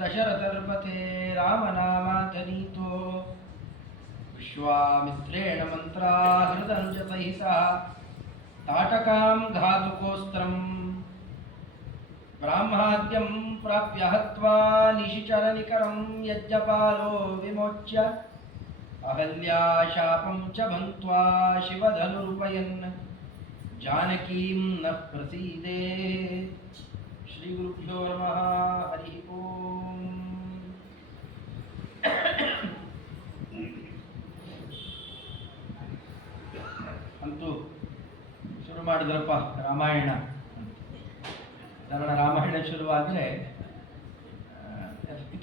दशरथर्पते रामनामातनीतो विश्वामित्रेण मन्त्राहृदनुजसहितः ताटकां घातुकोऽस्त्रं ब्राह्माद्यं प्राप्य हत्वा निशिचरनिकरं यज्ञपालो विमोच्य अहल्याशापं च भङ्क्त्वा शिवधनुरुपयन् जानकीं नः प्रसीदे। श्री गुरुभ्यो नमः। हरि ओम। ಅಂತೂ ಶುರು ಮಾಡಿದ್ರಪ್ಪ ರಾಮಾಯಣ. ರಾಮಾಯಣ ಶುರುವಾದರೆ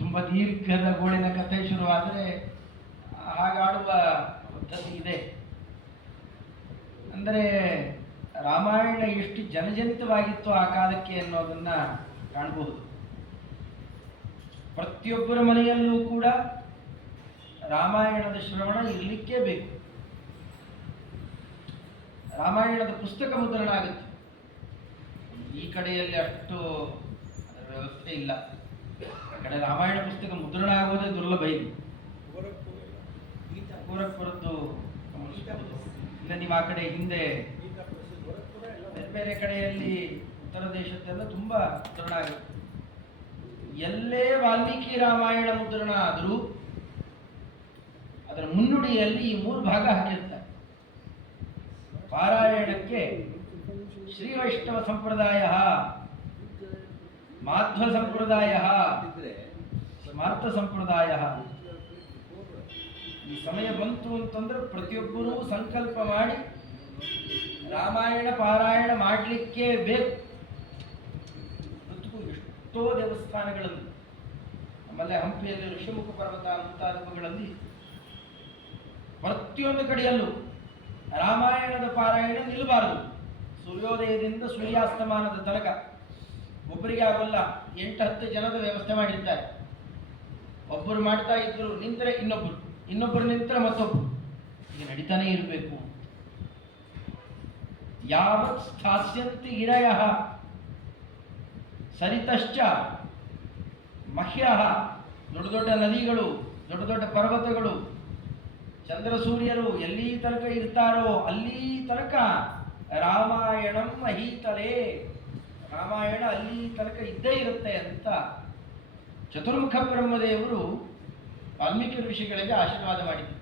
ತುಂಬ ದೀರ್ಘದ ಗೋಳಿನ ಕಥೆ ಶುರುವಾದರೆ ಹಾಗಾಡುವ ಪದ್ಧತಿ ಇದೆ. ಅಂದರೆ ರಾಮಾಯಣ ಎಷ್ಟು ಜನಜನಿತವಾಗಿತ್ತು ಆ ಕಾಲಕ್ಕೆ ಅನ್ನೋದನ್ನ ಕಾಣಬಹುದು. ಪ್ರತಿಯೊಬ್ಬರ ಮನೆಯಲ್ಲೂ ಕೂಡ ರಾಮಾಯಣದ ಶ್ರವಣ ಇರಲಿಕ್ಕೇ ಬೇಕು. ರಾಮಾಯಣದ ಪುಸ್ತಕ ಮುದ್ರಣ ಆಗುತ್ತೆ. ಈ ಕಡೆಯಲ್ಲಿ ಅಷ್ಟು ಅದರ ವ್ಯವಸ್ಥೆ ಇಲ್ಲ. ಆ ಕಡೆ ರಾಮಾಯಣ ಪುಸ್ತಕ ಮುದ್ರಣ ಆಗೋದೇ ದುರ್ಲಭ ಇದೆ. ಗೋರಖ್ಪುರದ್ದು ಇಲ್ಲ, ನೀವು ಆ ಕಡೆ ಹಿಂದೆ ಬೇರೆ ಬೇರೆ ಕಡೆಯಲ್ಲಿ ಉತ್ತರ ದೇಶದ್ದೆಲ್ಲ ತುಂಬ ಮುದ್ರಣ ಆಗುತ್ತೆ. ಎಲ್ಲೇ ವಾಲ್ಮೀಕಿ ರಾಮಾಯಣ ಮುದ್ರಣ ಆದರೂ ಅದರ ಮುನ್ನುಡಿಯಲ್ಲಿ ಈ 3 ಭಾಗ ಹಾಕಿರ್ತಾರೆ. ಪಾರಾಯಣಕ್ಕೆ ಶ್ರೀ ವೈಷ್ಣವ ಸಂಪ್ರದಾಯ, ಮಾಧ್ವ ಸಂಪ್ರದಾಯ, ಸ್ಮಾರ್ಥ ಸಂಪ್ರದಾಯ. ಈ ಸಮಯ ಬಂತು ಅಂತಂದ್ರೆ ಪ್ರತಿಯೊಬ್ಬರೂ ಸಂಕಲ್ಪ ಮಾಡಿ ರಾಮಾಯಣ ಪಾರಾಯಣ ಮಾಡಲಿಕ್ಕೆ ಬೇಕು. ಎಷ್ಟೋ ದೇವಸ್ಥಾನಗಳಲ್ಲಿ, ನಮ್ಮಲ್ಲೇ ಹಂಪಿಯಲ್ಲಿ ಋಷಿಮುಖ ಪರ್ವತ ಮುಂತಾದವುಗಳಲ್ಲಿ ಪ್ರತಿಯೊಂದು ಕಡೆಯಲ್ಲೂ ರಾಮಾಯಣದ ಪಾರಾಯಣ ನಿಲ್ಲಬಾರದು. ಸೂರ್ಯೋದಯದಿಂದ ಸೂರ್ಯಾಸ್ತಮಾನದ ತನಕ ಒಬ್ಬರಿಗೆ ಆಗೋಲ್ಲ, 8-10 ಜನದ ವ್ಯವಸ್ಥೆ ಮಾಡಿರ್ತಾರೆ. ಒಬ್ಬರು ಮಾಡ್ತಾ ಇದ್ರು, ನಿಂತರೆ ಇನ್ನೊಬ್ಬರು ನಿಂತರೆ ಮತ್ತೊಬ್ಬರು, ಈಗ ನಡೀತಾನೆ ಇರಬೇಕು. ಯಾವತ್ ಸ್ಥಾಸ್ಯಂತಿ ಗಿರಯಃ ಸರಿತಶ್ಚ ಮಹ್ಯಃ. ದೊಡ್ಡ ದೊಡ್ಡ ನದಿಗಳು, ದೊಡ್ಡ ದೊಡ್ಡ ಪರ್ವತಗಳು, ಚಂದ್ರ ಸೂರ್ಯರು ಎಲ್ಲಿ ತನಕ ಇರ್ತಾರೋ ಅಲ್ಲಿ ತನಕ ರಾಮಾಯಣಂ ಮಹೀತಲೇ, ರಾಮಾಯಣ ಅಲ್ಲಿ ತನಕ ಇದ್ದೇ ಇರುತ್ತೆ ಅಂತ ಚತುರ್ಮುಖ ಬ್ರಹ್ಮದೇವರು ವಾಲ್ಮೀಕಿ ಋಷಿಗಳಿಗೆ ಆಶೀರ್ವಾದ ಮಾಡಿದರು.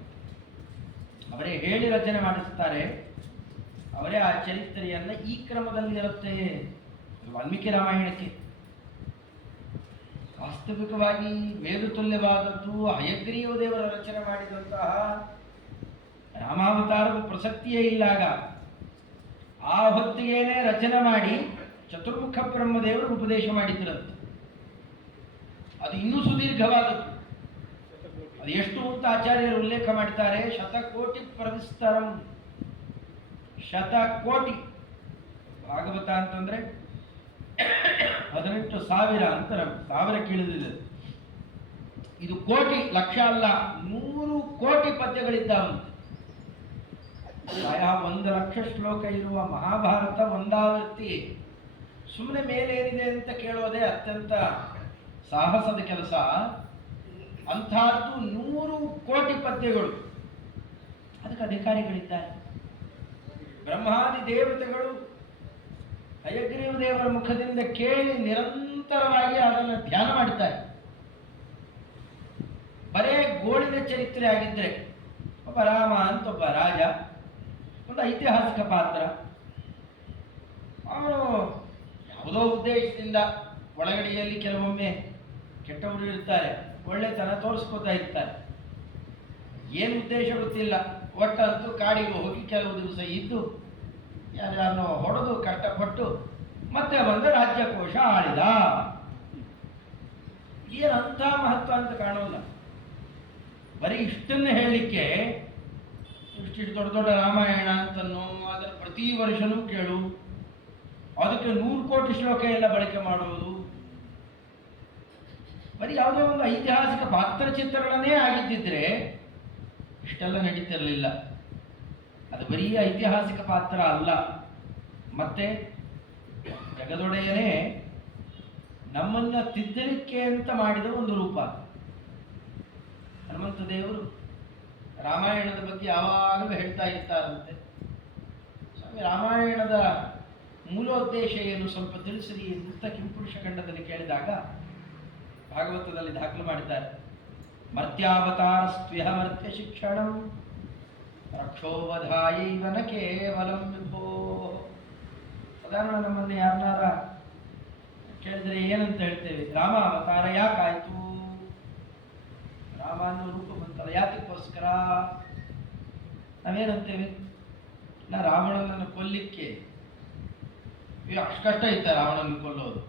ಅವರೇ ಹೇಳಿ ರಚನೆ ಮಾಡಿಸ್ತಾರೆ. ಅವರೇ ಆ ಚರಿತ್ರೆಯನ್ನು ಈ ಕ್ರಮದಲ್ಲಿ ಇರುತ್ತೆ ವಾಲ್ಮೀಕಿ ರಾಮಾಯಣಕ್ಕೆ. ವಾಸ್ತವಿಕವಾಗಿ ವೇದ ತುಲ್ಯವಾದದ್ದು ಹಯಗ್ರೀವ ದೇವರ ರಚನೆ ಮಾಡಿದಂತಹ ರಾಮಾವತಾರದ ಪ್ರಸಕ್ತಿಯೇ ಇಲ್ಲಾಗ ಆ ಹೊತ್ತಿಗೇನೆ ರಚನೆ ಮಾಡಿ ಚತುರ್ಮುಖ ಬ್ರಹ್ಮದೇವರು ಉಪದೇಶ ಮಾಡಿದ್ರಂತೆ. ಅದು ಇನ್ನೂ ಸುದೀರ್ಘವಾದದ್ದು. ಅದು ಎಷ್ಟು ಅಂತ ಆಚಾರ್ಯರು ಉಲ್ಲೇಖ ಮಾಡ್ತಾರೆ. 100,000,000 ಪ್ರವಿಸ್ತರಂ. 100,000,000 ಭಾಗವತ ಅಂತಂದ್ರೆ 18,000 ಅಂತ, 1000 ಕೇಳಿದಿದೆ. ಇದು ಕೋಟಿ, ಲಕ್ಷ ಅಲ್ಲ, 100 ಕೋಟಿ ಪದ್ಯಗಳಿದ್ದಾವಂತೆ. ಪ್ರಾಯ 1,00,000 ಶ್ಲೋಕ ಇರುವ ಮಹಾಭಾರತ ಒಂದಾವೃತ್ತಿ ಸುಮ್ಮನೆ ಮೇಲೇನಿದೆ ಅಂತ ಕೇಳೋದೇ ಅತ್ಯಂತ ಸಾಹಸದ ಕೆಲಸ. ಅಂಥದ್ದು 100 ಕೋಟಿ ಪದ್ಯಗಳು. ಅದಕ್ಕೆ ಅಧಿಕಾರಿಗಳಿದ್ದಾರೆ. ಬ್ರಹ್ಮಾದಿ ದೇವತೆಗಳು ಹಯಗ್ರೀವ ದೇವರ ಮುಖದಿಂದ ಕೇಳಿ ನಿರಂತರವಾಗಿ ಅದನ್ನು ಧ್ಯಾನ ಮಾಡುತ್ತಾರೆ. ಬರೇ ಗೋಳಿನ ಚರಿತ್ರೆ ಆಗಿದ್ರೆ ಒಬ್ಬ ರಾಮ ಅಂತ ಒಬ್ಬ ರಾಜ, ಒಂದು ಐತಿಹಾಸಿಕ ಪಾತ್ರ. ಅವನು ಯಾವುದೋ ಉದ್ದೇಶದಿಂದ, ಒಳಗಡೆಯಲ್ಲಿ ಕೆಲವೊಮ್ಮೆ ಕೆಟ್ಟವರು ಇರ್ತಾರೆ, ಒಳ್ಳೆತನ ತೋರಿಸ್ಕೋತಾ ಇರ್ತಾರೆ. ಏನು ಉದ್ದೇಶ ಗೊತ್ತಿಲ್ಲ, ಒಟ್ಟಂತೂ ಕಾಡಿಗೆ ಹೋಗಿ ಕೆಲವು ದಿವಸ ಇದ್ದು ಯಾರನ್ನು ಹೊಡೆದು ಕಷ್ಟಪಟ್ಟು ಮತ್ತೆ ಬಂದು ರಾಜ್ಯಕೋಶ ಆಳಿದ. ಏನಂಥ ಮಹತ್ವ ಅಂತ ಕಾಣೋಲ್ಲ. ಬರೀ ಇಷ್ಟನ್ನು ಹೇಳಲಿಕ್ಕೆ ಇಷ್ಟಿಷ್ಟು ದೊಡ್ಡ ದೊಡ್ಡ ರಾಮಾಯಣ ಅಂತನೋ, ಅದನ್ನು ಪ್ರತಿ ವರ್ಷನೂ ಕೇಳು, ಅದಕ್ಕೆ 100 ಕೋಟಿ ಶ್ಲೋಕ ಎಲ್ಲ ಬಳಕೆ ಮಾಡುವುದು, ಬರೀ ಯಾವುದೋ ಒಂದು ಐತಿಹಾಸಿಕ ಪಾತ್ರ ಚಿತ್ರಗಳನ್ನೇ ಆಗಿದ್ದಿದ್ರೆ ಇಷ್ಟೆಲ್ಲ ನಡೀತಿರಲಿಲ್ಲ. ಅದು ಬರೀ ಐತಿಹಾಸಿಕ ಪಾತ್ರ ಅಲ್ಲ. ಮತ್ತೆ ಜಗದೊಡೆಯನೇ ನಮ್ಮನ್ನ ತಿದ್ದಲಿಕ್ಕೆ ಅಂತ ಮಾಡಿದ ಒಂದು ರೂಪ. ಹನುಮಂತ ದೇವರು ರಾಮಾಯಣದ ಬಗ್ಗೆ ಯಾವಾಗಲೂ ಹೇಳ್ತಾ ಇರ್ತಾರಂತೆ, ಸ್ವಾಮಿ ರಾಮಾಯಣದ ಮೂಲೋದ್ದೇಶ ಏನು ಸ್ವಲ್ಪ ತಿಳಿಸಿರಿ ಅಂತ ಕಿಂಪುರುಷ ಖಂಡದಲ್ಲಿ ಕೇಳಿದಾಗ ಭಾಗವತದಲ್ಲಿ ದಾಖಲು ಮಾಡಿದ್ದಾರೆ. ಮರ್ತ್ಯಾವತಾರಸ್ತ್ವಿಹ ಮರ್ತ್ಯ ಶಿಕ್ಷಣಂ ರಕ್ಷೋವಧಾಯೈವ ನ ಕೇವಲಂ ವಿಭೋ. ಸಾಧಾರಣ ನಮ್ಮನ್ನು ಯಾರನ್ನಾರ ಕೇಳಿದ್ರೆ ಏನಂತ ಹೇಳ್ತೇವೆ? ರಾಮ ಅವತಾರ ಯಾಕಾಯ್ತು? ರಾಮ ಅನ್ನೋ ರೂಪ ಬಂತಲ್ಲ, ಯಾತಕ್ಕೋಸ್ಕರ? ನಾವೇನಂತೇವೆ? ಇಲ್ಲ, ರಾವಣನನ್ನು ಕೊಲ್ಲಿಕ್ಕೆ ಅಷ್ಟು ಕಷ್ಟ ಇತ್ತ ರಾವಣನ ಕೊಲ್ಲೋದು.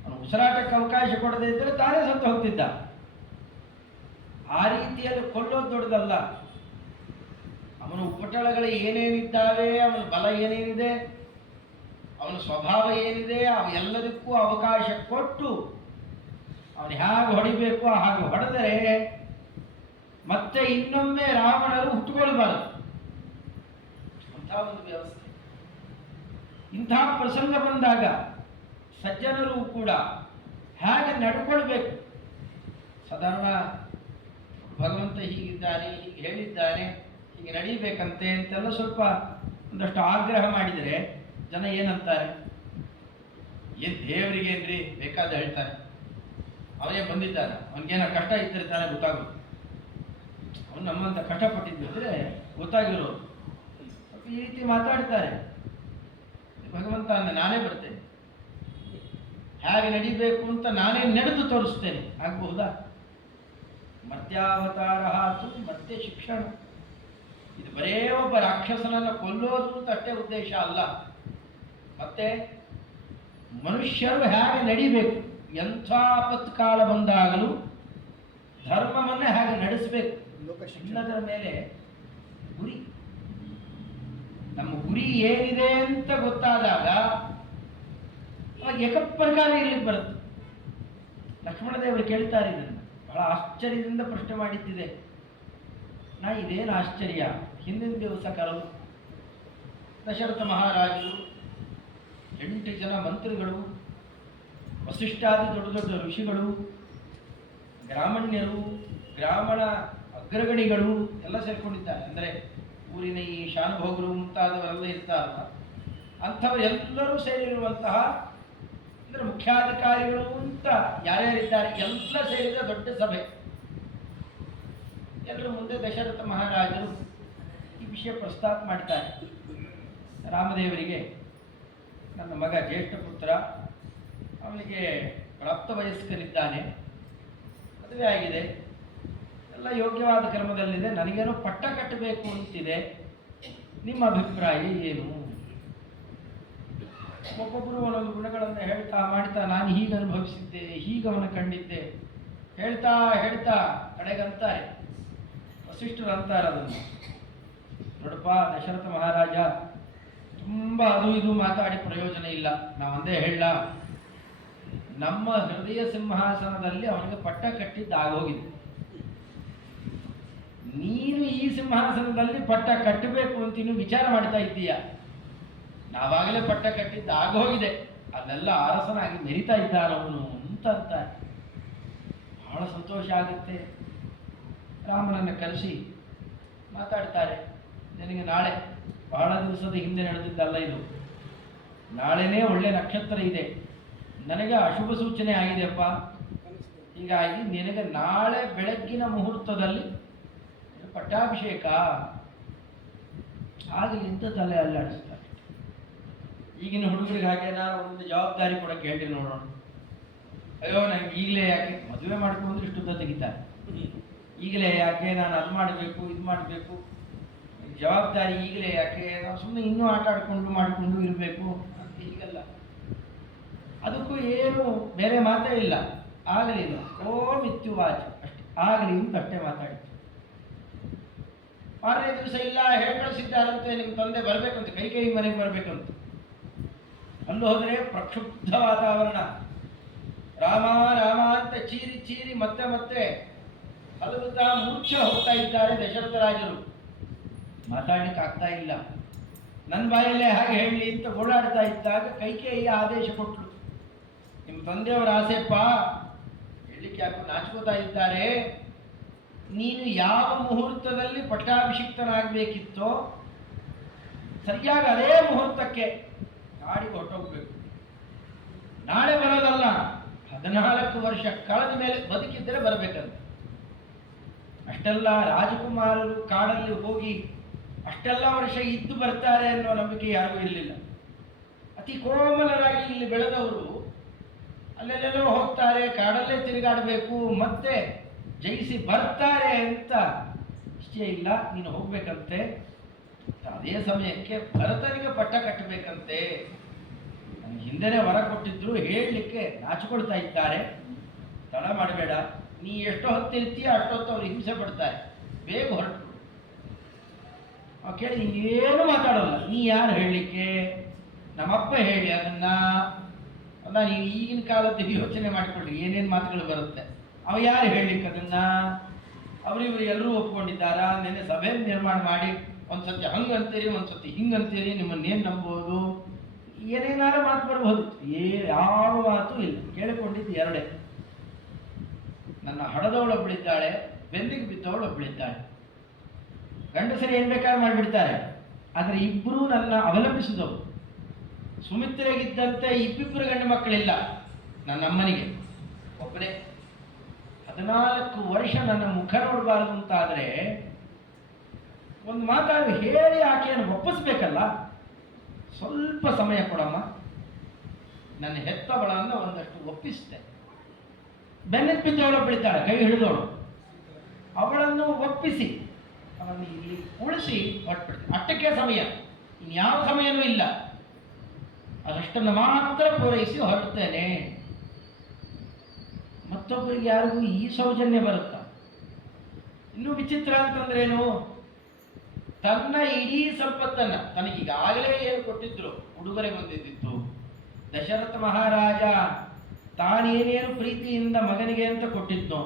ಅವನು ಉಸಿರಾಟಕ್ಕೆ ಅವಕಾಶ ಕೊಡದೇ ಇದ್ದರೆ ತಾನೇ ಸತ್ತು ಹೋಗ್ತಿದ್ದ. ಆ ರೀತಿಯಲ್ಲಿ ಕೊಲ್ಲೋದು ದೊಡ್ಡದಲ್ಲ. ಅವನ ಉಪಟಳಗಳು ಏನೇನಿದ್ದಾವೆ, ಅವನ ಬಲ ಏನೇನಿದೆ, ಅವನ ಸ್ವಭಾವ ಏನಿದೆ, ಅವೆಲ್ಲದಕ್ಕೂ ಅವಕಾಶ ಕೊಟ್ಟು ಅವನು ಹೇಗೆ ಹೊಡಿಬೇಕು ಹಾಗೆ ಹೊಡೆದರೆ ಮತ್ತೆ ಇನ್ನೊಮ್ಮೆ ರಾವಣರು ಹುಟ್ಟುಕೊಳ್ಬಾರದು. ಅಂಥ ಒಂದು ವ್ಯವಸ್ಥೆ. ಇಂಥ ಪ್ರಸಂಗ ಬಂದಾಗ ಸಜ್ಜನರು ಕೂಡ ಹೇಗೆ ನಡ್ಕೊಳ್ಬೇಕು? ಸಾಧಾರಣ ಭಗವಂತ ಹೀಗಿದ್ದಾನೆ, ಹೀಗೆ ಹೇಳಿದ್ದಾನೆ, ಹೀಗೆ ನಡೀಬೇಕಂತೆ ಅಂತೆಲ್ಲ ಸ್ವಲ್ಪ ಒಂದಷ್ಟು ಆಗ್ರಹ ಮಾಡಿದರೆ ಜನ ಏನಂತಾರೆ? ಏನು ದೇವರಿಗೇನ್ರಿ ಬೇಕಾದ ಹೇಳ್ತಾರೆ, ಅವನೇ ಬಂದಿದ್ದಾನೆ, ಅವನಿಗೇನ ಕಷ್ಟ ಇದ್ದಿರ್ತಾನೆ ಗೊತ್ತಾಗೋದು. ಅವನು ನಮ್ಮಂತ ಕಷ್ಟಪಟ್ಟಿದ್ದರೆ ಗೊತ್ತಾಗಿರೋರು ಈ ರೀತಿ ಮಾತಾಡ್ತಾರೆ. ಭಗವಂತ ಅಂದ ನಾನೇ ಬರ್ತೇನೆ, ಹೇಗೆ ನಡಿಬೇಕು ಅಂತ ನಾನೇ ನಡೆದು ತೋರಿಸ್ತೇನೆ, ಆಗಬಹುದಾ? ಮರ್ತ್ಯಾವತಾರ ಆತು ಮರ್ತ್ಯ ಶಿಕ್ಷಣ. ಇದು ಬರೇ ಒಬ್ಬ ರಾಕ್ಷಸನನ್ನು ಕೊಲ್ಲೋದು ಅಂತ ಅಷ್ಟೇ ಉದ್ದೇಶ ಅಲ್ಲ. ಮತ್ತೆ ಮನುಷ್ಯರು ಹೇಗೆ ನಡಿಬೇಕು, ಎಂಥ ಆಪತ್ಕಾಲ ಬಂದಾಗಲೂ ಧರ್ಮವನ್ನೇ ಹೇಗೆ ನಡೆಸಬೇಕು ಅನ್ನೋದರ ಮೇಲೆ ಗುರಿ. ನಮ್ಮ ಗುರಿ ಏನಿದೆ ಅಂತ ಗೊತ್ತಾದಾಗ ಅವಾಗ ಏಕಪ್ರಕಾರ ಇರ್ಲಿಕ್ಕೆ ಬರುತ್ತೆ. ಲಕ್ಷ್ಮಣದೇವರು ಕೇಳ್ತಾರೆ ಇದನ್ನು, ಬಹಳ ಆಶ್ಚರ್ಯದಿಂದ ಪ್ರಶ್ನೆ ಮಾಡಿದ್ದಿದೆ. ನಾ ಇದೇನು ಆಶ್ಚರ್ಯ, ಹಿಂದಿನ ದಿವಸ ಕರಲು ದಶರಥ ಮಹಾರಾಜರು, 8 ಜನ ಮಂತ್ರಿಗಳು, ವಸಿಷ್ಠಾದಿ ದೊಡ್ಡ ದೊಡ್ಡ ಋಷಿಗಳು, ಗ್ರಾಮಣ್ಯರು, ಬ್ರಾಹ್ಮಣ ಅಗ್ರಗಣಿಗಳು ಎಲ್ಲ ಸೇರ್ಕೊಂಡಿದ್ದಾರೆ. ಅಂದರೆ ಊರಿನ ಈ ಶಾನುಭೋಗರು ಮುಂತಾದವರೆಲ್ಲ ಇರ್ತಾರಲ್ಲ, ಅಂಥವರೆಲ್ಲರೂ ಸೇರಿರುವಂತಹ, ಅಂದರೆ ಮುಖ್ಯಾಧಿಕಾರಿಗಳು ಅಂತ ಯಾರ್ಯಾರಿದ್ದಾರೆ ಎಲ್ಲ ಸೇರಿದ ದೊಡ್ಡ ಸಭೆ. ಎಲ್ಲರೂ ಮುಂದೆ ದಶರಥ ಮಹಾರಾಜರು ಈ ವಿಷಯ ಪ್ರಸ್ತಾಪ ಮಾಡ್ತಾರೆ. ರಾಮದೇವರಿಗೆ ನನ್ನ ಮಗ ಜ್ಯೇಷ್ಠ ಪುತ್ರ, ಅವನಿಗೆ ಪ್ರಾಪ್ತ ವಯಸ್ಕರಿದ್ದಾನೆ, ಮದುವೆ ಆಗಿದೆ, ಎಲ್ಲ ಯೋಗ್ಯವಾದ ಕ್ರಮದಲ್ಲಿದೆ, ನನಗೇನೋ ಪಟ್ಟ ಕಟ್ಟಬೇಕು ಅಂತಿದೆ, ನಿಮ್ಮ ಅಭಿಪ್ರಾಯ ಏನು? ಒಬ್ಬೊಬ್ಬರು ಒಂದೊಂದು ಗುಣಗಳನ್ನು ಹೇಳ್ತಾ ಮಾಡ್ತಾ, ನಾನು ಹೀಗೆ ಅನುಭವಿಸಿದ್ದೆ, ಹೀಗೆ ಅವನ ಕಂಡಿದ್ದೆ ಹೇಳ್ತಾ ಹೇಳ್ತಾ ಕಡೆಗಂತಾರೆ. ವಸಿಷ್ಠರು ಅಂತಾರೆ ಅದನ್ನು, ನೋಡಪ್ಪ ದಶರಥ ಮಹಾರಾಜ, ತುಂಬ ಅದು ಇದು ಮಾತಾಡಿ ಪ್ರಯೋಜನ ಇಲ್ಲ. ನಾವಂದೇ ಹೇಳ, ನಮ್ಮ ಹೃದಯ ಸಿಂಹಾಸನದಲ್ಲಿ ಅವನಿಗೆ ಪಟ್ಟ ಕಟ್ಟಿದ್ದಾಗೋಗಿದೆ. ನೀನು ಈ ಸಿಂಹಾಸನದಲ್ಲಿ ಪಟ್ಟ ಕಟ್ಟಬೇಕು ಅಂತ ನೀನು ವಿಚಾರ ಮಾಡ್ತಾ ಇದ್ದೀಯ. ನಾವಾಗಲೇ ಪಟ್ಟ ಕಟ್ಟಿದ್ದು ಆಗೋಗಿದೆ, ಅಲ್ಲೆಲ್ಲ ಅರಸನಾಗಿ ಮೆರಿತಾ ಇದ್ದಾರವನು ಅಂತ ಅಂತಾರೆ. ಬಹಳ ಸಂತೋಷ ಆಗುತ್ತೆ. ರಾಮನನ್ನು ಕರೆಸಿ ಮಾತಾಡ್ತಾರೆ. ನಿನಗೆ ನಾಳೆ, ಬಹಳ ದಿವಸದ ಹಿಂದೆ ನಡೆದಿದ್ದಲ್ಲ ಇದು, ನಾಳೆನೇ ಒಳ್ಳೆ ನಕ್ಷತ್ರ ಇದೆ, ನನಗೆ ಅಶುಭ ಸೂಚನೆ ಆಗಿದೆಯಪ್ಪ. ಹೀಗಾಗಿ ನಿನಗೆ ನಾಳೆ ಬೆಳಗ್ಗಿನ ಮುಹೂರ್ತದಲ್ಲಿ ಪಟ್ಟಾಭಿಷೇಕ ಆಗಲಿ ಅಂತ ತಲೆ ಅಲ್ಲಾಡಿಸ್ತಾರೆ. ಈಗಿನ ಹುಡುಗರಿಗೆ ಹಾಗೆ ನಾನು ಒಂದು ಜವಾಬ್ದಾರಿ ಕೊಡಕ್ಕೆ ಹೇಳಿ ನೋಡೋಣ. ಅಯ್ಯೋ ನನಗೆ ಈಗಲೇ ಯಾಕೆ ಮದುವೆ ಮಾಡ್ಕೊಂಡ್ರೆ ಇಷ್ಟುದ್ದ ತೆಗಿತಾರೆ, ಈಗಲೇ ಯಾಕೆ ನಾನು ಅದು ಮಾಡಬೇಕು ಇದು ಮಾಡಬೇಕು, ಜವಾಬ್ದಾರಿ ಈಗಲೇ ಯಾಕೆ, ನಾವು ಸುಮ್ಮನೆ ಇನ್ನೂ ಆಟ ಮಾಡಿಕೊಂಡು ಇರಬೇಕು ಅಂತ. ಹೀಗಲ್ಲ, ಅದಕ್ಕೂ ಏನು ಬೇರೆ ಮಾತೇ ಇಲ್ಲ. ಆಗಲಿ ಓ ಮಿತ್ಯುವಾಚ ಅಷ್ಟೇ, ಆಗಲಿ ಅಂತ ಅಷ್ಟೇ ಮಾತಾಡಿತು. ಮಾರನೇ ದಿವಸ ಇಲ್ಲ ಹೇಳಿ ಕಳಿಸಿದ್ದಾರಂತೆ, ನಿಮ್ಮ ತಂದೆ ಬರಬೇಕಂತ, ಕೈ ಮನೆಗೆ ಬರಬೇಕಂತ. ಅಲ್ಲಿ ಹೋದರೆ ಪ್ರಕ್ಷುಬ್ಧ ವಾತಾವರಣ, ರಾಮ ರಾಮ ಅಂತ ಚೀರಿ ಚೀರಿ ಮತ್ತೆ ಮತ್ತೆ ಹಲವುತ್ತಾ ಮೂರ್ಛೆ ಹೋಗ್ತಾ ಇದ್ದಾರೆ ದಶರಥ ರಾಜರು. ಮಾತಾಡ್ಲಿಕ್ಕೆ ಆಗ್ತಾ ಇಲ್ಲ. ನನ್ನ ಬಾಯಲ್ಲೇ ಹಾಗೆ ಹೇಳಿ ಅಂತ ಓಡಾಡ್ತಾ ಇದ್ದಾಗ ಕೈಕೇಯಿ ಆದೇಶ ಕೊಟ್ಟಳು, ನಿಮ್ಮ ತಂದೆಯವರ ಆಸೆಪ್ಪ ಹೇಳಲಿಕ್ಕೆ ಯಾಕೋ ನಾಚ್ಕೋತಾ ಇದ್ದಾರೆ. ನೀನು ಯಾವ ಮುಹೂರ್ತದಲ್ಲಿ ಪಟ್ಟಾಭಿಷಿಕ್ತನಾಗಬೇಕಿತ್ತೋ ಸರಿಯಾಗಿ ಅದೇ ಮುಹೂರ್ತಕ್ಕೆ ಗಾಡಿ ಹೊರಟೋಗ್ಬೇಕು. ನಾಳೆ ಬರೋದಲ್ಲ, 14 ವರ್ಷ ಕಳೆದ ಮೇಲೆ ಬದುಕಿದ್ದರೆ ಬರಬೇಕಂತ. ಅಷ್ಟೆಲ್ಲ ರಾಜಕುಮಾರರು ಕಾಡಲ್ಲಿ ಹೋಗಿ ಅಷ್ಟೆಲ್ಲ ವರ್ಷ ಇದ್ದು ಬರ್ತಾರೆ ಅನ್ನೋ ನಂಬಿಕೆ ಯಾರಿಗೂ ಇರಲಿಲ್ಲ. ಅತಿ ಕೋಮಲರಾಗಿ ಇಲ್ಲಿ ಬೆಳೆದವರು ಅಲ್ಲೆಲ್ಲೆಲ್ಲೋ ಹೋಗ್ತಾರೆ, ಕಾಡಲ್ಲೇ ತಿರುಗಾಡಬೇಕು, ಮತ್ತೆ ಜಯಿಸಿ ಬರ್ತಾರೆ ಅಂತ ನಿಶ್ಚಯ ಇಲ್ಲ. ನೀನು ಹೋಗ್ಬೇಕಂತೆ. ಅದೇ ಸಮಯಕ್ಕೆ ಭರತನಿಗೆ ಪಟ್ಟ ಕಟ್ಟಬೇಕಂತೆ. ನನಗೆ ಹಿಂದೆನೇ ವರ ಕೊಟ್ಟಿದ್ರು, ಹೇಳಲಿಕ್ಕೆ ನಾಚಿಕೊಳ್ತಾ ಇದ್ದಾರೆ. ತಡ ಮಾಡಬೇಡ, ನೀ ಎಷ್ಟೋ ಹೊತ್ತಿರ್ತೀಯ ಅಷ್ಟೊತ್ತು ಅವ್ರು ಹಿಂಸೆ ಪಡ್ತಾರೆ, ಬೇಗ ಹೊರಟು. ಕೇಳಿ ಏನು ಮಾತಾಡೋಲ್ಲ. ನೀ ಯಾರು ಹೇಳಲಿಕ್ಕೆ? ನಮ್ಮಪ್ಪ ಹೇಳಿ ಅದನ್ನ. ಅಲ್ಲ, ನೀವು ಈಗಿನ ಕಾಲದ್ದು ಯೋಚನೆ ಮಾಡಿಕೊಳ್ಳಿ, ಏನೇನು ಮಾತುಗಳು ಬರುತ್ತೆ. ಅವ ಯಾರು ಹೇಳಲಿಕ್ಕೆ ಅದನ್ನ? ಅವರಿವರು ಎಲ್ಲರೂ ಒಪ್ಕೊಂಡಿದ್ದಾರಾ? ನೆನ್ನೆ ಸಭೆ ನಿರ್ಮಾಣ ಮಾಡಿ ಒಂದ್ಸತಿ ಹಂಗಂತೀರಿ, ಒಂದ್ಸತಿ ಹಿಂಗಂತೀರಿ, ನಿಮ್ಮನ್ನೇನು ನಂಬೋದು? ಏನೇನಾರು ಮಾತು ಬರ್ಬೋದು. ಯಾವ ಮಾತು ಇಲ್ಲ. ಕೇಳಿಕೊಂಡಿದ್ದು ಎರಡೇ, ನನ್ನ ಹಡದವಳೊಬ್ಬಳಿದ್ದಾಳೆ, ಬೆನ್ನಿಗೆ ಬಿದ್ದವಳೊಬ್ಬಳಿದ್ದಾಳೆ. ಗಂಡಸರಿ ಏನ್ ಬೇಕಾದ್ರೂ ಮಾಡಿಬಿಡ್ತಾರೆ, ಆದರೆ ಇಬ್ಬರೂ ನನ್ನ ಅವಲಂಬಿಸಿದವರು. ಸುಮಿತ್ರೆಗಿದ್ದಂತೆ ಇಬ್ಬಿಬ್ಬರು ಗಂಡು ಮಕ್ಕಳಿಲ್ಲ, ನನ್ನ ಅಮ್ಮನಿಗೆ ಒಬ್ಬನೇ. 14 ವರ್ಷ ನನ್ನ ಮುಖ ನೋಡಬಾರದು ಅಂತಾದರೆ ಒಂದು ಮಾತಾಡಿ ಹೇಳಿ ಆಕೆಯನ್ನು ಒಪ್ಪಿಸ್ಬೇಕಲ್ಲ. ಸ್ವಲ್ಪ ಸಮಯ ಕೊಡಮ್ಮ, ನನ್ನ ಹೆತ್ತವಳನ್ನು ಒಂದಷ್ಟು ಒಪ್ಪಿಸಿದೆ. ಬೆನ್ನಿಗೆ ಬಿದ್ದವಳು ಬಿಡ್ತಾಳೆ, ಕೈ ಹಿಡಿದವಳು, ಅವಳನ್ನು ಒಪ್ಪಿಸಿ ಅವನು ಇಲ್ಲಿ ಉಳಿಸಿ ಹೊರಟ್ಬಿಡ್ತೀನಿ. ಅಷ್ಟಕ್ಕೆ ಸಮಯ, ಇನ್ಯಾವ ಸಮಯನೂ ಇಲ್ಲ. ಅದಷ್ಟನ್ನು ಮಾತ್ರ ಪೂರೈಸಿ ಹೊರಡ್ತೇನೆ. ಮತ್ತೊಬ್ಬರಿಗೆ ಯಾರಿಗೂ ಈ ಸೌಜನ್ಯ ಬರುತ್ತಾ? ಇನ್ನೂ ವಿಚಿತ್ರ ಅಂತಂದ್ರೇನು, ತನ್ನ ಇಡೀ ಸಂಪತ್ತನ್ನ ತನಗೀಗಾಗಲೇ ಏನು ಕೊಟ್ಟಿದ್ರು, ಉಡುಗೊರೆ ಬಂದಿದ್ದಿತ್ತು. ದಶರಥ ಮಹಾರಾಜ ತಾನೇನೇನು ಪ್ರೀತಿಯಿಂದ ಮಗನಿಗೆ ಅಂತ ಕೊಟ್ಟಿದ್ನೋ,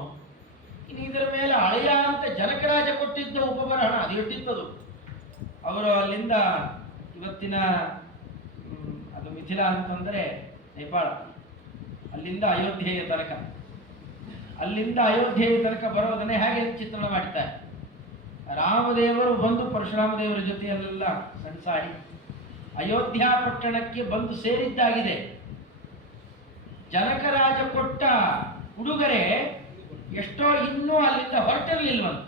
ಇನ್ನು ಇದರ ಮೇಲೆ ಅಳೆಯ ಅಂತ ಜನಕರಾಜ ಕೊಟ್ಟಿದ್ದ ಉಪಬರಹಣ ಅದು ಎಷ್ಟಿತ್ತದು. ಅವರು ಅಲ್ಲಿಂದ ಇವತ್ತಿನ ಅದು ಮಿಥಿಲಾ ಅಂತಂದರೆ ನೇಪಾಳ, ಅಲ್ಲಿಂದ ಅಯೋಧ್ಯೆಯ ತನಕ, ಅಲ್ಲಿಂದ ಅಯೋಧ್ಯೆಯ ತನಕ ಬರೋದನ್ನೇ ಹೇಗೆ ಚಿತ್ರಣ ಮಾಡ್ತಾರೆ. ರಾಮದೇವರು ಬಂದು ಪರಶುರಾಮ ದೇವರ ಜೊತೆಯಲ್ಲೆಲ್ಲ ಸಣಸಾಡಿ ಅಯೋಧ್ಯ ಪಟ್ಟಣಕ್ಕೆ ಬಂದು ಸೇರಿದ್ದಾಗಿದೆ. ಜನಕರಾಜ ಕೊಟ್ಟ ಉಡುಗೊರೆ ಎಷ್ಟೋ ಇನ್ನೂ ಅಲ್ಲಿಂದ ಹೊರಟಿರಲಿಲ್ವಂತ.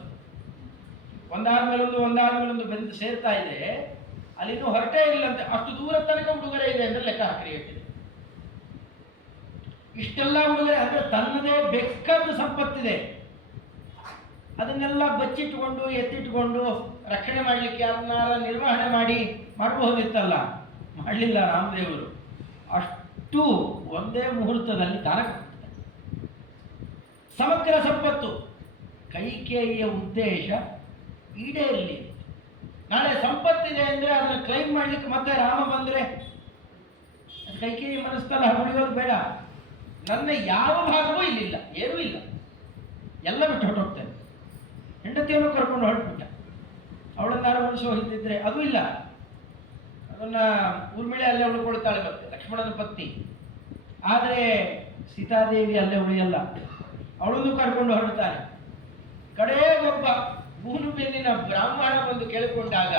ಒಂದಾದ್ಮೇಲೊಂದು ಬಂದು ಸೇರ್ತಾ ಇದೆ, ಅಲ್ಲಿನ್ನೂ ಹೊರಟೇ ಇಲ್ಲಂತೆ. ಅಷ್ಟು ದೂರ ತನಕ ಉಡುಗೊರೆ ಇದೆ ಅಂದ್ರೆ ಲೆಕ್ಕ ಹಾಕಿ ಹೇಳ್ತಿದೆ. ಇಷ್ಟೆಲ್ಲ ಉಡುಗೊರೆ ಅಂದ್ರೆ ತನ್ನದೇ ಬೆಕ್ಕದ್ದು ಸಂಪತ್ತಿದೆ, ಅದನ್ನೆಲ್ಲ ಬಚ್ಚಿಟ್ಟುಕೊಂಡು ಎತ್ತಿಟ್ಟುಕೊಂಡು ರಕ್ಷಣೆ ಮಾಡಲಿಕ್ಕೆ ಯಾರನ್ನಾರ ನಿರ್ವಹಣೆ ಮಾಡಬಹುದಿತ್ತಲ್ಲ, ಮಾಡಲಿಲ್ಲ ರಾಮದೇವರು. ಅಷ್ಟು ಒಂದೇ ಮುಹೂರ್ತದಲ್ಲಿ ದಾನ ಕೊಡ್ತಾರೆ. ಸಮಗ್ರ ಸಂಪತ್ತು. ಕೈಕೇಯಿಯ ಉದ್ದೇಶ ಈಡೇರಲಿ. ನಾಳೆ ಸಂಪತ್ತಿದೆ ಅಂದರೆ ಅದನ್ನು ಕ್ಲೈಮ್ ಮಾಡಲಿಕ್ಕೆ ಮತ್ತೆ ರಾಮ ಬಂದರೆ ಕೈಕೇಯಿ ಮನಸ್ಸಲ್ಲ ಹೊಡೆಯೋದು ಬೇಡ. ನನ್ನ ಯಾವ ಭಾಗವೂ ಇಲ್ಲಿಲ್ಲ, ಏನೂ ಇಲ್ಲ, ಎಲ್ಲ ಬಿಟ್ಟು ಹೊರಟೋಗ್ತೇನೆ. ಹೆಂಡತಿಯನ್ನು ಕರ್ಕೊಂಡು ಹೊರಟ್ಬಿಟ್ಟ. ಅವಳನ್ನಾರು ಉಳಿಸಿ ಹೋಗಿದ್ದಿದ್ರೆ ಅದು ಇಲ್ಲ. ಅದನ್ನ ಊರ್ಮಿಳೆ ಅಲ್ಲೇ ಉಳ್ಕೊಳ್ತಾಳೆ, ಮತ್ತೆ ಲಕ್ಷ್ಮಣನ ಪತ್ನಿ. ಆದರೆ ಸೀತಾದೇವಿ ಅಲ್ಲೇ ಉಳಿಯಲ್ಲ, ಅವಳನ್ನು ಕರ್ಕೊಂಡು ಹೊರಡ್ತಾನೆ. ಕಡೆಗೊಬ್ಬ ಮೂರು ಬೆನ್ನಿನ ಬ್ರಾಹ್ಮಣ ಬಂದು ಕೇಳಿಕೊಂಡಾಗ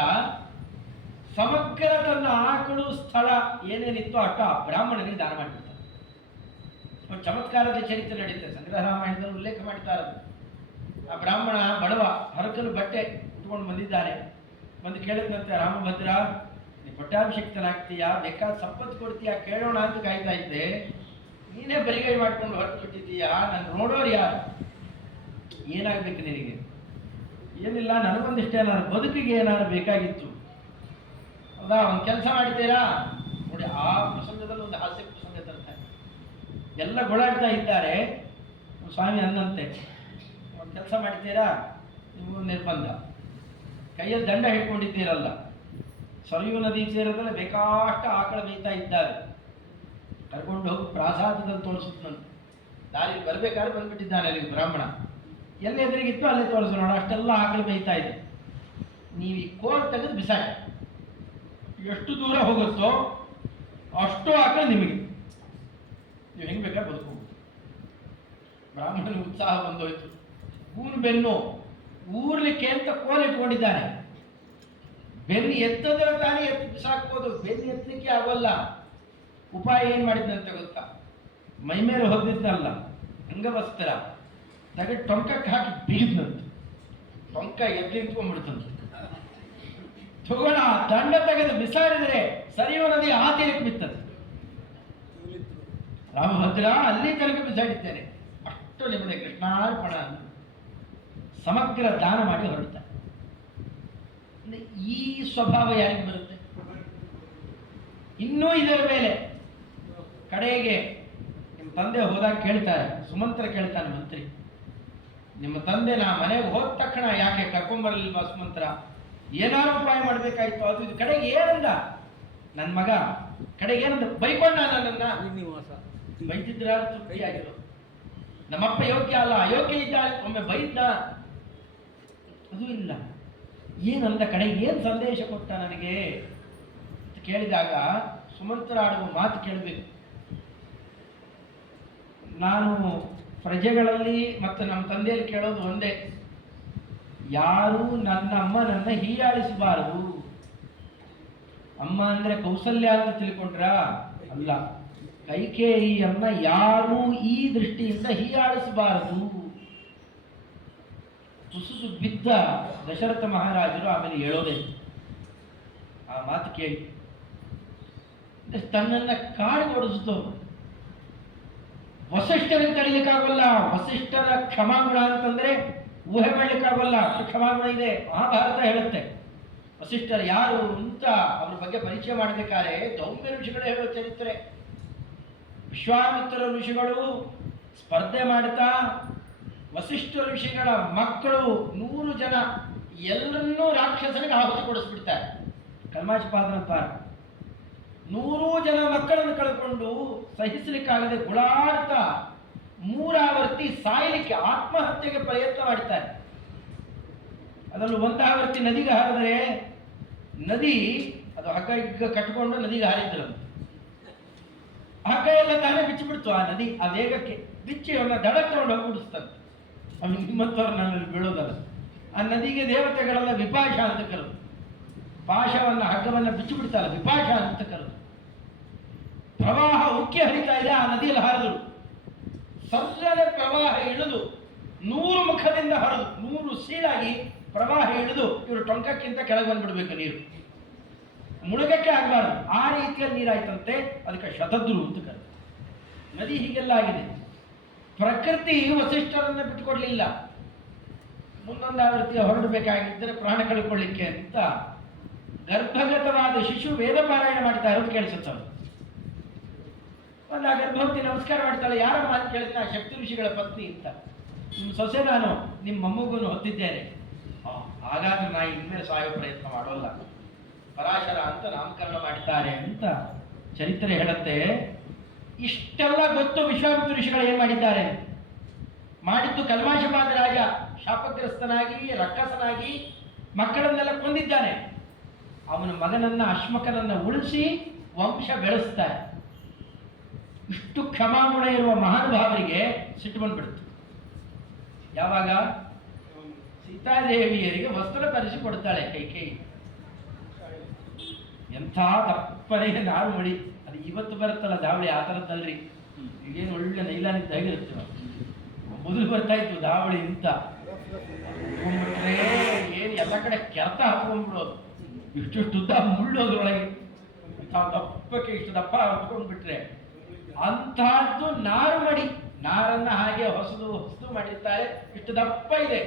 ಸಮಗ್ರ ತನ್ನ ಆಕಳು ಸ್ಥಳ ಏನೇನಿತ್ತೋ ಅಷ್ಟು ಆ ಬ್ರಾಹ್ಮಣನಿಗೆ ದಾನ ಮಾಡಿಬಿಡ್ತಾನೆ. ಚಮತ್ಕಾರದ ಚರಿತ್ರೆ ನಡೀತದೆ, ಸಂಗ್ರಹ ರಾಮಾಯಣದಲ್ಲಿ ಉಲ್ಲೇಖ ಮಾಡ್ತಾರೆ. ಆ ಬ್ರಾಹ್ಮಣ ಬಡವ, ಹರಕಲು ಬಟ್ಟೆ ಉಟ್ಕೊಂಡು ಬಂದಿದ್ದಾನೆ. ಬಂದು ಕೇಳಿದಂತೆ, ರಾಮಭದ್ರ ನೀ ಪಟ್ಟಾಭಿಷಿಕ್ತನಾಗ್ತೀಯಾ, ಬೇಕಾದ ಸಂಪತ್ತು ಕೊಡ್ತೀಯಾ ಕೇಳೋಣ ಅಂತ ಕಾಯ್ತಾ ಇದ್ದೆ, ನೀನೇ ಬರಿಗೈ ಮಾಡ್ಕೊಂಡು ಹೊರಟು ಬಿಟ್ಟಿದ್ದೀಯಾ, ನಾನು ನೋಡೋರು ಯಾರು? ಏನಾಗಬೇಕು ನಿನಗೆ? ಏನಿಲ್ಲ, ನನಗೊಂದಿಷ್ಟೇ, ನಾನು ಬದುಕಿಗೆ ಏನಾದ್ರು ಬೇಕಾಗಿತ್ತು. ಹೌದಾ, ಒಂದು ಕೆಲಸ ಮಾಡ್ತೀರಾ ನೋಡಿ. ಆ ಪ್ರಸಂಗದಲ್ಲಿ ಒಂದು ಹಾಸ್ಯ ಪ್ರಸಂಗ ತರ್ತಾರೆ. ಎಲ್ಲ ಗೊಳಾಡ್ತಾ ಇದ್ದಾರೆ. ಸ್ವಾಮಿ ಅನ್ನಂತೆ, ಒಂದು ಕೆಲಸ ಮಾಡ್ತೀರಾ, ನಿಮಗೂ ನಿರ್ಬಂಧ, ಕೈಯಲ್ಲಿ ದಂಡ ಹಿಡ್ಕೊಂಡಿದ್ದೀರಲ್ಲ, ಸರಿಯು ನದಿ ತೀರದಲ್ಲಿ ಬೇಕಾಷ್ಟು ಆಕಳ ಮೇಯ್ತಾ ಇದ್ದಾರೆ, ಕರ್ಕೊಂಡು ಹೋಗಿ ಪ್ರಾಸಾದದಲ್ಲಿ ತೋರಿಸುತ್ತಂತೆ. ದಾರಿ ಬರಬೇಕಾದ್ರೆ ಬಂದ್ಬಿಟ್ಟಿದ್ದಾನೆ ಅಲ್ಲಿಗೆ ಬ್ರಾಹ್ಮಣ. ಎಲ್ಲಿ ಎದುರಿಗಿತ್ತು ಅಲ್ಲೇ ತೋರಿಸೋಣ, ಅಷ್ಟೆಲ್ಲ ಆಕಳು ಮೇಯ್ತಾ ಇದೆ. ನೀವು ಈ ಕೋಲ್ ತೆಗೆದು ಬಿಸಾಡಿ, ಎಷ್ಟು ದೂರ ಹೋಗುತ್ತೋ ಅಷ್ಟು ಆಕಳು ನಿಮಗೆ. ನೀವು ಹೆಂಗೆ ಬೇಕಾದ್ರೆ ಬದುಕೋಬಹುದು. ಬ್ರಾಹ್ಮಣನ ಉತ್ಸಾಹ ಬಂದೋಯ್ತು. ಊರು ಬೆನ್ನು ಊರ್ಲಿಕ್ಕೆ ಅಂತ ಕೋಲ್ ಇಟ್ಕೊಂಡಿದ್ದಾನೆ. ಬೆನ್ನು ಎತ್ತದ್ರೆ ತಾನೇ ಎತ್ತು ಬಿಸಾಕ್ಬೋದು, ಬೆನ್ನು ಎತ್ತಲಿಕ್ಕೆ ಆಗೋಲ್ಲ. ಉಪಾಯ ಏನ್ ಮಾಡಿದ್ನಂತೆ ಗೊತ್ತಾ? ಮೈ ಮೇಲೆ ಹೊದ್ದಿದ್ನಲ್ಲ ಅಂಗವಸ್ತ್ರ ತೆಗೆದು ಟೊಂಕಕ್ಕೆ ಹಾಕಿ ಬಿಗಿದ್ನಂತೆ. ಟೊಂಕ ಎದ್ದು ನಿಂತ್ಕೊಂಡ್ಬಿಡ್ತಂತೆ. ತಗೋಣ ದಂಡ ತೆಗೆದು ಬಿಸಾಡಿದರೆ ಸರಿಯೋ ನದಿ ಆ ತೀರಕ್ಕೆ ಬಿತ್ತಂತೆ. ರಾಮಭದ್ರ ಅಲ್ಲಿ ತನಕ ಬಿಸಾಡಿದ್ದೇನೆ, ಅಷ್ಟು ನಿಮ್ಮದೇ ಕೃಷ್ಣಾರ್ಪಣ ಅಂತ ಸಮಗ್ರ ದಾನ ಮಾಡಿ ಹೊರಡ್ತಾರೆ. ಈ ಸ್ವಭಾವ ಯಾರಿಗೆ ಬರುತ್ತೆ? ಇನ್ನೂ ಇದರ ಮೇಲೆ ಕಡೆಗೆ ನಿಮ್ಮ ತಂದೆ ಹೋದಾಗ ಕೇಳ್ತಾರೆ, ಸುಮಂತ್ರ ಕೇಳ್ತಾನೆ ಮಂತ್ರಿ, ನಿಮ್ಮ ತಂದೆ ನಾ ಮನೆಗೆ ಹೋದ ತಕ್ಷಣ ಯಾಕೆ ಕರ್ಕೊಂಬರಲಿಲ್ವಾ ಸುಮಂತ್ರ? ಏನಾದ್ರು ಉಪಾಯ ಮಾಡ್ಬೇಕಾಯ್ತು. ಅದು ಇದು ಕಡೆಗೆ ಏನಂದ ನನ್ನ ಮಗ? ಕಡೆಗೆ ಏನಂದ? ಬೈಕೊಂಡ ನನ್ನನ್ನ. ಬೈದಿದ್ರ ತೃಪ್ತಿಯಾಗಿರೋ. ನಮ್ಮಪ್ಪ ಯೋಗ್ಯ ಅಲ್ಲ, ಅಯೋಗ್ಯ ಇದ್ದ, ಒಮ್ಮೆ ಬೈದ್ದ, ಅದು ಇಲ್ಲ. ಏನಂದ ಕಡೆಗೆ ಏನು ಸಂದೇಶ ಕೊಟ್ಟ ನನಗೆ ಅಂತ ಕೇಳಿದಾಗ ಸುಮಂತ್ರ ಆಡುವ ಮಾತು ಕೇಳಬೇಕು. ನಾನು ಪ್ರಜೆಗಳಲ್ಲಿ ಮತ್ತು ನಮ್ಮ ತಂದೆಯಲ್ಲಿ ಕೇಳೋದು ಒಂದೇ, ಯಾರು ನನ್ನ ಅಮ್ಮನನ್ನ ಹೀಯಾಳಿಸಬಾರದು. ಅಮ್ಮ ಅಂದ್ರೆ ಕೌಸಲ್ಯ ಅಂತ ತಿಳ್ಕೊಂಡ್ರ? ಅಲ್ಲ, ಕೈಕೇಯಿಯನ್ನ ಯಾರೂ ಈ ದೃಷ್ಟಿಯಿಂದ ಹೀಯಾಳಿಸಬಾರದು. ಕುಸಿದು ಬಿದ್ದ ದಶರಥ ಮಹಾರಾಜರು ಆಮೇಲೆ ಹೇಳೋದೇ ಆ ಮಾತು ಕೇಳಿ ತನ್ನನ್ನ ಕಾಡಿ ಓಡಿಸಿತು. ವಸಿಷ್ಠರಿಗೆ ತಡಿಲಿಕ್ಕಾಗಲ್ಲ. ವಸಿಷ್ಠರ ಕ್ಷಮಾಗುಣ ಅಂತಂದ್ರೆ ಊಹೆ ಮಾಡ್ಲಿಕ್ಕಾಗಲ್ಲ, ಅಷ್ಟು ಕ್ಷಮಾಗುಣ ಇದೆ. ಮಹಾಭಾರತ ಹೇಳುತ್ತೆ ವಸಿಷ್ಠರು ಯಾರು ಅಂತ ಅವ್ರ ಬಗ್ಗೆ ಪರಿಚಯ ಮಾಡಬೇಕಾದ್ರೆ ದೌಮ್ಯ ಋಷಿಗಳು ಹೇಳೋ ಚರಿತ್ರೆ. ವಿಶ್ವಾಮಿತ್ರ ಋಷಿಗಳು ಸ್ಪರ್ಧೆ ಮಾಡ್ತಾ ವಸಿಷ್ಠ ಋಷಿಗಳ ಮಕ್ಕಳು 100 ಜನ ಎಲ್ಲರನ್ನೂ ರಾಕ್ಷಸನಿಗೆ ಆಹುತಿ ಕೊಡಿಸ್ಬಿಡ್ತಾರೆ. ಕಲ್ಮಾಶಪಾದನಂತಾರೆ 100 ಜನ ಮಕ್ಕಳನ್ನು ಕಳ್ಕೊಂಡು ಸಹಿಸಲಿಕ್ಕಾಗದೆ ಗುಳಾಡ್ತಾ ಮೂರಾವರ್ತಿ ಸಾಯಲಿಕ್ಕೆ ಆತ್ಮಹತ್ಯೆಗೆ ಪ್ರಯತ್ನ ಮಾಡ್ತಾರೆ. ಅದರಲ್ಲೂ ಒಂದಾವರ್ತಿ ನದಿಗೆ ಹಾರಿದರೆ ನದಿ ಅದು ಹಗ್ಗ ಹಿಗ್ಗ ಕಟ್ಕೊಂಡು ನದಿಗೆ ಹಾರಿದ್ರು. ಹಗ್ಗ ಎಲ್ಲ ತಾನೇ ಬಿಚ್ಚಿಬಿಡ್ತು. ಆ ನದಿ ಆ ವೇಗಕ್ಕೆ ಬಿಚ್ಚಿ ಅವನ್ನ ದಡ ತಗೊಂಡು ಹೋಗಿ ಬಿಡಿಸ್ತಂತೆ. ಅವನಿಗೆ ನಿಮ್ಮತ್ತವ್ರು ನನ್ನಲ್ಲಿ ಬೀಳೋದಲ್ಲ. ಆ ನದಿಗೆ ದೇವತೆಗಳೆಲ್ಲ ವಿಪಾಶ ಅಂತ ಕರೆದು, ಪಾಶವನ್ನ ಹಗ್ಗವನ್ನ ಬಿಚ್ಚಿಬಿಡ್ತಾರ, ವಿಪಾಶ ಅಂತ ಕರೆದು. ಪ್ರವಾಹ ಉಕ್ಕಿ ಹರಿತಾ ಇದೆ, ಆ ನದಿಯಲ್ಲಿ ಹರಿದ್ರು. ಸರ್ರನೆ ಪ್ರವಾಹ ಇಳಿದು 100 ಮುಖದಿಂದ ಹರಿದು 100 ಸೀಳಾಗಿ ಪ್ರವಾಹ ಇಳಿದು ಇವರು ಟೊಂಕಕ್ಕಿಂತ ಕೆಳಗೆ ಬಂದ್ಬಿಡ್ಬೇಕು. ನೀರು ಮುಳುಗಕ್ಕೆ ಆಗಬಾರ್ದು, ಆ ರೀತಿಯಲ್ಲಿ ನೀರಾಯ್ತಂತೆ. ಅದಕ್ಕೆ ಶತದ್ರು ಅಂತ ಕರೆದು. ನದಿ ಹೀಗೆಲ್ಲ ಆಗಿದೆ. ಪ್ರಕೃತಿ ವಸಿಷ್ಠರನ್ನ ಬಿಟ್ಟುಕೊಡ್ಲಿಲ್ಲ. ಮುಂದೊಂದು ಆವೃತ್ತಿಯ ಹೊರಡಬೇಕಾಗಿದ್ದರೆ ಪ್ರಾಣ ಕಳ್ಕೊಳ್ಳಿಕ್ಕೆ ಅಂತ ಗರ್ಭಗತವಾದ ಶಿಶು ವೇದ ಪಾರಾಯಣ ಮಾಡ್ತಾ ಇರೋದು ಕೇಳಿಸುತ್ತ. ಒಂದು ಆ ಗರ್ಭವತಿ ನಮಸ್ಕಾರ ಮಾಡ್ತಾಳೆ. ಯಾರ ಮಾತು ಕೇಳಿದ್ರೆ ಆ ಶಕ್ತಿ ಋಷಿಗಳ ಪತ್ನಿ ಅಂತ. ನಿಮ್ಮ ಸೊಸೆ ನಾನು ನಿಮ್ಮ ಮೊಮ್ಮಗೂನು ಹೊತ್ತಿದ್ದೇನೆ. ಹಾಗಾದ್ರೆ ನಾ ಇನ್ಮೇಲೆ ಸಾಯೋ ಪ್ರಯತ್ನ ಮಾಡೋಲ್ಲ, ಪರಾಶರ ಅಂತ ನಾಮಕರಣ ಮಾಡ್ತಾರೆ ಅಂತ ಚರಿತ್ರೆ ಹೇಳುತ್ತೆ. ಇಷ್ಟೆಲ್ಲ ಗೊತ್ತು ವಿಶ್ವಾಮಿತ್ರ ಋಷಿಗಳು ಏನ್ ಮಾಡಿದ್ದಾರೆ? ಮಾಡಿದ್ದು ಕಲ್ಮಾಶಪಾದ ರಾಜ ಶಾಪಗ್ರಸ್ತನಾಗಿ ರಕ್ಕಸನಾಗಿ ಮಕ್ಕಳನ್ನೆಲ್ಲ ಕೊಂದಿದ್ದಾನೆ. ಅವನ ಮಗನನ್ನ ಅಶ್ಮಕನನ್ನ ಉಳಿಸಿ ವಂಶ ಬೆಳೆಸ್ತಾರೆ. ಇಷ್ಟು ಕ್ಷಮಾಗುಣ ಇರುವ ಮಹಾನುಭಾವರಿಗೆ ಸಿಟ್ಟು ಬಂದ್ಬಿಡ್ತು. ಯಾವಾಗ ಸೀತಾದೇವಿಯರಿಗೆ ವಸ್ತ್ರ ತರಿಸಿ ಕೊಡ್ತಾಳೆ ಕೈಕೇಯಿ. ಎಂಥ ದಪ್ಪನೆ ನಾರು ಮಡಿ, ಅದು ಇವತ್ತು ಬರುತ್ತಲ್ಲ ದಾವಳಿ, ಆ ಥರದ್ದಲ್ರಿ. ಈಗೇನು ಒಳ್ಳೆ ನೈಲಾನಿದ್ದ ಆಗಿರುತ್ತೆ. ಮೊದಲು ಬರ್ತಾ ಇತ್ತು ದಾವಳಿ ಅಂತ ಹಾಕೊಂಡ್ಬಿಟ್ರೆ ಏನು ಎಲ್ಲ ಕಡೆ ಕೆರ್ತ ಹಾಕೊಂಡ್ಬಿಡೋದು. ಇಷ್ಟು ಉದ್ದ ಮುಳ್ಳೋದ್ರೊಳಗೆ ದಪ್ಪಕ್ಕೆ ಇಷ್ಟು ದಪ್ಪ ಹಾಕೊಂಡ್ಬಿಟ್ರೆ ಅಂಥದ್ದು ನಾರು ಮಡಿ. ನಾರನ್ನ ಹಾಗೆ ಹೊಸದು ಮಾಡಿರ್ತಾರೆ. ಇಷ್ಟು ದಪ್ಪ ಇದೆ.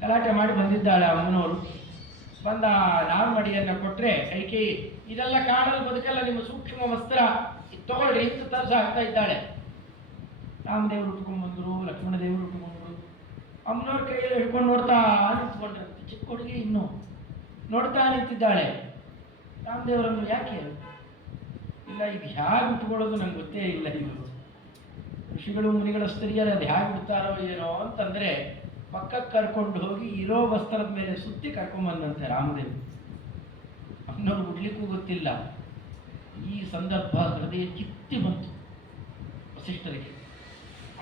ಗಲಾಟೆ ಮಾಡಿ ಬಂದಿದ್ದಾಳೆ ಅಮ್ಮನವರು. ಬಂದ ನಾರು ಮಡಿಯನ್ನು ಕೊಟ್ರೆ ಕೈಕೇಯಿ ಇದೆಲ್ಲ ಕಾಡಲ್ಲಿ ಬದುಕಲ್ಲ, ನಿಮ್ಮ ಸೂಕ್ಷ್ಮ ವಸ್ತ್ರ ಇದು ತಗೊಳ್ರಿ ಅಂತ ತರಿಸ ಹಾಕ್ತಾ ಇದ್ದಾಳೆ. ರಾಮದೇವರು ಉಟ್ಕೊಂಡ್ಬಂದ್ರು, ಲಕ್ಷ್ಮಣ ದೇವರು ಉಟ್ಕೊಂಡ್ರು. ಅಮ್ಮನವ್ರ ಕೈಯಲ್ಲಿ ಹಿಡ್ಕೊಂಡು ನೋಡ್ತಾ ನಿಂತ್ಕೊಂಡಿರುತ್ತೆ. ಚಿಕ್ಕ ಹುಡುಗಿ ಇನ್ನು ನೋಡ್ತಾ ನಿಂತಿದ್ದಾಳೆ. ರಾಮದೇವರನ್ನು ಯಾಕೆ ಇಲ್ಲ, ಇದು ಹೇಗೆ ಉಟ್ಕೊಳ್ಳೋದು ನಂಗೆ ಗೊತ್ತೇ ಇಲ್ಲ. ಇದು ಋಷಿಗಳು ಮುನಿಗಳ ಸ್ತ್ರೀಯರು ಅದು ಹೇಗೆ ಬಿಡ್ತಾರೋ ಏನೋ ಅಂತಂದ್ರೆ ಪಕ್ಕಕ್ಕೆ ಕರ್ಕೊಂಡು ಹೋಗಿ ಇರೋ ವಸ್ತ್ರದ ಮೇಲೆ ಸುತ್ತಿ ಕರ್ಕೊಂಡ್ಬಂದಂತೆ ರಾಮದೇವ್. ಅಮ್ಮನವ್ರು ಬಿಡ್ಲಿಕ್ಕೂ ಗೊತ್ತಿಲ್ಲ. ಈ ಸಂದರ್ಭ ಹೃದಯ ಕಿತ್ತಿ ಬಂತು. ವಸಿಷ್ಠರಿಗೆ.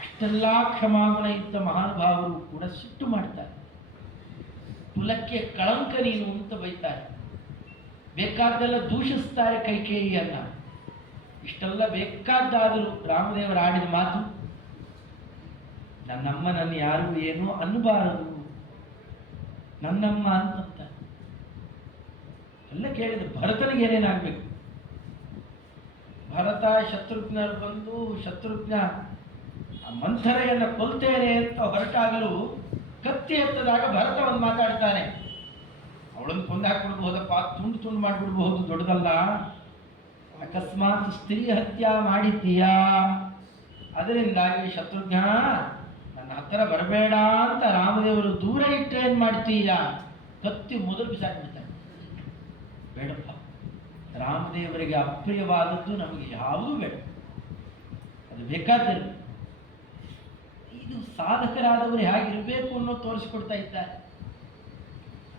ಅಷ್ಟೆಲ್ಲ ಕ್ಷಮಾಗುಣ ಇದ್ದ ಮಹಾನುಭಾವರು ಕೂಡ ಸಿಟ್ಟು ಮಾಡ್ತಾರೆ. ಕುಲಕ್ಕೆ ಕಳಂಕ ನೀನು ಅಂತ ಬೈತಾರೆ, ಬೇಕಾದ್ದೆಲ್ಲ ದೂಷಿಸ್ತಾರೆ ಕೈಕೇಯಿಯನ್ನ. ಇಷ್ಟೆಲ್ಲ ಬೇಕಾದ್ದಾದರೂ ರಾಮದೇವರು ಆಡಿದ ಮಾತು, ನನ್ನಮ್ಮ ನನ್ನ ಯಾರು ಏನು ಅನ್ನಬಾರದು, ನನ್ನಮ್ಮ ಅಂತ ಎಲ್ಲ ಕೇಳಿದ. ಭರತನಿಗೆ ಏನೇನಾಗಬೇಕು? ಭರತ ಶತ್ರುಘ್ನರು ಬಂದು ಶತ್ರುಘ್ನ ಮಂಥರೆಯನ್ನು ಕೊಲ್ತೇನೆ ಅಂತ ಹೊರಟಾಗಲು ಕತ್ತಿ ಎತ್ತದಾಗ ಭರತ ಒಂದು ಮಾತಾಡ್ತಾನೆ, ಅವಳನ್ನು ಕೊಂದಾಕ್ಬಿಡ್ಬಹುದಪ್ಪ, ತುಂಡು ತುಂಡು ಮಾಡಿಬಿಡ್ಬಹುದು, ದೊಡ್ಡದಲ್ಲ. ಅಕಸ್ಮಾತ್ ಸ್ತ್ರೀ ಹತ್ಯೆ ಮಾಡಿದ್ದೀಯಾ, ಅದರಿಂದಾಗಿ ಶತ್ರುಘ್ನ ನನ್ನ ಹತ್ತಿರ ಬರಬೇಡ ಅಂತ ರಾಮದೇವರು ದೂರ ಇಟ್ಟು ಏನು ಮಾಡ್ತೀಯ, ಕತ್ತಿ ಮೊದಲು ಬಿಸಾಕ್ಬಿಡ್ತಾನೆ. ಬೇಡಪ್ಪ, ರಾಮದೇವರಿಗೆ ಅಪ್ರಿಯವಾದದ್ದು ನಮಗೆ ಯಾವುದೂ ಬೇಡ, ಅದು ಬೇಕಾದ್ದಿಲ್ಲ. ಇದು ಸಾಧಕರಾದವರು ಹೇಗಿರಬೇಕು ಅನ್ನೋ ತೋರಿಸಿಕೊಡ್ತಾ ಇದ್ದಾರೆ.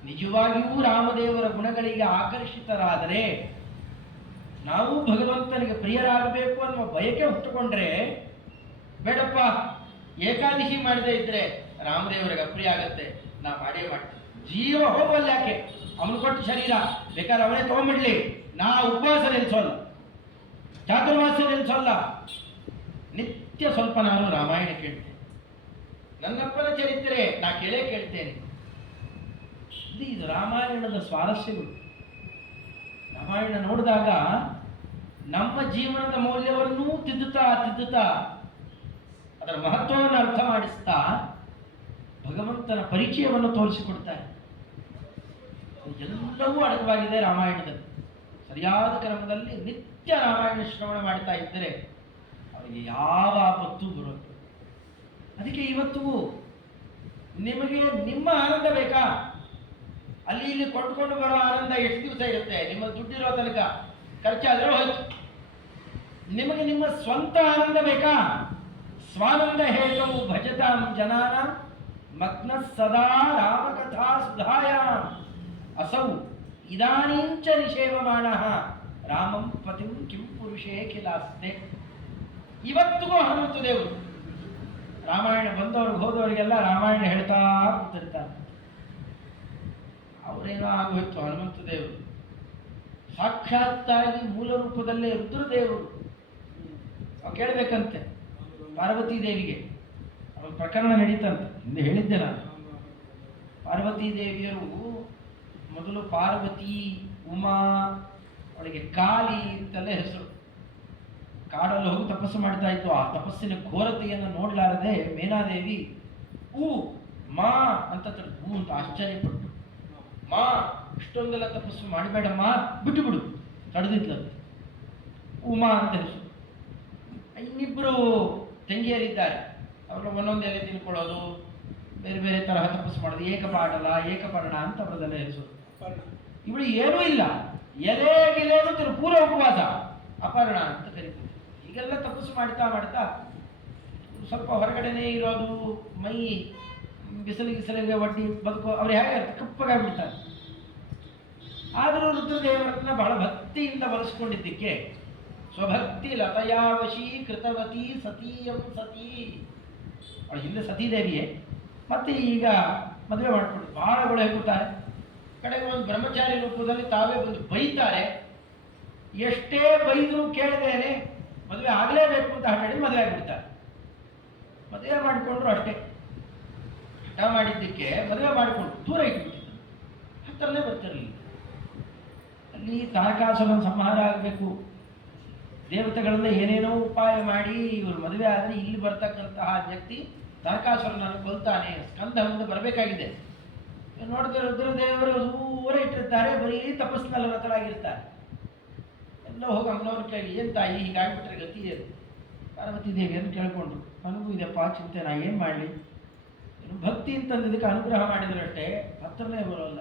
ನಿಜವಾಗಿಯೂ ರಾಮದೇವರ ಗುಣಗಳಿಗೆ ಆಕರ್ಷಿತರಾದರೆ, ನಾವು ಭಗವಂತನಿಗೆ ಪ್ರಿಯರಾಗಬೇಕು ಅನ್ನುವ ಬಯಕೆ ಹುಟ್ಟುಕೊಂಡ್ರೆ, ಬೇಡಪ್ಪ ಏಕಾದಶಿ ಮಾಡದೇ ಇದ್ರೆ ರಾಮದೇವರಿಗೆ ಅಪ್ರಿಯ ಆಗತ್ತೆ, ನಾ ಮಾಡೇ ಮಾಡ್ತೇನೆ. ಜೀವ ಹೋಗಲ್ಲ ಯಾಕೆ, ಅವನು ಕೊಟ್ಟ ಶರೀರ ಬೇಕಾದ್ರೆ ಅವನೇ ತಗೊಂಡ್ಬಿಡ್ಲಿ, ನಾ ಉಪವಾಸ ನಿಲ್ಲಿಸೋಲ್ಲ, ಚಾತುರ್ಮಾಸ ನಿಲ್ಲಿಸೋಲ್ಲ, ನಿತ್ಯ ಸ್ವಲ್ಪ ನಾನು ರಾಮಾಯಣ ಕೇಳ್ತೇನೆ, ನನ್ನಪ್ಪನ ಚರಿತ್ರೆ ನಾ ಕೇಳ್ತೇನೆ. ಇದು ರಾಮಾಯಣದ ಸ್ವಾರಸ್ಯಗಳು. ರಾಮಾಯಣ ನೋಡಿದಾಗ ನಮ್ಮ ಜೀವನದ ಮೌಲ್ಯವನ್ನೂ ತಿದ್ದುತ್ತಾ ಅದರ ಮಹತ್ವವನ್ನು ಅರ್ಥ ಮಾಡಿಸ್ತಾ ಭಗವಂತನ ಪರಿಚಯವನ್ನು ತೋರಿಸಿಕೊಡ್ತಾರೆ. ಎಲ್ಲವೂ ಅಡಕವಾಗಿದೆ ರಾಮಾಯಣದಲ್ಲಿ. ಸರಿಯಾದ ಕ್ರಮದಲ್ಲಿ ನಿತ್ಯ ರಾಮಾಯಣ ಶ್ರವಣ ಮಾಡ್ತಾ ಇದ್ದರೆ ಅವರಿಗೆ ಯಾವ ಆಪತ್ತು ಬರೋದು. ಅದಕ್ಕೆ ಇವತ್ತು ನಿಮಗೆ ನಿಮ್ಮ ಆನಂದ ಬೇಕಾ? ಅಲ್ಲಿ ಇಲ್ಲಿ ಕೊಂಡ್ಕೊಂಡು ಬರೋ ಆನಂದ ಎಷ್ಟು ದಿವಸ ಇರುತ್ತೆ? ನಿಮ್ಮ ದುಡ್ಡಿರೋ ತನಕ ಖರ್ಚಾದ್ರೆ ಹೋಯ್ತು. ನಿಮಗೆ ನಿಮ್ಮ ಸ್ವಂತ ಆನಂದ ಬೇಕಾ? ಸ್ವಾನಂದ ಹೇತವು ಭಜತಾಂ ಜನಾನ ಮಗ್ನ ಸದಾ ರಾಮಕಥಾ ಸುಧಾಯ ಅಸೌ ಇದಾನೀಂಚ ನಿಷೇವಮಾಣಃ ರಾಮಂ ಪತಿಂ ಕಿಂ ಪುರುಷೇ ಕಿಲಾಸ್ತೆ. ಇವತ್ತಿಗೂ ಹನುಮಂತ ದೇವರು ರಾಮಾಯಣ ಬಂದವ್ರಿಗೆ ಹೋದವರಿಗೆಲ್ಲ ರಾಮಾಯಣ ಹೇಳ್ತಾ ಕೂತಿರ್ತಾರೆ. ಅವರೇನೋ ಆಗೋಯ್ತು ಹನುಮಂತ ದೇವರು ಸಾಕ್ಷಾತ್ತಾಗಿ ಮೂಲ ರೂಪದಲ್ಲೇ ರುದ್ರದೇವರು. ಅವ್ರು ಕೇಳಬೇಕಂತೆ ಪಾರ್ವತೀ ದೇವಿಗೆ, ಅವ್ರ ಪ್ರಕರಣ ನಡೀತಂತೆ, ಹಿಂದೆ ಹೇಳಿದ್ದೆ ನಾನು. ಪಾರ್ವತೀ ದೇವಿಯರು ಮೊದಲು ಪಾರ್ವತಿ, ಉಮಾ, ಅವಳಿಗೆ ಕಾಲಿ ಅಂತೆಲ್ಲ ಹೆಸರು. ಕಾಡಲ್ಲಿ ಹೋಗಿ ತಪಸ್ಸು ಮಾಡ್ತಾ ಇತ್ತು. ಆ ತಪಸ್ಸಿನ ಘೋರತೆಯನ್ನು ನೋಡಲಾರದೆ ಮೇನಾದೇವಿ ಊ ಮಾ ಅಂತ ಹೂ ಅಂತ ಆಶ್ಚರ್ಯಪಟ್ಟು, ಮಾ ಇಷ್ಟೊಂದೆಲ್ಲ ತಪಸ್ಸು ಮಾಡಬೇಡಮ್ಮ, ಬಿಟ್ಟು ಬಿಡು ತಡೆದಿದ್ಲಂತೆ. ಉಮಾ ಅಂತ ಹೆಸರು. ಇನ್ನಿಬ್ಬರು ತಂಗಿಯರಿದ್ದಾರೆ, ಅವರು ಒಂದೊಂದು ಎಲೆ ತಿನ್ಕೊಳ್ಳೋದು, ಬೇರೆ ಬೇರೆ ತರಹ ತಪಸ್ಸು ಮಾಡೋದು. ಏಕಪಾಡಲ ಏಕಪರ್ಣ ಅಂತ ಅವರದೆಲ್ಲ ಹೆಸರು. ಇವಳು ಏನೂ ಇಲ್ಲ, ಎಲೆ ಗಿಲೇನು ತಿರು ಪೂರ ಉಪವಾಸ, ಅಪರ್ಣ ಅಂತ ಕರೀತಾರೆ. ಹೀಗೆಲ್ಲ ತಪಸ್ಸು ಮಾಡ್ತಾ ಸ್ವಲ್ಪ ಹೊರಗಡೆನೇ ಇರೋದು, ಮೈ ಬಿಸಿಲಿಗೆ ಒಡ್ಡಿ ಬದುಕೋ ಅವ್ರು ಹೇಗೆ ಕಪ್ಪಗಾಗ್ಬಿಡ್ತಾರೆ. ಆದರೂ ರುದ್ರದೇವರನ್ನ ಬಹಳ ಭಕ್ತಿಯಿಂದ ಬಳಸ್ಕೊಂಡಿದ್ದಕ್ಕೆ ಸ್ವಭಕ್ತಿ ಲತಯಾವಶಿ ಕೃತವತಿ ಸತೀಯಂ ಸತಿ, ಅವಳು ಹಿಂದೆ ಸತೀದೇವಿಯೇ, ಮತ್ತೆ ಈಗ ಮದುವೆ ಮಾಡ್ಕೊಂಡು ಬಹಳ ಒಳ್ಳೆ ಹೋಗುತ್ತಾರೆ. ಕಡೆಗೆ ಒಂದು ಬ್ರಹ್ಮಚಾರಿ ರೂಪದಲ್ಲಿ ತಾವೇ ಬಂದು ಬೈತಾರೆ. ಎಷ್ಟೇ ಬೈದರೂ ಕೇಳದೇನೆ ಮದುವೆ ಆಗಲೇಬೇಕು ಅಂತ ಹೇಳಿ ಮದುವೆ ಆಗಿಬಿಡ್ತಾರೆ. ಮದುವೆ ಮಾಡಿಕೊಂಡ್ರು ಅಷ್ಟೇ, ಹಠ ಮಾಡಿದ್ದಕ್ಕೆ ಮದುವೆ ಮಾಡಿಕೊಂಡು ದೂರ ಇಟ್ಬಿಟ್ಟಿದ್ರು, ಹತ್ತರಲ್ಲೇ ಬರ್ತಿರಲಿಲ್ಲ. ಅಲ್ಲಿ ತಾರಕಾಸುರನ ಸಂಹಾರ ಆಗಬೇಕು, ದೇವತೆಗಳನ್ನ ಏನೇನೋ ಉಪಾಯ ಮಾಡಿ ಇವರು ಮದುವೆ ಆದರೆ ಇಲ್ಲಿ ಬರ್ತಕ್ಕಂತಹ ವ್ಯಕ್ತಿ ತಾರಕಾಸುರನನ್ನು ಕೊಲ್ತಾನೆ, ಸ್ಕಂದ ಮುಂದೆ ಬರಬೇಕಾಗಿದೆ. ನೋಡಿದ್ರೆ ರುದ್ರದೇವರು ದೂರ ಇಟ್ಟಿರ್ತಾರೆ, ಬರೀ ತಪಸ್ಸಿನಲ್ಲಿ ರತರಾಗಿರ್ತಾರೆ. ಎಲ್ಲ ಹೋಗಿ ಅಮ್ಮನವ್ರ ಕೇಳಿ, ಏನು ತಾಯಿ ಹೀಗಾಗ್ಬಿಟ್ರೆ ಗತಿ ಏನು? ಪಾರ್ವತಿ ದೇವಿಯನ್ನು ಕೇಳ್ಕೊಂಡ್ರು, ನನಗೂ ಇದೆಪ್ಪ ಚಿಂತೆ, ನಾ ಏನು ಮಾಡಲಿ? ಭಕ್ತಿ ಅಂತಂದಿದ್ದಕ್ಕೆ ಅನುಗ್ರಹ ಮಾಡಿದ್ರಷ್ಟೇ, ಹತ್ರನೇ ಬರೋಲ್ಲ.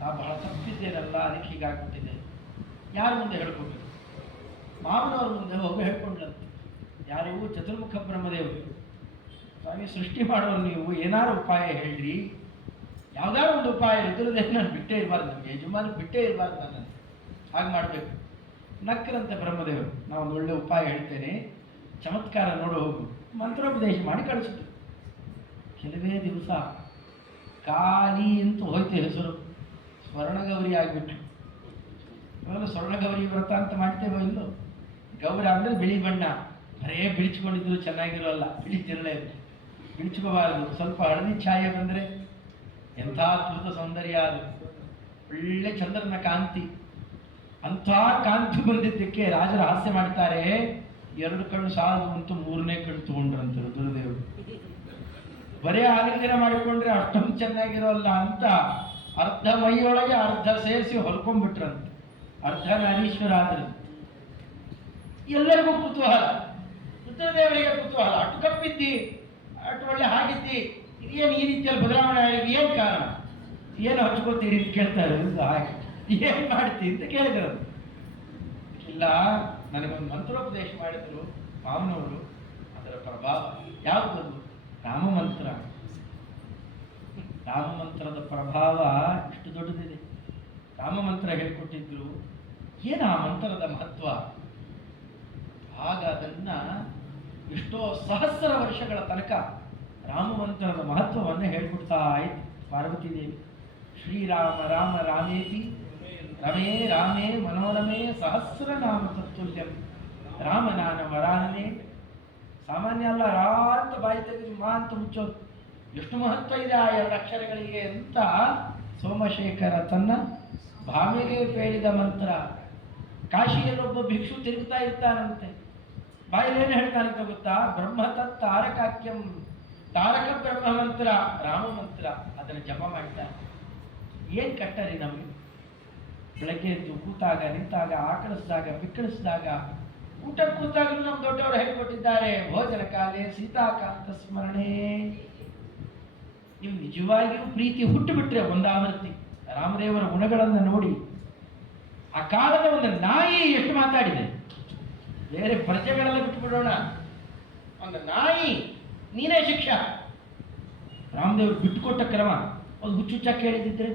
ನಾ ಬಹಳ ತಪ್ಪಿದ್ದೇನಲ್ಲ, ಅದಕ್ಕೆ ಹೀಗಾಗ್ಬಿಟ್ಟಿದೆ. ಯಾರ ಮುಂದೆ ಹೇಳ್ಕೊಬೇಕು? ಮಾವನವ್ರ ಮುಂದೆ ಹೋಗಿ ಹೇಳ್ಕೊಂಡ್ಲಂತೆ. ಯಾರು? ಚತುರ್ಮುಖ ಬ್ರಹ್ಮದೇವರು. ಸ್ವಾಮಿ, ಸೃಷ್ಟಿ ಮಾಡೋರು ನೀವು, ಏನಾರು ಉಪಾಯ ಹೇಳ್ರಿ, ಯಾವ್ದಾರು ಒಂದು ಉಪಾಯ. ರುದ್ರದೇವ್ ನಾನು ಬಿಟ್ಟೇ ಇರಬಾರ್ದು, ನಮಗೆ ಯಜಮಾನ ಬಿಟ್ಟೇ ಇರಬಾರ್ದು, ನನ್ನನ್ನು ಹಾಗೆ ಮಾಡಬೇಕು. ನಕ್ಕರಂತೆ ಬ್ರಹ್ಮದೇವರು, ನಾವು ಒಂದು ಒಳ್ಳೆ ಉಪಾಯ ಹೇಳ್ತೇನೆ, ಚಮತ್ಕಾರ ನೋಡು ಹೋಗು, ಮಂತ್ರೋಪದೇಶ ಮಾಡಿ ಕಳಿಸಿತು. ಕೆಲವೇ ದಿವಸ ಕಾಲಿ ಅಂತ ಹೋಯ್ತು ಹೆಸರು, ಸ್ವರ್ಣಗೌರಿ ಆಗಿಬಿಟ್ರು. ಇವಾಗ ಸ್ವರ್ಣಗೌರಿ ವ್ರತ ಅಂತ ಮಾಡ್ತೇವೋ ಇಲ್ಲೋ? ಗೌರ ಅಂದರೆ ಬಿಳಿ ಬಣ್ಣ, ಬರೇ ಬಿಳಿಚ್ಕೊಂಡಿದ್ರು ಚೆನ್ನಾಗಿರೋಲ್ಲ, ಬಿಳಿತಿರಲೇ ಬಿಳಿಚ್ಕೋಬಾರದು. ಸ್ವಲ್ಪ ಹಳದಿ ಛಾಯೆ ಬಂದರೆ ಎಂಥ ಅದ್ಭುತ ಸೌಂದರ್ಯ ಅದು, ಒಳ್ಳೆ ಚಂದ್ರನ ಕಾಂತಿ. ಅಂಥ ಕಾಂತಿ ಬಂದಿದ್ದಕ್ಕೆ ರಾಜರು ಹಾಸ್ಯ ಮಾಡ್ತಾರೆ, 2 ಕಣ್ಣು ಸಾಲದು ಅಂತೂ 3ನೇ ಕಣ್ಣು ತಗೊಂಡ್ರಂತ ರುದ್ರದೇವರು. ಬರೇ ಆಲಿಂಗನ ಮಾಡಿಕೊಂಡ್ರೆ ಅಷ್ಟೊಂದು ಚೆನ್ನಾಗಿರೋಲ್ಲ ಅಂತ ಅರ್ಧ ಮೈಯೊಳಗೆ ಅರ್ಧ ಸೇರಿಸಿ ಹೊಲ್ಕೊಂಡ್ಬಿಟ್ರಂತೆ. ಅರ್ಧ ನಾರೀಶ್ವರ ಆದ್ರೆ ಎಲ್ಲರಿಗೂ ಕುತೂಹಲ, ರುದ್ರದೇವರಿಗೆ ಕುತೂಹಲ. ಅಟ್ಟು ಕಪ್ಪಿದ್ದಿ, ಅಷ್ಟು ಒಳ್ಳೆ ಹಾಗಿದ್ದಿ, ಇದೇನು ಈ ರೀತಿಯಲ್ಲಿ ಬದಲಾವಣೆ ಆಗಿ ಏನು ಕಾರಣ, ಏನು ಹಚ್ಕೋತೀರಿ ಅಂತ ಕೇಳ್ತಾರೆ. ಹಾಗೆ ಏನು ಮಾಡ್ತೀವಿ ಅಂತ ಕೇಳಿದ್ರು. ಇಲ್ಲ, ನನಗೊಂದು ಮಂತ್ರೋಪದೇಶ ಮಾಡಿದ್ರು ಮಾವನವರು, ಅದರ ಪ್ರಭಾವ ಯಾವುದದು? ರಾಮಮಂತ್ರ. ರಾಮಮಂತ್ರದ ಪ್ರಭಾವ ಇಷ್ಟು ದೊಡ್ಡದಿದೆ. ರಾಮಮಂತ್ರ ಹೇಳ್ಕೊಟ್ಟಿದ್ರು. ಏನು ಆ ಮಂತ್ರದ ಮಹತ್ವ? ಆಗ ಅದನ್ನ ಎಷ್ಟೋ ಸಹಸ್ರ ವರ್ಷಗಳ ತನಕ ರಾಮಮಂತ್ರದ ಮಹತ್ವವನ್ನು ಹೇಳ್ಕೊಡ್ತಾ ಇತ್ತು ಪಾರ್ವತಿ ದೇವಿ. ಶ್ರೀರಾಮ ರಾಮ ರಾಮೇತಿ ರಮೇ ರಾಮೇ ಮನೋರಮೇ ಸಹಸ್ರನಾಮ ತತ್ತುಲ್ಯಂ ರಾಮನಾನ ವರಾನನೇ. ಸಾಮಾನ್ಯ ಅಲ್ಲ, ರಾ ಅಂತ ಬಾಯಿ ತೆಗೆದು ಮಾ ಅಂತ ಮುಚ್ಚೋದು. ಎಷ್ಟು ಮಹತ್ವ ಇದೆ ಆ 2 ಅಕ್ಷರಗಳಿಗೆ ಅಂತ ಸೋಮಶೇಖರ ತನ್ನ ಭಾಮೆಗೆ ಹೇಳಿದ ಮಂತ್ರ. ಕಾಶಿಯಲ್ಲೊಬ್ಬ ಭಿಕ್ಷು ತಿರುಗ್ತಾ ಇರ್ತಾನಂತೆ, ಬಾಯಿಲೇನು ಹೇಳ್ತಾನಂತ ಗೊತ್ತಾ? ಬ್ರಹ್ಮತತ್ ತಾರಕಾಖ್ಯಂ, ತಾರಕ ಬ್ರಹ್ಮ ಮಂತ್ರ, ರಾಮ ಮಂತ್ರ. ಅದನ್ನು ಜಪ ಮಾಡ್ತಾನೆ. ಏನು ಕಟ್ಟರಿ ನಮಗೆ? ಬೆಳಗ್ಗೆ ಎದ್ದು ಕೂತಾಗ, ನಿಂತಾಗ, ಆಕಳಿಸಿದಾಗ, ಬಿಕ್ಕಳಿಸಿದಾಗ, ಊಟ ಕೂತಾಗಲೂ ನಮ್ಮ ದೊಡ್ಡವರು ಹೇಳ್ಕೊಟ್ಟಿದ್ದಾರೆ, ಭೋಜನ ಕಾಲೇ ಸೀತಾಕಾಂತ ಸ್ಮರಣೆ. ನೀವು ನಿಜವಾಗಿಯೂ ಪ್ರೀತಿ ಹುಟ್ಟುಬಿಟ್ರೆ ಒಂದಾವರ್ತಿ ರಾಮದೇವರ ಗುಣಗಳನ್ನು ನೋಡಿ. ಆ ಕಾಲದ ಒಂದು ನಾಯಿ ಎಷ್ಟು ಮಾತಾಡಿದೆ, ಬೇರೆ ಪ್ರಜೆಗಳೆಲ್ಲ ಬಿಟ್ಟುಬಿಡೋಣ, ಒಂದು ನಾಯಿ ನೀನೇ ಶಿಕ್ಷಾ. ರಾಮದೇವರು ಬಿಟ್ಟುಕೊಟ್ಟ ಕ್ರಮ ಒಂದು ಹುಚ್ಚುಚ್ಚ ಕೇಳಿದಿದ್ರೆ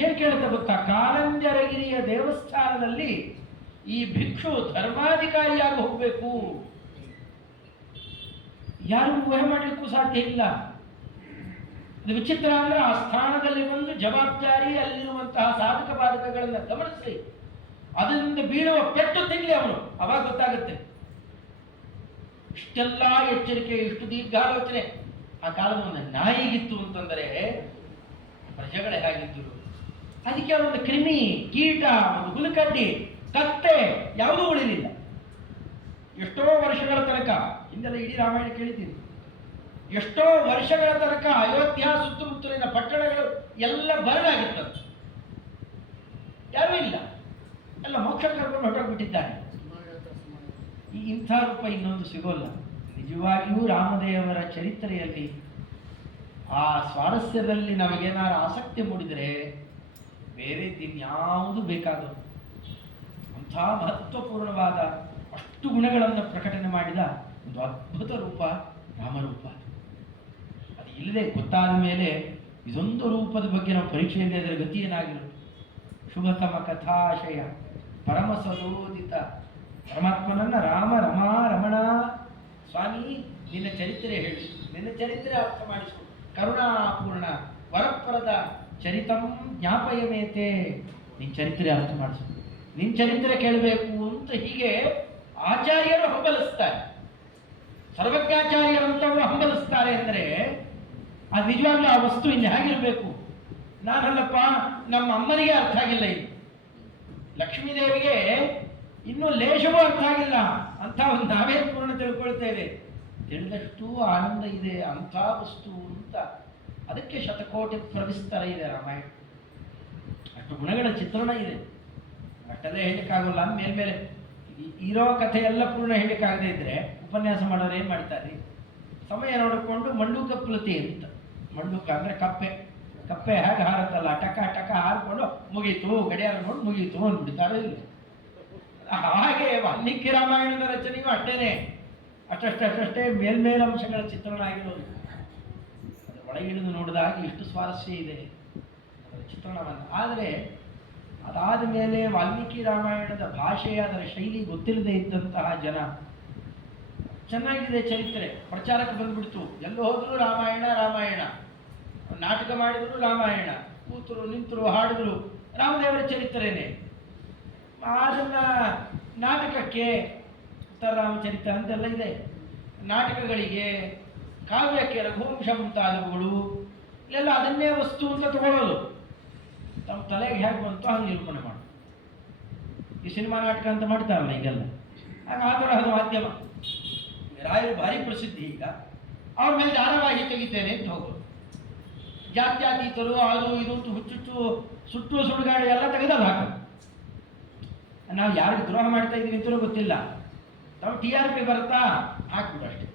ಏನು ಕೇಳುತ್ತೆ ಗೊತ್ತಾ? ಕಾರಂಜರಗಿರಿಯ ದೇವಸ್ಥಾನದಲ್ಲಿ ಈ ಭಿಕ್ಷು ಧರ್ಮಾಧಿಕಾರಿಯಾಗಿ ಹೋಗಬೇಕು. ಯಾರು ಊಹೆ ಮಾಡಲಿಕ್ಕೂ ಸಾಧ್ಯ ಇಲ್ಲ. ಇದು ವಿಚಿತ್ರ ಅಂದ್ರೆ ಆ ಸ್ಥಾನದಲ್ಲಿ ಬಂದು ಜವಾಬ್ದಾರಿ, ಅಲ್ಲಿರುವಂತಹ ಸಾಧಕ ಬಾಧಕಗಳನ್ನು ಗಮನಿಸಿ ಅದರಿಂದ ಬೀಳುವ ಪೆಟ್ಟು ತಿನ್ಲಿ ಅವನು, ಅವಾಗ ಗೊತ್ತಾಗುತ್ತೆ. ಇಷ್ಟೆಲ್ಲ ಎಚ್ಚರಿಕೆ, ಇಷ್ಟು ದೀರ್ಘಾಲೋಚನೆ ಆ ಕಾಲದ ಒಂದು ನಾಯಿಗಿತ್ತು ಅಂತಂದರೆ ಪ್ರಜೆಗಳೇ ಹೇಗಿದ್ದರು. ಅದಕ್ಕೆ ಅವರೊಂದು ಕ್ರಿಮಿ, ಕೀಟ, ಒಂದು ಹುಲಕಡ್ಡಿ, ಕತ್ತೆ ಯಾವುದೂ ಉಳಿಲಿಲ್ಲ. ಎಷ್ಟೋ ವರ್ಷಗಳ ತನಕ, ಹಿಂದೆಲ್ಲ ಇಡೀ ರಾಮಾಯಣ ಕೇಳಿದ್ದೀನಿ, ಎಷ್ಟೋ ವರ್ಷಗಳ ತನಕ ಅಯೋಧ್ಯ ಸುತ್ತಮುತ್ತಲಿನ ಪಟ್ಟಣಗಳು ಎಲ್ಲ ಬರಲಾಗಿರ್ತದೆ, ಯಾರೂ ಇಲ್ಲ, ಎಲ್ಲ ಮೋಕ್ಷ ಕರ್ಕೊಂಡು ಹೊರಟೋಗ್ಬಿಟ್ಟಿದ್ದಾರೆ. ಇಂಥ ರೂಪ ಇನ್ನೊಂದು ಸಿಗೋಲ್ಲ. ನಿಜವಾಗಿಯೂ ರಾಮದೇವರ ಚರಿತ್ರೆಯಲ್ಲಿ ಆ ಸ್ವಾರಸ್ಯದಲ್ಲಿ ನಮಗೇನಾದ್ರು ಆಸಕ್ತಿ ಮೂಡಿದರೆ ಬೇರೆ ಇನ್ಯಾವುದು ಬೇಕಾದವು. ಅಂಥ ಮಹತ್ವಪೂರ್ಣವಾದ ಅಷ್ಟು ಗುಣಗಳನ್ನು ಪ್ರಕಟಣೆ ಮಾಡಿದ ಒಂದು ಅದ್ಭುತ ರೂಪ ರಾಮರೂಪ. ಅದು ಇಲ್ಲದೆ ಗೊತ್ತಾದ ಮೇಲೆ ಇದೊಂದು ರೂಪದ ಬಗ್ಗೆ ನಾವು ಪರೀಕ್ಷೆಯಲ್ಲಿ ಅದರ ಗತಿ ಏನಾಗಿರೋದು. ಶುಭತಮ ಕಥಾಶಯ ಪರಮ ಸದೋದಿತ ಪರಮಾತ್ಮನನ್ನ ರಾಮ ರಮಾ ರಮಣ ಸ್ವಾಮಿ ನಿನ್ನ ಚರಿತ್ರೆ ಹೇಳಿಸು, ನಿನ್ನ ಚರಿತ್ರೆ ಅರ್ಥ ಮಾಡಿಸು, ಕರುಣಾಪೂರ್ಣ ವರಪ್ರದ ಚರಿತಂ ಜ್ಞಾಪಯಮೇತೆ, ನಿನ್ನ ಚರಿತ್ರೆ ಅರ್ಥ ಮಾಡಿಸು, ನಿನ್ನ ಚರಿತ್ರೆ ಕೇಳಬೇಕು ಅಂತ ಹೀಗೆ ಆಚಾರ್ಯರು ಹಂಬಲಿಸ್ತಾರೆ. ಸರ್ವಜ್ಞಾಚಾರ್ಯರಂತವರು ಹಂಬಲಿಸ್ತಾರೆ ಅಂದರೆ ಅದು ನಿಜವಾಗ್ಲೂ ಆ ವಸ್ತು ಇನ್ನು ಹೇಗಿರಬೇಕು. ನಾನಲ್ಲಪ್ಪ, ನಮ್ಮ ಅಮ್ಮನಿಗೆ ಅರ್ಥ ಆಗಿಲ್ಲ ಇದು, ಲಕ್ಷ್ಮೀದೇವಿಗೆ ಇನ್ನೂ ಲೇಷವೂ ಅರ್ಥ ಆಗಿಲ್ಲ ಅಂತ ಒಂದು ನಾವೇ ಪೂರ್ಣ ತಿಳ್ಕೊಳ್ತೇವೆ. ತಿಳಿದಷ್ಟು ಆನಂದ ಇದೆ ಅಂಥ ವಸ್ತು ಅಂತ. ಅದಕ್ಕೆ ಶತಕೋಟಿ ಪ್ರವಿಸ್ತರ ಇದೆ ರಾಮಾಯಣ. ಅಷ್ಟು ಗುಣಗಳ ಚಿತ್ರಣ ಇದೆ. ಅಷ್ಟಲ್ಲೇ ಹೇಳಲಿಕ್ಕಾಗಲ್ಲ. ಮೇಲ್ಮೇಲೆ ಇರೋ ಕಥೆಯೆಲ್ಲ ಪೂರ್ಣ ಹೇಳಲಿಕ್ಕಾಗದೇ ಇದ್ರೆ ಉಪನ್ಯಾಸ ಮಾಡೋರು ಏನು ಮಾಡ್ತಾರೆ, ಸಮಯ ನೋಡಿಕೊಂಡು ಮಂಡೂಕ ಪ್ಲತಿ ಅಂತ. ಮಂಡೂಕ ಅಂದರೆ ಕಪ್ಪೆ, ಕಪ್ಪೆ ಹೇಗೆ ಹಾರುತ್ತಲ್ಲ, ಟಕ ಟಕ ಹಾರಿಕೊಂಡು ಮುಗೀತು, ಗಡಿಯಾರ ನೋಡಿ ಮುಗೀತು ಅಂದ್ಬಿಡ್ತಾರೆ. ಇಲ್ಲ, ಹಾಗೆ ವಾಲ್ಮೀಕಿ ರಾಮಾಯಣದ ರಚನೆಯೂ ಅಷ್ಟೇನೆ, ಅಷ್ಟೇ ಮೇಲ್ಮೇಲಂಶಗಳ ಚಿತ್ರಣ ಆಗಿರೋದು. ಅದರ ಒಳಗಿಳಿದು ನೋಡಿದಾಗ ಇಷ್ಟು ಸ್ವಾರಸ್ಯ ಇದೆ ಅದರ ಚಿತ್ರಣವನ್ನು. ಆದರೆ ಅದಾದ ಮೇಲೆ ವಾಲ್ಮೀಕಿ ರಾಮಾಯಣದ ಭಾಷೆ, ಅದರ ಶೈಲಿ ಗೊತ್ತಿಲ್ಲದೆ ಇದ್ದಂತಹ ಜನ ಚೆನ್ನಾಗಿದೆ ಚರಿತ್ರೆ, ಪ್ರಚಾರಕ್ಕೆ ಬಂದ್ಬಿಡ್ತು. ಎಲ್ಲೂ ಹೋದರೂ ರಾಮಾಯಣ ರಾಮಾಯಣ, ನಾಟಕ ಮಾಡಿದ್ರು ರಾಮಾಯಣ, ಕೂತರು ನಿಂತರು ಹಾಡಿದ್ರು ರಾಮದೇವರ ಚರಿತ್ರೆನೇ. ಅದನ್ನು ನಾಟಕಕ್ಕೆ ಉತ್ತರರಾಮಚರಿತ ಅಂತೆಲ್ಲ ಇದೆ, ನಾಟಕಗಳಿಗೆ, ಕಾವ್ಯಕ್ಕೆ, ರಘುವಂಶ ಮುಂತಾದವುಗಳು ಇಲ್ಲೆಲ್ಲ ಅದನ್ನೇ ವಸ್ತು ಅಂತ ತಗೊಳ್ಳೋದು, ತಮ್ಮ ತಲೆಗೆ ಹೇಗೆ ಬಂತು ಹಂಗೆ ನಿರೂಪಣೆ ಮಾಡು. ಈ ಸಿನಿಮಾ ನಾಟಕ ಅಂತ ಮಾಡ್ತಾರಲ್ಲ ಈಗೆಲ್ಲ, ಆಗ ಆ ತರಹದ ಮಾಧ್ಯಮ. ರಾಯರು ಭಾರಿ ಪ್ರಸಿದ್ಧಿ. ಈಗ ಅವ್ರ ಮೇಲೆ ಧಾರಾವಾಹಿ ತೆಗಿತೇನೆ ಅಂತ ಹೋಗೋದು, ಜಾತ್ಯಾತೀತರು ಅದು ಇದು ಹುಚ್ಚುಚ್ಚು ಸುಟ್ಟು ಸುಡುಗಾಡು ಎಲ್ಲ ತೆಗೆದಲ್ಲ ಹಾಕ. ನಾವು ಯಾರಿಗೆ ದ್ರೋಹ ಮಾಡ್ತಾ ಇದ್ದೀವಿ ಅಂತಲೂ ಗೊತ್ತಿಲ್ಲ, ನಾವು TRP ಬರುತ್ತಾ ಹಾಕ್ಬಿಡು ಅಷ್ಟೇ.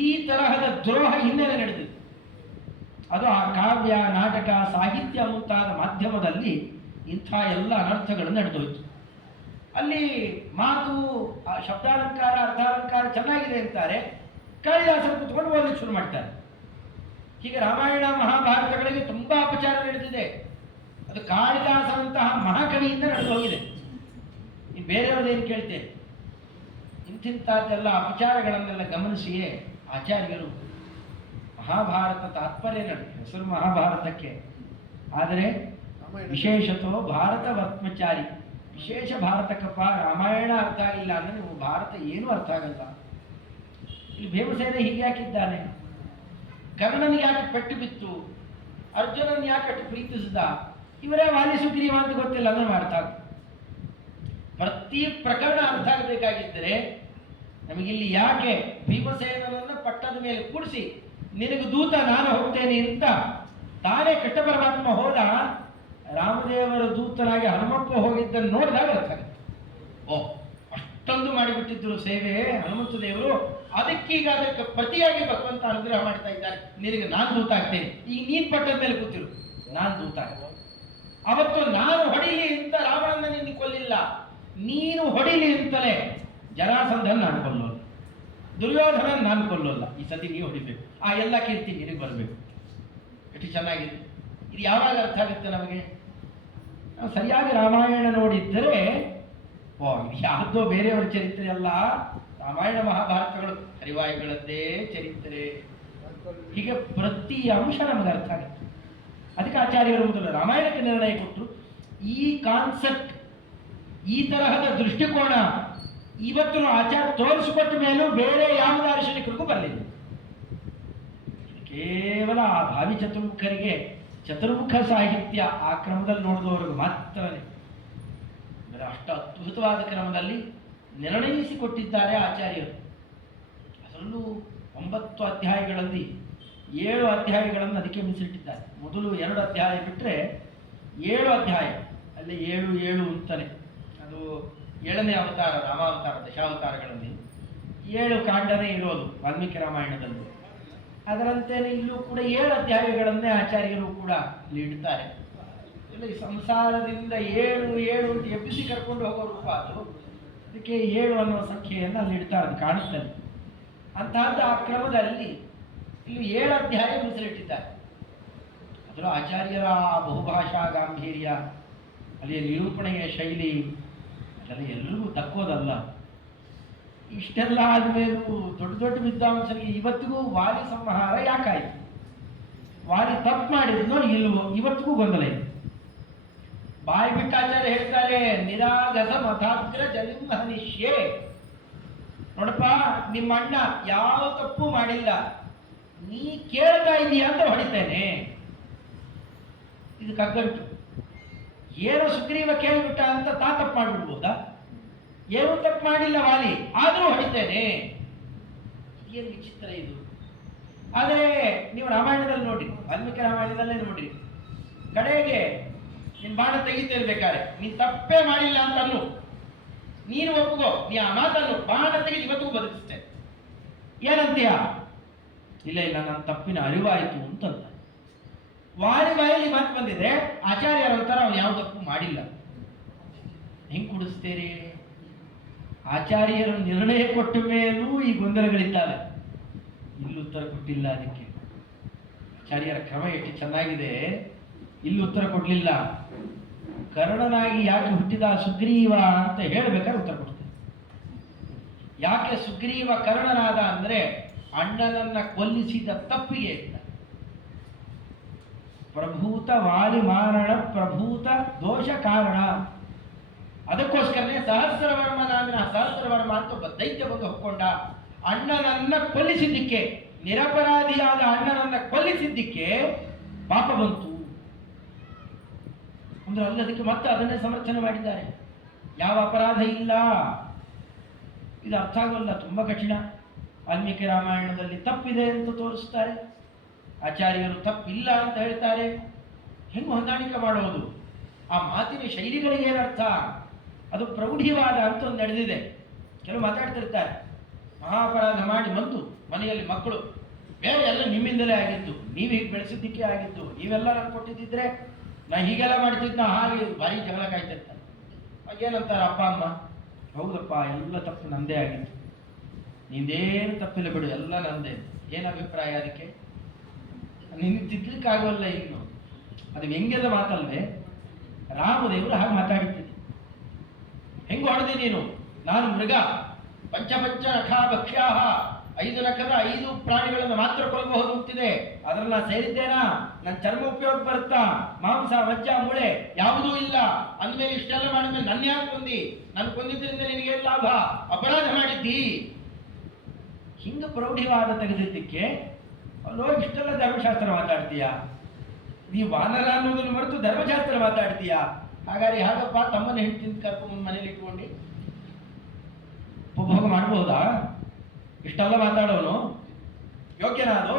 ಈ ತರಹದ ದ್ರೋಹ ಹಿನ್ನೆಲೆ ನಡೆದಿದೆ. ಅದು ಆ ಕಾವ್ಯ, ನಾಟಕ, ಸಾಹಿತ್ಯ ಮುಂತಾದ ಮಾಧ್ಯಮದಲ್ಲಿ ಇಂಥ ಎಲ್ಲ ಅನರ್ಥಗಳು ನಡೆದೋಯ್ತು. ಅಲ್ಲಿ ಮಾತು, ಶಬ್ದಾಲಂಕಾರ, ಅರ್ಥಾಲಂಕಾರ ಚೆನ್ನಾಗಿದೆ ಅಂತಾರೆ, ಕಾಳಿದಾಸರು ಕುತ್ಕೊಂಡು ಓದಲಿಕ್ಕೆ ಶುರು ಮಾಡ್ತಾರೆ. ಹೀಗೆ ರಾಮಾಯಣ ಮಹಾಭಾರತಗಳಿಗೆ ತುಂಬ ಅಪಚಾರ ನಡೆದಿದೆ. ಅದು ಕಾಳಿದಾಸನಂತಹ ಮಹಾಕವಿಯಿಂದ ನಡೆದು ಹೋಗಿದೆ. ಇನ್ನು ಬೇರೆಯವ್ರದ್ದೇನು ಕೇಳ್ತೇನೆ. ಇಂಥದ್ದೆಲ್ಲ ಅಪಚಾರಗಳನ್ನೆಲ್ಲ ಗಮನಿಸಿಯೇ ಆಚಾರ್ಯರು ಮಹಾಭಾರತ ತಾತ್ಪರ್ಯ ನಡೆದ ಹೆಸರು ಮಹಾಭಾರತಕ್ಕೆ. ಆದರೆ ವಿಶೇಷತೋ ಭಾರತ ವರ್ತ್ಮಚಾರಿ, ವಿಶೇಷ ಭಾರತಕ್ಕಪ್ಪ. ರಾಮಾಯಣ ಅರ್ಥ ಆಗಿಲ್ಲ ಅಂದರೆ ನೀವು ಭಾರತ ಏನೂ ಅರ್ಥ ಆಗಲ್ಲ. ಇಲ್ಲಿ ಭೀಮಸೇನ ಹೀಗೆ ಯಾಕಿದ್ದಾನೆ, ಕರ್ಣನಿಗೆ ಯಾಕೆ ಪೆಟ್ಟು ಬಿತ್ತು, ಅರ್ಜುನನ್ ಯಾಕೆ ಅಷ್ಟು ಪ್ರೀತಿಸಿದ, ಇವರೇ ವಾಲಿ ಸುಗ್ರೀವ ಅಂತ ಗೊತ್ತಿಲ್ಲ ಅಂದರೆ ಅರ್ಥ ಆಗ್ತದೆ. ಪ್ರತಿ ಪ್ರಕರಣ ಅರ್ಥ ಆಗಬೇಕಾಗಿದ್ದರೆ ನಮಗಿಲ್ಲಿ ಯಾಕೆ ಭೀಮಸೇನನನ್ನು ಪಟ್ಟದ ಮೇಲೆ ಕೂಡಿಸಿ ನಿನಗೆ ದೂತ ನಾನು ಹೋಗ್ತೇನೆ ಅಂತ ತಾನೇ ಕೃಷ್ಣ ಪರಮಾತ್ಮ ಹೋದ, ರಾಮದೇವರ ದೂತನಾಗಿ ಹನುಮಪ್ಪ ಹೋಗಿದ್ದನ್ನು ನೋಡಿದಾಗ ಅರ್ಥ ಆಗುತ್ತೆ. ಓ, ಅಷ್ಟೊಂದು ಮಾಡಿಬಿಟ್ಟಿದ್ರು ಸೇವೆ ಹನುಮಂತ ದೇವರು, ಅದಕ್ಕೀಗ ಅದಕ್ಕೆ ಪ್ರತಿಯಾಗಿ ಭಗವಂತ ಅನುಗ್ರಹ ಮಾಡ್ತಾ ಇದ್ದಾರೆ, ನಿನಗೆ ನಾನು ದೂತ ಆಗ್ತೇನೆ. ಈಗ ನೀನು ಪಟ್ಟದ ಮೇಲೆ ಕೂತಿರು, ನಾನು ದೂತ ಆಗ್ತೇನೆ. ಅವತ್ತು ನಾನು ಹೊಡಿಲಿ ಅಂತ ರಾವಣನ ನಿನ್ನ ಕೊಲ್ಲಿಲ್ಲ, ನೀನು ಹೊಡಿಲಿ ಅಂತಲೇ ಜರಾಸಂಧನ ನಾನು ಕೊಲ್ಲೋಲ್ಲ, ದುರ್ಯೋಧನ ನಾನು ಕೊಲ್ಲೋಲ್ಲ. ಈ ಸತಿ ನೀವು ಹೊಡಿಬೇಕು, ಆ ಎಲ್ಲ ಕೀರ್ತಿ ನಿನಗೆ ಬರಬೇಕು. ಎಷ್ಟು ಚೆನ್ನಾಗಿದೆ. ಇದು ಯಾವಾಗ ಅರ್ಥ ಆಗುತ್ತೆ ನಮಗೆ? ನಾವು ಸರಿಯಾಗಿ ರಾಮಾಯಣ ನೋಡಿದ್ದರೆ, ಓ ಇದು ಯಾವುದೋ ಬೇರೆಯವರ ಚರಿತ್ರೆ ಅಲ್ಲ, ರಾಮಾಯಣ ಮಹಾಭಾರತಗಳು ಹರಿವಾಯುಗಳದ್ದೇ ಚರಿತ್ರೆ. ಹೀಗೆ ಪ್ರತಿ ಅಂಶ ನಮಗೆ ಅರ್ಥ ಆಗುತ್ತೆ. ಅದಕ್ಕೆ ಆಚಾರ್ಯರು ಮೊದಲು ರಾಮಾಯಣಕ್ಕೆ ನಿರ್ಣಯ ಕೊಟ್ಟರು. ಈ ಕಾನ್ಸೆಪ್ಟ್, ಈ ತರಹದ ದೃಷ್ಟಿಕೋನ ಇವತ್ತು ಆಚಾರ್ಯ ತೋರಿಸಿಕೊಟ್ಟ ಮೇಲೂ ಬೇರೆ ಯಾವ ದಾರ್ಶನಿಕರಿಗೂ ಬರಲಿಲ್ಲ. ಕೇವಲ ಆ ಭಾವಿ ಚತುರ್ಮುಖರಿಗೆ, ಚತುರ್ಮುಖ ಸಾಹಿತ್ಯ ಆ ಕ್ರಮದಲ್ಲಿ ನೋಡಿದವರಿಗೆ ಮಾತ್ರನೇ ಅಷ್ಟು ಅದ್ಭುತವಾದ ಕ್ರಮದಲ್ಲಿ ನಿರ್ಣಯಿಸಿಕೊಟ್ಟಿದ್ದಾರೆ ಆಚಾರ್ಯರು. ಅದರಲ್ಲೂ 9 ಅಧ್ಯಾಯಗಳಲ್ಲಿ 7 ಅಧ್ಯಾಯಗಳನ್ನು ಅದಕ್ಕೆ ಮೀಸಲಿಟ್ಟಿದ್ದಾರೆ. ಮೊದಲು 2 ಅಧ್ಯಾಯ ಬಿಟ್ಟರೆ 7 ಅಧ್ಯಾಯ, ಅಲ್ಲಿ 7 ಅಂತಾನೆ. ಅದು 7ನೇ ಅವತಾರ, ರಾಮಾವತಾರ, ದಶಾವತಾರಗಳಲ್ಲಿ 7 ಕಾಂಡನೇ ಇರೋದು ವಾಲ್ಮೀಕಿ ರಾಮಾಯಣದಲ್ಲಿ. ಅದರಂತೆಯೇ ಇಲ್ಲೂ ಕೂಡ 7 ಅಧ್ಯಾಯಗಳನ್ನೇ ಆಚಾರ್ಯರು ಕೂಡ ಇಲ್ಲಿ ಇಡ್ತಾರೆ. ಇಲ್ಲ, ಈ ಸಂಸಾರದಿಂದ 7 ಅಂತ ಎಬ್ಬಿಸಿ ಕರ್ಕೊಂಡು ಹೋಗೋ ರೂಪ ಅದು. ಅದಕ್ಕೆ 7 ಅನ್ನೋ ಸಂಖ್ಯೆಯನ್ನು ಅಲ್ಲಿ ಇಡ್ತಾರೆ, ಅದು ಕಾಣುತ್ತದೆ. ಅಂತಹದ್ದು ಆ ಕ್ರಮದಲ್ಲಿ ಇಲ್ಲಿ 7 ಅಧ್ಯಾಯ ಮೀಸಲಿಟ್ಟಿದ್ದಾರೆ. ಅದರ ಆಚಾರ್ಯರ ಬಹುಭಾಷಾ ಗಾಂಭೀರ್ಯ, ಅಲ್ಲಿಯ ನಿರೂಪಣೆಯ ಶೈಲಿ ಅದೆಲ್ಲ ಎಲ್ಲರಿಗೂ ದಕ್ಕೋದಲ್ಲ. ಇಷ್ಟೆಲ್ಲ ಆದಮೇಲೂ ದೊಡ್ಡ ದೊಡ್ಡ ವಿದ್ವಾಂಸರಿಗೆ ಇವತ್ತಿಗೂ ವಾಲಿ ಸಂಹಾರ ಯಾಕಾಯಿತು, ವಾಲಿ ತಪ್ಪು ಮಾಡಿದ್ನೋ ಇಲ್ವೋ ಇವತ್ತಿಗೂ ಗೊಂದಲ ಇದೆ. ಬಾಯಿ ಬಿಟ್ಟಾಚಾರ್ಯ ಹೇಳ್ತಾರೆ, ನಿರಾಗಸ ಮತಾಗ್ರ ಜನಿಂ ಹನಿಷ್ಯೆ. ನೋಡಪ್ಪ, ನಿಮ್ಮ ಅಣ್ಣ ಯಾವ ತಪ್ಪು ಮಾಡಿಲ್ಲ, ನೀ ಕೇಳ್ತಾ ಇದೀಯ ಅಂತ ಹೊಡಿತೇನೆ. ಇದು ಕಗ್ಗಂಟು. ಏನೋ ಸುಗ್ರೀವ ಕೇಳಿಬಿಟ್ಟ ಅಂತ ತಪ್ಪು ಮಾಡಿಬಿಡ್ಬೋದಾ? ಏನೂ ತಪ್ಪು ಮಾಡಿಲ್ಲ ವಾಲಿ, ಆದರೂ ಹೊಡಿತೇನೆ. ಏನು ವಿಚಿತ್ರ ಇದು. ಆದರೆ ನೀವು ರಾಮಾಯಣದಲ್ಲಿ ನೋಡಿ, ವಾಲ್ಮೀಕಿ ರಾಮಾಯಣದಲ್ಲೇ ನೋಡಿ, ಕಡೆಗೆ ನಿನ್ನ ಬಾಣ ತೆಗಿತಿರ್ಬೇಕಾದ್ರೆ ನೀನು ತಪ್ಪೇ ಮಾಡಿಲ್ಲ ಅಂತ ಅನ್ನು, ನೀನು ಒಪ್ಪುಗೋ, ನೀ ಆ ಮಾತನ್ನು ಬಾಣ ತೆಗೆದು ಇವತ್ತಿಗೂ ಬದುಕಿಸ್ತೇನೆ. ಏನಂತೀಯ? ಇಲ್ಲ ಇಲ್ಲ, ನನ್ನ ತಪ್ಪಿನ ಅರಿವಾಯಿತು ಅಂತಂತ. ವಾಲಿ ಬಾಯಲ್ಲಿ ಮಾತು ಬಂದಿದೆ, ಆಚಾರ್ಯರಂತರ ಅವ್ನು ಯಾವ ತಪ್ಪು ಮಾಡಿಲ್ಲ. ಹೆಂಗೆ ಕುಡಿಸ್ತೀರಿ? ಆಚಾರ್ಯರು ನಿರ್ಣಯ ಕೊಟ್ಟ ಮೇಲೂ ಈ ಗೊಂದಲಗಳಿದ್ದಾವೆ. ಇಲ್ಲೂ ಉತ್ತರ ಕೊಟ್ಟಿಲ್ಲ. ಅದಕ್ಕೆ ಆಚಾರ್ಯರ ಕ್ರಮ ಎಷ್ಟು ಚೆನ್ನಾಗಿದೆ. ಇಲ್ಲಿ ಉತ್ತರ ಕೊಡಲಿಲ್ಲ. ಕರ್ಣನಾಗಿ ಯಾಕೆ ಹುಟ್ಟಿದ ಸುಗ್ರೀವ ಅಂತ ಹೇಳಬೇಕಾದ್ರೆ ಉತ್ತರ ಕೊಡ್ತಾರೆ. ಯಾಕೆ ಸುಗ್ರೀವ ಕರ್ಣನಾದ ಅಂದರೆ ಅಣ್ಣನನ್ನ ಕೊಲ್ಲಿಸಿದ ತಪ್ಪಿಗೆ ಅಂತ. ಪ್ರಭೂತ ವಾಲಿ ಮಾರಣ ಪ್ರಭೂತ ದೋಷ ಕಾರಣ. ಅದಕ್ಕೋಸ್ಕರನೇ ಸಹಸ್ರವರ್ಮ ನಾಮಿನ ಸಹಸ್ರವರ್ಮ ಅಂತ ಒಬ್ಬ ದೈತ್ಯ ಬಂದು ಹೊಕ್ಕೊಂಡ. ಅಣ್ಣನನ್ನ ಕೊಲ್ಲಿಸಿದ್ದಕ್ಕೆ, ನಿರಪರಾಧಿಯಾದ ಅಣ್ಣನನ್ನ ಕೊಲ್ಲಿಸಿದ್ದಕ್ಕೆ ಪಾಪ ಬಂತು ಅಂದ್ರೆ ಅಲ್ಲದಕ್ಕೆ ಮತ್ತೆ ಅದನ್ನೇ ಸಮರ್ಥನೆ ಮಾಡಿದ್ದಾರೆ. ಯಾವ ಅಪರಾಧ ಇಲ್ಲ. ಇದು ಅರ್ಥ ಆಗೋಲ್ಲ, ತುಂಬ ಕಠಿಣ. ವಾಲ್ಮೀಕಿ ರಾಮಾಯಣದಲ್ಲಿ ತಪ್ಪಿದೆ ಅಂತ ತೋರಿಸ್ತಾರೆ, ಆಚಾರ್ಯರು ತಪ್ಪಿಲ್ಲ ಅಂತ ಹೇಳ್ತಾರೆ. ಹೆಂಗೆ ಹೊಂದಾಣಿಕೆ ಮಾಡೋದು? ಆ ಮಾತಿನ ಶೈಲಿಗಳಿಗೆ ಏನರ್ಥ? ಅದು ಪ್ರೌಢಿವಾದ ಅಂತ ಒಂದು ನಡೆದಿದೆ. ಕೆಲವು ಮಾತಾಡ್ತಿರ್ತಾರೆ, ಮಹಾಪರಾಧ ಮಾಡಿ ಬಂದು ಮನೆಯಲ್ಲಿ ಮಕ್ಕಳು, ಬೇರೆ ಎಲ್ಲ ನಿಮ್ಮಿಂದಲೇ ಆಗಿದ್ದು, ನೀವು ಹೀಗೆ ಬೆಳೆಸಿದ್ದಕ್ಕೆ ಆಗಿದ್ದು, ನೀವೆಲ್ಲ ನಾನು ಕೊಟ್ಟಿದ್ದಿದ್ರೆ ನಾ ಹೀಗೆಲ್ಲ ಮಾಡ್ತಿದ್ದ, ಹಾಗೆ ಭಾರಿ ಜಗಳ ಕಾಯ್ತಿರ್ತಾರೆ. ಏನಂತಾರೆ ಅಪ್ಪ ಅಮ್ಮ? ಹೌದಪ್ಪ, ಎಲ್ಲ ತಪ್ಪು ನಂದೇ ಆಗಿತ್ತು, ನಿಂದೇನು ತಪ್ಪಿಲ್ಲ ಬಿಡು, ಎಲ್ಲ ನಂದೇ. ಏನು ಅಭಿಪ್ರಾಯ ಅದಕ್ಕೆ? ನಿನ್ನ ತಿದ್ಲಿಕ್ಕಾಗಲ್ಲ ಇನ್ನು. ಅದು ವ್ಯಂಗ್ಯದ ಮಾತಲ್ವೇ? ರಾಮದೇವರು ಹಾಗೆ ಮಾತಾಡಿದ್ದೀನಿ. ಹೆಂಗೆ ಹೊಡೆದಿ ನೀನು? ನಾನು ಮೃಗ, ಪಂಚಪಂಚ ನಖಾ ಭಕ್ಷ್ಯಾಹ, 5 ನಖದ 5 ಪ್ರಾಣಿಗಳನ್ನು ಮಾತ್ರ ಕೊಲ್ಲಬಹುದು ಅಂತಿದೆ. ಅದ್ರಲ್ಲಿ ನಾನು ಸೇರಿದ್ದೇನಾ? ನನ್ನ ಚರ್ಮ ಉಪಯೋಗ ಬರುತ್ತಾ? ಮಾಂಸ, ಮಜ್ಜ, ಮೂಳೆ ಯಾವುದೂ ಇಲ್ಲ ಅಂದಮೇಲೆ ಇಷ್ಟೆಲ್ಲ ಮಾಡಿದ್ಮೇಲೆ ನನ್ನ ಯಾಕೆ ಕೊಂದಿ? ನಾನು ಕೊಂದಿದ್ದರಿಂದ ನಿನಗೇನು ಲಾಭ? ಅಪರಾಧ ಮಾಡಿದ್ದಿ. ಹಿಂಗೆ ಪ್ರೌಢಿವಾದ ತೆಗೆದಿದ್ದಕ್ಕೆ ಅಲ್ಲೋ ಇಷ್ಟೆಲ್ಲ ಧರ್ಮಶಾಸ್ತ್ರ ಮಾತಾಡ್ತೀಯಾ? ನೀವು ವಾನರ ಅನ್ನೋದನ್ನು ಮರೆತು ಧರ್ಮಶಾಸ್ತ್ರ ಮಾತಾಡ್ತೀಯಾ? ಹಾಗಾದ್ರೆ ಹಾಗಪ್ಪ, ತಮ್ಮನ ಹೆಂಡತಿ ಕರ್ಕೊಂಡು ಮನೇಲಿ ಇಟ್ಕೊಂಡು ಉಪಭೋಗ ಮಾಡಬಹುದಾ? ಇಷ್ಟೆಲ್ಲ ಮಾತಾಡೋನು ಯೋಗ್ಯನಾ? ಅದು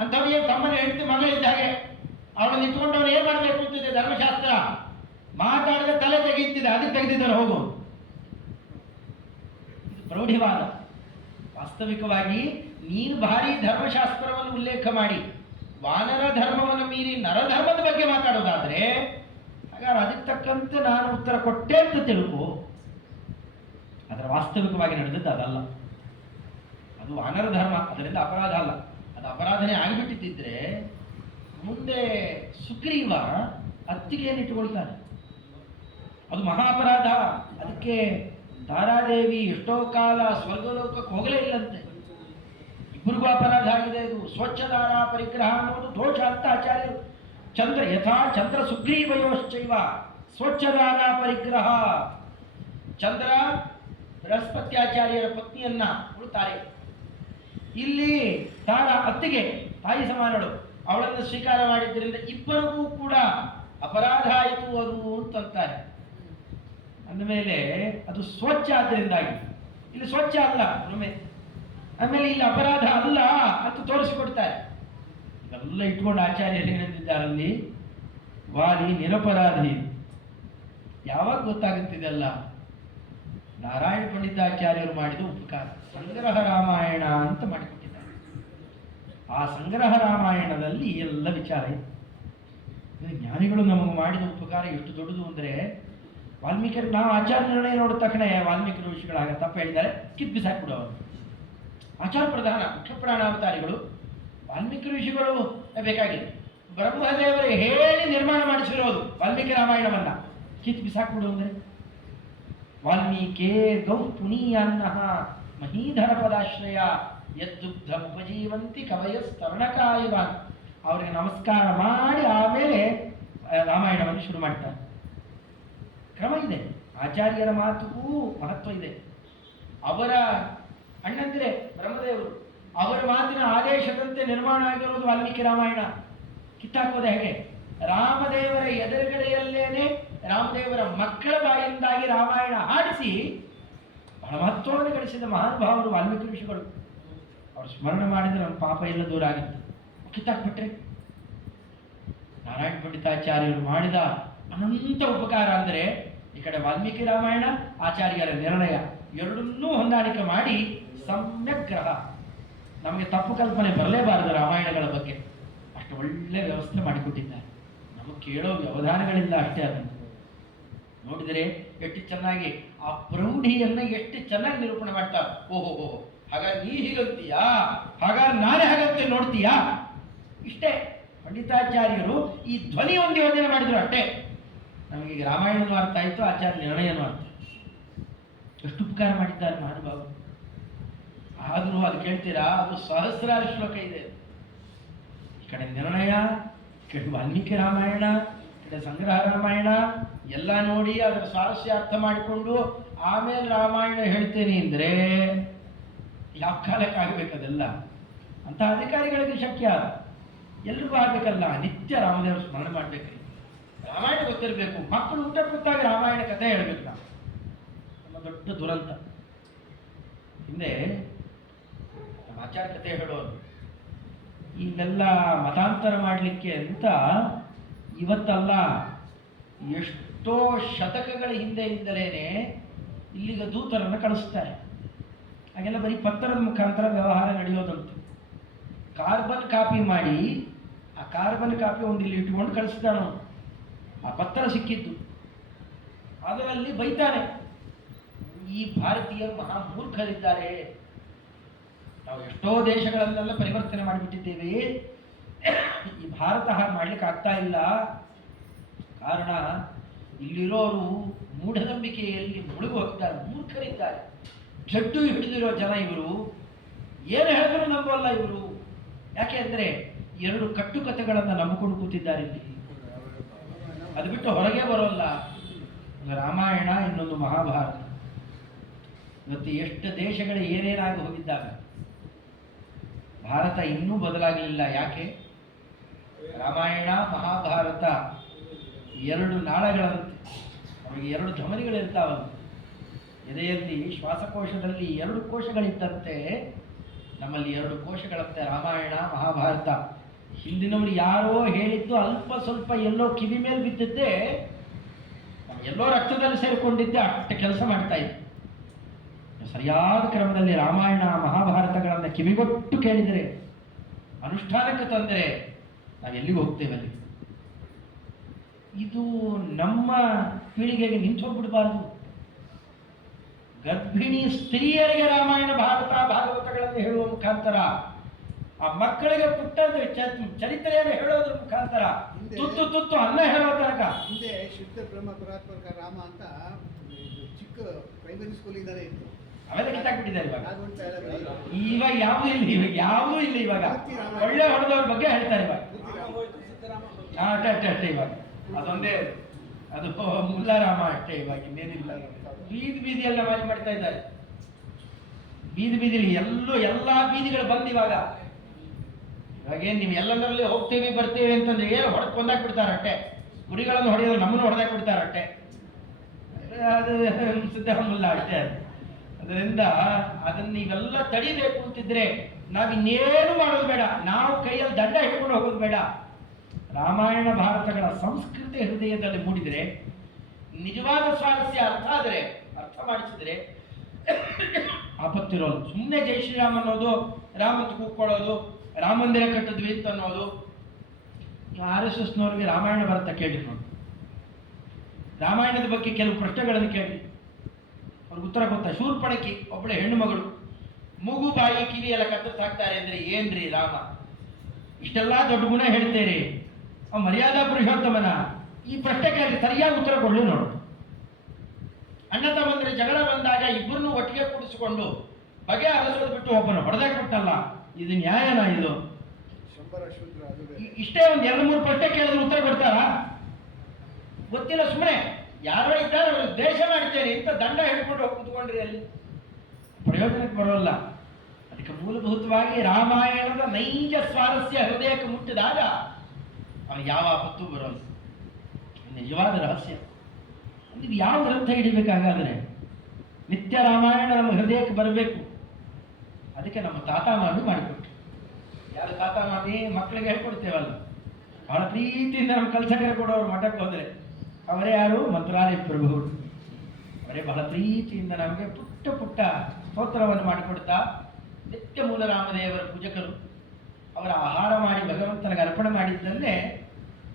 ಅಂಥವ್ರಿಗೆ ತಮ್ಮನ ಹೆಂಡತಿ ಮಗಳಿದ್ದಾಗೆ ಅವಳನ್ನು ಇಟ್ಕೊಂಡು ಅವನು ಏನು ಮಾಡಬೇಕು ಅಂತಿದೆ ಧರ್ಮಶಾಸ್ತ್ರ. ಮಾತಾಡಿದ್ರೆ ತಲೆ ತೆಗೀತಿದೆ, ಅದಕ್ಕೆ ತೆಗೆದಿದ್ದಾರೆ ಹೋಗು. ಪ್ರೌಢಿವಾದ. ವಾಸ್ತವಿಕವಾಗಿ ನೀನು ಭಾರಿ ಧರ್ಮಶಾಸ್ತ್ರವನ್ನು ಉಲ್ಲೇಖ ಮಾಡಿ ವಾನರ ಧರ್ಮವನ್ನು ಮೀರಿ ನರಧರ್ಮದ ಬಗ್ಗೆ ಮಾತಾಡೋದಾದ್ರೆ ಹಾಗಾದ್ರೆ ಅದಕ್ಕೆ ತಕ್ಕಂತೆ ನಾನು ಉತ್ತರ ಕೊಟ್ಟೆ ಅಂತ ತಿಳ್ಕೊ. ಅದರ ವಾಸ್ತವಿಕವಾಗಿ ನಡೆದದ್ದು ಅದಲ್ಲ. ಅದು ವಾನರ ಧರ್ಮ, ಅದರಿಂದ ಅಪರಾಧ ಅಲ್ಲ. ಅದು ಅಪರಾಧನೇ ಆಗಿಬಿಟ್ಟಿದ್ದರೆ ಮುಂದೆ ಸುಗ್ರೀವ ಅತ್ತಿಗೆಯನ್ನು ಇಟ್ಟುಕೊಳ್ತಾನೆ, ಅದು ಮಹಾ ಅಪರಾಧ. ಅದಕ್ಕೆ ತಾರಾದೇವಿ ಎಷ್ಟೋ ಕಾಲ ಸ್ವರ್ಗಲೋಕಕ್ಕೆ ಹೋಗಲೇ ಇಲ್ಲಂತೆ. ಇಬ್ಬರಿಗೂ ಅಪರಾಧ ಆಗಿದೆ. ಇದು ಸ್ವಚ್ಛದಾರ ಪರಿಗ್ರಹ ಅನ್ನೋದು ದೋಷ ಅಂತ ಆಚಾರ್ಯರು. ಚಂದ್ರ ಯಥಾ ಚಂದ್ರ ಸುಗ್ರೀವಯೋಶ್ಚೈವ ಸ್ವಚ್ಛದಾರ ಪರಿಗ್ರಹ. ಚಂದ್ರ ಬೃಹಸ್ಪತ್ಯಾಚಾರ್ಯರ ಪತ್ನಿಯನ್ನ ಉಳ್ತಾರೆ. ಇಲ್ಲಿ ತಾರ ಅತ್ತಿಗೆ, ತಾಯಿ ಸಮಾನಳು, ಅವಳನ್ನು ಸ್ವೀಕಾರ ಮಾಡಿದ್ದರಿಂದ ಇಬ್ಬರಿಗೂ ಕೂಡ ಅಪರಾಧ ಆಯಿತು ಅದು ಅಂತಂತಾರೆ. ಅಂದಮೇಲೆ ಅದು ಸ್ವಚ್ಛ ಆದ್ದರಿಂದಾಗಿ ಇಲ್ಲಿ ಸ್ವಚ್ಛ ಅಲ್ಲ ಒಮ್ಮೆ, ಆಮೇಲೆ ಇಲ್ಲಿ ಅಪರಾಧ ಅಲ್ಲ ಅಂತ ತೋರಿಸಿಕೊಡ್ತಾರೆ. ಇದೆಲ್ಲ ಇಟ್ಕೊಂಡು ಆಚಾರ್ಯರು ಹೇಳಿದ್ದಾರಲ್ಲಿ ವಾಲಿ ನಿರಪರಾಧಿ. ಯಾವಾಗ ಗೊತ್ತಾಗುತ್ತಿದೆಲ್ಲ? ನಾರಾಯಣ ಪಂಡಿತಾಚಾರ್ಯರು ಮಾಡಿದ ಉಪಕಾರ ಸಂಗ್ರಹ ರಾಮಾಯಣ ಅಂತ ಮಾಡಿಕೊಟ್ಟಿದ್ದಾರೆ. ಆ ಸಂಗ್ರಹ ರಾಮಾಯಣದಲ್ಲಿ ಎಲ್ಲ ವಿಚಾರ ಇದೆ. ಜ್ಞಾನಿಗಳು ನಮಗೆ ಮಾಡಿದ ಉಪಕಾರ ಎಷ್ಟು ದೊಡ್ಡದು ಅಂದರೆ, ವಾಲ್ಮೀಕಿ ನಾವು ಆಚಾರ ನಿರ್ಣಯ ನೋಡಿದ ತಕ್ಷಣ ವಾಲ್ಮೀಕಿ ಋಷಿಗಳಾಗ ತಪ್ಪು ಹೇಳಿದ್ದಾರೆ ಕಿತ್ತು ಬಿಸಾಕ್ಬಿಡು ಅವರು. ಆಚಾರ ಪ್ರಧಾನ ಮುಖ್ಯ ಪ್ರಾಣಾವತಾರಿಗಳು ವಾಲ್ಮೀಕಿ ಋಷಿಗಳು ಬೇಕಾಗಿದೆ. ಬ್ರಹ್ಮದೇವರೇ ಹೇಳಿ ನಿರ್ಮಾಣ ಮಾಡಿಸಿರೋದು ವಾಲ್ಮೀಕಿ ರಾಮಾಯಣವನ್ನ ಕಿತ್ತು ಬಿಸಾಕ್ಬಿಡು ಅಂದರೆ ವಾಲ್ಮೀಕೇ ಗೌ ಪುನೀಯನ್ನ ಮಹೀಧರ ಪದಾಶ್ರಯ ಯದ್ದುಗ್ಧ ಉಪಜೀವಂತಿ ಕವಯಸ್ತರಣಕಾಯವಾನ್. ಅವರಿಗೆ ನಮಸ್ಕಾರ ಮಾಡಿ ಆಮೇಲೆ ರಾಮಾಯಣವನ್ನು ಶುರು ಮಾಡ್ತಾರೆ. ಕ್ರಮ ಇದೆ, ಆಚಾರ್ಯರ ಮಾತುಗೂ ಮಹತ್ವ ಇದೆ. ಅವರ ಅಣ್ಣಂದಿರೇ ಬ್ರಹ್ಮದೇವರು, ಅವರ ಮಾತಿನ ಆದೇಶದಂತೆ ನಿರ್ಮಾಣ ಆಗಿರೋದು ವಾಲ್ಮೀಕಿ ರಾಮಾಯಣ. ಕಿತ್ತಾಕೋದು ಹೇಗೆ? ರಾಮದೇವರ ಎದುರುಗಡೆಯಲ್ಲೇನೆ ರಾಮದೇವರ ಮಕ್ಕಳ ಬಾಯಿಂದಾಗಿ ರಾಮಾಯಣ ಹಾಡಿಸಿ ಬಹಳ ಮಹತ್ವವನ್ನು ಗಳಿಸಿದ ಮಹಾನುಭಾವರು ವಾಲ್ಮೀಕಿ ಋಷಿಗಳು. ಅವರು ಸ್ಮರಣೆ ಮಾಡಿದರೆ ನಮ್ಮ ಪಾಪ ಎಲ್ಲ ದೂರ ಆಗುತ್ತೆ. ಕಿತ್ತಾಕ್ಬಿಟ್ರೆ ನಾರಾಯಣ ಪಂಡಿತಾಚಾರ್ಯರು ಮಾಡಿದ ಅನಂತ ಉಪಕಾರ ಅಂದರೆ ಈ ಕಡೆ ವಾಲ್ಮೀಕಿ ರಾಮಾಯಣ, ಆಚಾರ್ಯರ ನಿರ್ಣಯ ಎರಡನ್ನೂ ಹೊಂದಾಣಿಕೆ ಮಾಡಿ ಸಮ್ಯಕ್ ಗ್ರಹ. ನಮಗೆ ತಪ್ಪು ಕಲ್ಪನೆ ಬರಲೇಬಾರದು ರಾಮಾಯಣಗಳ ಬಗ್ಗೆ. ಅಷ್ಟು ಒಳ್ಳೆ ವ್ಯವಸ್ಥೆ ಮಾಡಿಕೊಟ್ಟಿದ್ದಾರೆ. ನಮಗೆ ಕೇಳೋ ವ್ಯವಧಾನಗಳಿಲ್ಲ ಅಷ್ಟೇ. ಅದನ್ನು ನೋಡಿದರೆ ಎಷ್ಟು ಚೆನ್ನಾಗಿ ಆ ಪ್ರೌಢಿಯನ್ನು ಎಷ್ಟು ಚೆನ್ನಾಗಿ ನಿರೂಪಣೆ ಮಾಡ್ತಾರೆ. ಓಹೋ ಓಹೋ, ಹಾಗಾದ್ರೆ ನೀ ಹೀಗಂತೀಯಾ, ಹಾಗಾದ್ರೆ ನಾನೇ ಹಾಗಂತ ನೋಡ್ತೀಯಾ? ಇಷ್ಟೇ ಪಂಡಿತಾಚಾರ್ಯರು ಈ ಧ್ವನಿ ಒಂದು ಯೋಜನೆ ಮಾಡಿದ್ರು ಅಷ್ಟೇ. ನಮಗೆ ರಾಮಾಯಣನೂ ಅರ್ಥ ಆಯಿತು, ಆಚಾರ್ಯ ನಿರ್ಣಯನೂ ಅರ್ಥ. ಎಷ್ಟು ಉಪಕಾರ ಮಾಡಿದ್ದಾರೆ ಮಹಾನುಭಾವರು. ಆದರೂ ಅದು ಕೇಳ್ತೀರಾ, ಅದು ಸಹಸ್ರಾರು ಶ್ಲೋಕ ಇದೆ. ಈ ಕಡೆ ನಿರ್ಣಯ, ಈ ಕಡೆ ವಾಲ್ಮೀಕಿ ರಾಮಾಯಣ, ಈ ಕಡೆ ಸಂಗ್ರಹ ರಾಮಾಯಣ ಎಲ್ಲ ನೋಡಿ ಅದರ ಸ್ವಾರಸ್ಯ ಅರ್ಥ ಮಾಡಿಕೊಂಡು ಆಮೇಲೆ ರಾಮಾಯಣ ಹೇಳ್ತೇನೆ ಅಂದರೆ ಯಾವ ಕಾಲಕ್ಕಾಗಬೇಕದೆಲ್ಲ? ಅಂಥ ಅಧಿಕಾರಿಗಳಿಗೆ ಶಕ್ಯ, ಎಲ್ರಿಗೂ ಆಗಬೇಕಲ್ಲ. ನಿತ್ಯ ರಾಮದೇವರ ಸ್ಮರಣೆ ಮಾಡಬೇಕ್ರಿ, ರಾಮಾಯಣ ಗೊತ್ತಿರಬೇಕು. ಮಕ್ಕಳು ಊಟ ಕೂತಾಗ ರಾಮಾಯಣ ಕಥೆ ಹೇಳ್ಬೇಕು. ನಾವು ನಮ್ಮ ದೊಡ್ಡ ದುರಂತ. ಹಿಂದೆ ನಮ್ಮ ಆಚಾರ ಕಥೆ ಹೇಳೋರು ಈಗೆಲ್ಲ ಮತಾಂತರ ಮಾಡಲಿಕ್ಕೆ ಅಂತ ಇವತ್ತಲ್ಲ, ಎಷ್ಟೋ ಶತಕಗಳ ಹಿಂದೆಯಿಂದಲೇ ಇಲ್ಲಿಗ ದೂತರನ್ನು ಕಳಿಸ್ತಾರೆ. ಹಾಗೆಲ್ಲ ಬರೀ ಪತ್ರದ ಮುಖಾಂತರ ವ್ಯವಹಾರ ನಡೆಯೋದಂತೆ. ಕಾರ್ಬನ್ ಕಾಪಿ ಮಾಡಿ ಆ ಕಾರ್ಬನ್ ಕಾಪಿ ಒಂದು ಇಲ್ಲಿ ಇಟ್ಕೊಂಡು ಕಳಿಸ್ತಾನು. ಆ ಪತ್ರ ಸಿಕ್ಕಿದ್ದು ಅದರಲ್ಲಿ ಬೈತಾನೆ, ಈ ಭಾರತೀಯರು ಮಹಾ ಮೂರ್ಖರಿದ್ದಾರೆ, ನಾವು ಎಷ್ಟೋ ದೇಶಗಳನ್ನೆಲ್ಲ ಪರಿವರ್ತನೆ ಮಾಡಿಬಿಟ್ಟಿದ್ದೇವೆ, ಈ ಭಾರತ ಹಾಗೆ ಮಾಡ್ಲಿಕ್ಕೆ ಆಗ್ತಾ ಇಲ್ಲ. ಕಾರಣ ಇಲ್ಲಿರೋರು ಮೂಢನಂಬಿಕೆಯಲ್ಲಿ ಮುಳುಗು ಹೋಗ್ತಾರೆ, ಮೂರ್ಖರಿದ್ದಾರೆ, ಜಡ್ಡು ಹಿಡಿದಿರೋ ಜನ ಇವರು, ಏನು ಹೇಳಿದ್ರು ನಂಬಲ್ಲ ಇವರು. ಯಾಕೆ ಅಂದರೆ ಎರಡು ಕಟ್ಟುಕತೆಗಳನ್ನು ನಂಬಿಕೊಂಡು ಕೂತಿದ್ದಾರೆ ಇಲ್ಲಿ. ಅದು ಬಿಟ್ಟು ಹೊರಗೆ ಬರೋಲ್ಲ. ಒಂದು ರಾಮಾಯಣ, ಇನ್ನೊಂದು ಮಹಾಭಾರತ. ಇವತ್ತು ಎಷ್ಟು ದೇಶಗಳು ಏನೇನಾಗಿ ಹೋಗಿದ್ದಾಗ ಭಾರತ ಇನ್ನೂ ಬದಲಾಗಲಿಲ್ಲ. ಯಾಕೆ? ರಾಮಾಯಣ ಮಹಾಭಾರತ ಎರಡು ನಾಳಗಳಂತೆ, ಅವರಿಗೆ ಎರಡು ಧಮನಿಗಳಿರ್ತಾವಲ್ಲ. ಎದೆಯಲ್ಲಿ ಶ್ವಾಸಕೋಶದಲ್ಲಿ ಎರಡು ಕೋಶಗಳಿದ್ದಂತೆ ನಮ್ಮಲ್ಲಿ ಎರಡು ಕೋಶಗಳಂತೆ ರಾಮಾಯಣ ಮಹಾಭಾರತ. ಹಿಂದಿನವರು ಯಾರೋ ಹೇಳಿದ್ದು ಅಲ್ಪ ಸ್ವಲ್ಪ ಎಲ್ಲೋ ಕಿವಿ ಮೇಲೆ ಬಿದ್ದಿದ್ದೆ, ಎಲ್ಲೋ ರಕ್ತದಲ್ಲಿ ಸೇರಿಕೊಂಡಿದ್ದೆ, ಅಷ್ಟು ಕೆಲಸ ಮಾಡ್ತಾ ಇತ್ತು. ಸರಿಯಾದ ಕ್ರಮದಲ್ಲಿ ರಾಮಾಯಣ ಮಹಾಭಾರತಗಳನ್ನು ಕಿವಿಗೊಟ್ಟು ಕೇಳಿದರೆ, ಅನುಷ್ಠಾನಕ್ಕೆ ತಂದರೆ ನಾವೆಲ್ಲಿಗೆ ಹೋಗ್ತೇವೆ ಅಲ್ಲಿ. ಇದು ನಮ್ಮ ಪೀಳಿಗೆಗೆ ನಿಂತು ಹೋಗ್ಬಿಡಬಾರ್ದು. ಗರ್ಭಿಣಿ ಸ್ತ್ರೀಯರಿಗೆ ರಾಮಾಯಣ ಭಾರತ ಭಾಗವತಗಳನ್ನು ಹೇಳುವ ಮುಖಾಂತರ, ಆ ಮಕ್ಕಳಿಗೆ ಪುಟ್ಟಂತೆ ಚರಿತ್ರೆಯನ್ನು ಹೇಳೋದ್ರ ಮುಖಾಂತರ ತುತ್ತು ತುತ್ತು ಅನ್ನ ಹೇಳೋ ತನಕ. ಹಿಂದೆ ಶುದ್ಧ ಬ್ರಹ್ಮ ಪರಾತ್ಪರ ರಾಮ ಅಂತ ಚಿಕ್ಕ ಪ್ರೈಮರಿ ಸ್ಕೂಲ್ ಇದ್ದಾರೆ ಇತ್ತು, ಅವೆಲ್ಲ ಕಿತ್ತಾಕ್ಬಿಟ್ಟಿದ್ದಾರೆ ಇವಾಗ ಯಾವುದೂ ಇಲ್ಲ, ಇವಾಗ ಯಾವುದೂ ಇಲ್ಲ. ಇವಾಗ ಒಳ್ಳೆ ಹೊಡೆದವ್ರ ಬಗ್ಗೆ ಹೇಳ್ತಾರೆ ಇವಾಗ. ಅಷ್ಟೇ ಇವಾಗ ಅದೊಂದೇ, ಅದು ಮುಲ್ಲಾರಾಮ ಅಷ್ಟೇ. ಇವಾಗ ಇನ್ನೇನಿಲ್ಲ. ಬೀದಿ ಬೀದಿಯೆಲ್ಲ ಮಾಜಿ ಮಾಡ್ತಾ ಇದ್ದಾರೆ. ಬೀದಿ ಬೀದಿಲಿ ಎಲ್ಲ ಬೀದಿಗಳು ಬಂದು ಇವಾಗೇನು ನೀವು ಎಲ್ಲೆಲ್ಲರಲ್ಲಿ ಹೋಗ್ತೀವಿ ಬರ್ತೀವಿ ಅಂತಂದ್ರೆ ಏನು ಹೊಡೆದು ಕೊಂದಾಕ್ಬಿಡ್ತಾರೆ ಅಷ್ಟೇ. ಗುರಿಗಳನ್ನು ಹೊಡೆಯೋದು ನಮ್ಮನ್ನು ಹೊಡೆದಾಕ್ಬಿಡ್ತಾರೆ ಅಷ್ಟೇ. ಅದು ಸಿದ್ದರಾಮಲ್ಲ ಅಷ್ಟೇ. ಅದರಿಂದ ಅದನ್ನು ನೀವೆಲ್ಲ ತಡಿಬೇಕು ಅಂತಿದ್ರೆ ನಾವಿನ್ನೇನು ಮಾಡೋದು ಬೇಡ, ನಾವು ಕೈಯಲ್ಲಿ ದಂಡ ಹಿಡ್ಕೊಂಡು ಹೋಗೋದು ಬೇಡ. ರಾಮಾಯಣ ಭಾರತಗಳ ಸಂಸ್ಕೃತಿ ಹೃದಯದಲ್ಲಿ ಮೂಡಿದರೆ, ನಿಜವಾದ ಸ್ವಾರಸ್ಯ ಅರ್ಥ ಮಾಡಿಸಿದ್ರೆ ಆಪತ್ತಿರೋದು. ಸುಮ್ಮನೆ ಜೈ ಶ್ರೀರಾಮ್ ಅನ್ನೋದು, ರಾಮಂತ ಕೂತ್ಕೊಳ್ಳೋದು, ರಾಮ ಮಂದಿರ ಕಟ್ಟಿದ್ವಿ ಅಂತ ಅನ್ನೋದು. RSSನವ್ರಿಗೆ ರಾಮಾಯಣ ಭಾರತ ಕೇಳಿ ನೋಡಿ, ರಾಮಾಯಣದ ಬಗ್ಗೆ ಕೆಲವು ಪ್ರಶ್ನೆಗಳನ್ನು ಕೇಳಿ ಅವ್ರಿಗೆ ಉತ್ತರ ಗೊತ್ತಾ? ಶೂರ್ಪಣಕಿ ಒಬ್ಬಳೆ ಹೆಣ್ಣು ಮಗಳು, ಮೂಗು ಬಾಯಿ ಕಿವಿ ಎಲ್ಲ ಕತ್ತರಿಸಿ ಹಾಕ್ತಾರೆ ಅಂದ್ರೆ ಏನ್ರಿ ರಾಮ? ಇಷ್ಟೆಲ್ಲ ದೊಡ್ಡ ಗುಣ ಹೇಳ್ತೇರಿ, ಅವ ಮರ್ಯಾದಾ ಪುರುಷೋತ್ತಮನ? ಈ ಪ್ರಶ್ನೆಗೆ ಸರಿಯಾಗಿ ಉತ್ತರ ಕೊಡಲಿ ನೋಡು. ಅಣ್ಣ ತಮ್ಮಂದ್ರೆ ಜಗಳ ಬಂದಾಗ ಇಬ್ಬರನ್ನು ಒಟ್ಟಿಗೆ ಕೂಡಿಸಿಕೊಂಡು ಬಗೆ ಹರಿಸೋದು ಬಿಟ್ಟು ಒಬ್ಬನು ಹೊಡೆದಾಕ್ಬಿಟ್ಟಲ್ಲ, ಇದು ನ್ಯಾಯನಾ? ಇದು ಇಷ್ಟೇ ಒಂದು 2-3 ಪ್ರಶ್ನೆ ಕೇಳಿದ್ರೆ ಉತ್ತರ ಕೊಡ್ತಾರಾ? ಗೊತ್ತಿಲ್ಲ. ಸುಮ್ಮನೆ ಯಾರೋ ಇದ್ದಾರೆ ಅವರು ದೇಶ ಮಾಡ್ತೇನೆ ಇಂತ ದಂಡ ಹಿಡ್ಕೊಂಡು ಹೋಗಿ ಕೂತ್ಕೊಂಡ್ರಿ, ಅಲ್ಲಿ ಪ್ರಯೋಜನಕ್ಕೆ ಬರೋಲ್ಲ. ಅದಕ್ಕೆ ಮೂಲಭೂತವಾಗಿ ರಾಮಾಯಣದ ನೈಜ ಸ್ವಾರಸ್ಯ ಹೃದಯಕ್ಕೆ ಮುಟ್ಟಿದಾಗ ಅವನಿಗೆ ಯಾವ ಆಪತ್ತು ಬರೋಲ್ಲ. ನಿಜವಾದ ರಹಸ್ಯ. ನೀವು ಯಾವ ಗ್ರಂಥ ಹಿಡಿಬೇಕಾಗಾದ್ರೆ ನಿತ್ಯ ರಾಮಾಯಣ ನಮ್ಮ ಹೃದಯಕ್ಕೆ ಬರಬೇಕು. ಅದಕ್ಕೆ ನಮ್ಮ ತಾತ ಮಾಮಿ ಮಾಡಿಕೊಟ್ರು. ಯಾರು ತಾತ ಮಾಮಿ? ಮಕ್ಕಳಿಗೆ ಹೇಳ್ಕೊಡ್ತೇವಲ್ಲ, ಬಹಳ ಪ್ರೀತಿಯಿಂದ ನಮ್ಮ ಕಲ್ಸಕರೆ ಕೊಡೋರು ಮಠಕ್ಕೆ ಹೋದರೆ ಅವರೇ ಯಾರು? ಮಂತ್ರಾಲಯ ಪ್ರಭುಗಳು. ಅವರೇ ಬಹಳ ಪ್ರೀತಿಯಿಂದ ನಮಗೆ ಪುಟ್ಟ ಪುಟ್ಟ ಸ್ತೋತ್ರವನ್ನು ಮಾಡಿಕೊಡ್ತಾ, ನಿತ್ಯ ಮೂಲರಾಮದೇವರ ಪೂಜಕರು. ಅವರ ಆಹಾರ ಮಾಡಿ ಭಗವಂತನಿಗೆ ಅರ್ಪಣೆ ಮಾಡಿದ್ದನ್ನೇ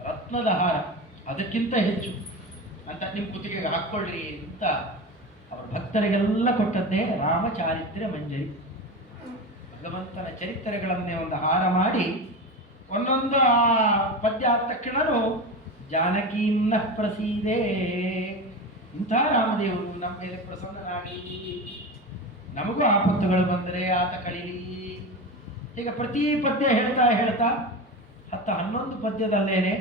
ರತ್ನದ ಆಹಾರ, ಅದಕ್ಕಿಂತ ಹೆಚ್ಚು ಅಂತ ನಿಮ್ಮ ಕುತ್ತಿಗೆಗೆ ಹಾಕ್ಕೊಳ್ಳ್ರಿ ಅಂತ ಅವರ ಭಕ್ತರಿಗೆಲ್ಲ ಕೊಟ್ಟದ್ದೇ ರಾಮಚಾರಿತ್ರ್ಯ ಮಂಜರಿ. ಭಗವಂತನ ಚರಿತ್ರೆಗಳನ್ನೇ ಒಂದು ಹಾರ ಮಾಡಿ ಒಂದೊಂದು ಆ ಪದ್ಯ ಆದ ತಕ್ಷಣನೂ ಜಾನಕೀನ್ನ ಪ್ರಸೀದೆ ಇಂಥ ರಾಮದೇವರು ನಮ್ಮ ಮೇಲೆ ಪ್ರಸನ್ನನಾಗಿ ನಮಗೂ ಆಪತ್ತುಗಳು ಬಂದರೆ ಆತ ಕಳೀಲಿ. ಈಗ ಪ್ರತಿ ಪದ್ಯ ಹೇಳ್ತಾ ಹೇಳ್ತಾ 10-11 ಪದ್ಯದಲ್ಲೇನೆ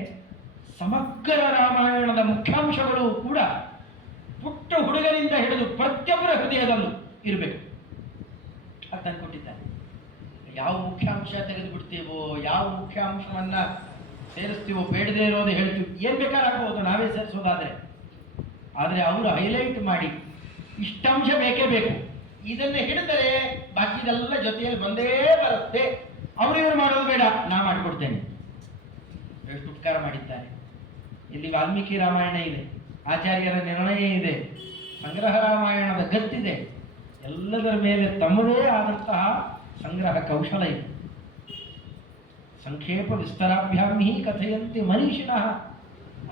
ಸಮಗ್ರ ರಾಮಾಯಣದ ಮುಖ್ಯಾಂಶಗಳು ಕೂಡ ಪುಟ್ಟ ಹುಡುಗರಿಂದ ಹಿಡಿದು ಪ್ರತಿಯೊಬ್ಬರ ಹೃದಯದಲ್ಲೂ ಇರಬೇಕು ಅಂತ ಅನ್ಕೊಟ್ಟಿದ್ದಾನೆ. ಯಾವ ಮುಖ್ಯಾಂಶ ತೆಗೆದುಬಿಡ್ತೀವೋ, ಯಾವ ಮುಖ್ಯಾಂಶವನ್ನ ಸೇರಿಸ್ತೀವೋ, ಬೇಡದೇ ಇರೋದು ಹೇಳ್ತೀವಿ, ಏನ್ ಬೇಕಾದ್ರೆ ಆಗ್ಬೋದು ನಾವೇ ಸೇರಿಸೋದಾದ್ರೆ. ಆದರೆ ಅವರು ಹೈಲೈಟ್ ಮಾಡಿ ಇಷ್ಟಂಶ ಬೇಕೇ ಬೇಕು, ಇದನ್ನ ಹಿಡಿದರೆ ಬಾಕಿದೆಲ್ಲ ಜೊತೆಯಲ್ಲಿ ಬಂದೇ ಬರುತ್ತೆ, ಅವರು ಇವರು ಮಾಡೋದು ಬೇಡ, ನಾ ಮಾಡಿಕೊಡ್ತೇನೆ. ಎಷ್ಟು ಉಪಕಾರ ಮಾಡಿದ್ದಾರೆ. ಇಲ್ಲಿ ವಾಲ್ಮೀಕಿ ರಾಮಾಯಣ ಇದೆ, ಆಚಾರ್ಯರ ನಿರ್ಣಯ ಇದೆ, ಸಂಗ್ರಹ ರಾಮಾಯಣದ ಗತ್ತಿದೆ, ಎಲ್ಲದರ ಮೇಲೆ ತಮ್ಮದೇ ಆದಂತಹ ಸಂಗ್ರಹ ಕೌಶಲ ಇದೆ. ಸಂಕ್ಷೇಪ ವಿಸ್ತಾರಾಭ್ಯಾಮಿ ಕಥೆಯಂತೆ ಮನೀಷಿಣಃ.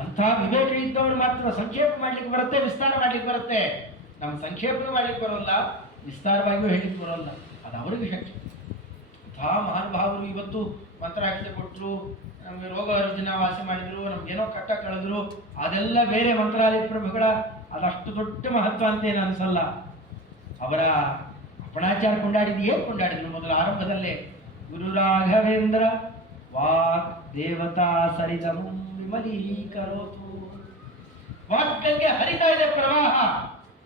ಅಂಥ ವಿವೇಕ ಇದ್ದವನು ಮಾತ್ರ ಸಂಕ್ಷೇಪ ಮಾಡ್ಲಿಕ್ಕೆ ಬರುತ್ತೆ, ವಿಸ್ತಾರ ಮಾಡ್ಲಿಕ್ಕೆ ಬರುತ್ತೆ. ನಾವು ಸಂಕ್ಷೇಪ ಮಾಡ್ಲಿಕ್ಕೆ ಬರೋಲ್ಲ, ವಿಸ್ತಾರವಾಗಿಯೂ ಹೇಳಲಿಕ್ಕೆ ಬರೋಲ್ಲ, ಅದು ಅವರಿಗೆ ಶಕ್ತಿ. ಅಂಥ ಮಹಾನುಭಾವರು ಇವತ್ತು ಮಂತ್ರಾಕ್ಷತೆ ಕೊಟ್ಟರು, ನಮಗೆ ರೋಗ ರುಜಿನ ವಾಸಿ ಮಾಡಿದ್ರು, ನಮ್ಗೇನೋ ಕಟ್ಟ ಕಳೆದ್ರು, ಅದೆಲ್ಲ ಬೇರೆ ಮಂತ್ರಾಲಯ ಪ್ರಭುಗಳ ಅದಷ್ಟು ದೊಡ್ಡ ಮಹತ್ವ ಅಂತೇನು ಅನಿಸಲ್ಲ. ಅವರ ಅಪಣಾಚಾರ ಕೊಂಡಾಡಿದ್ದು ಏನು ಕೊಂಡಾಡಿದ್ರು? ಮೊದಲು ಆರಂಭದಲ್ಲೇ ಗುರು ರಾಘವೇಂದ್ರ ವಾಕ್ ದೇವತಾ ಸರಿದಂ ವಿಮಲೀಕರೋತು. ವಾಗ್ಗಂಗೆ ಹರಿತಾ ಇದೆ ಪ್ರವಾಹ,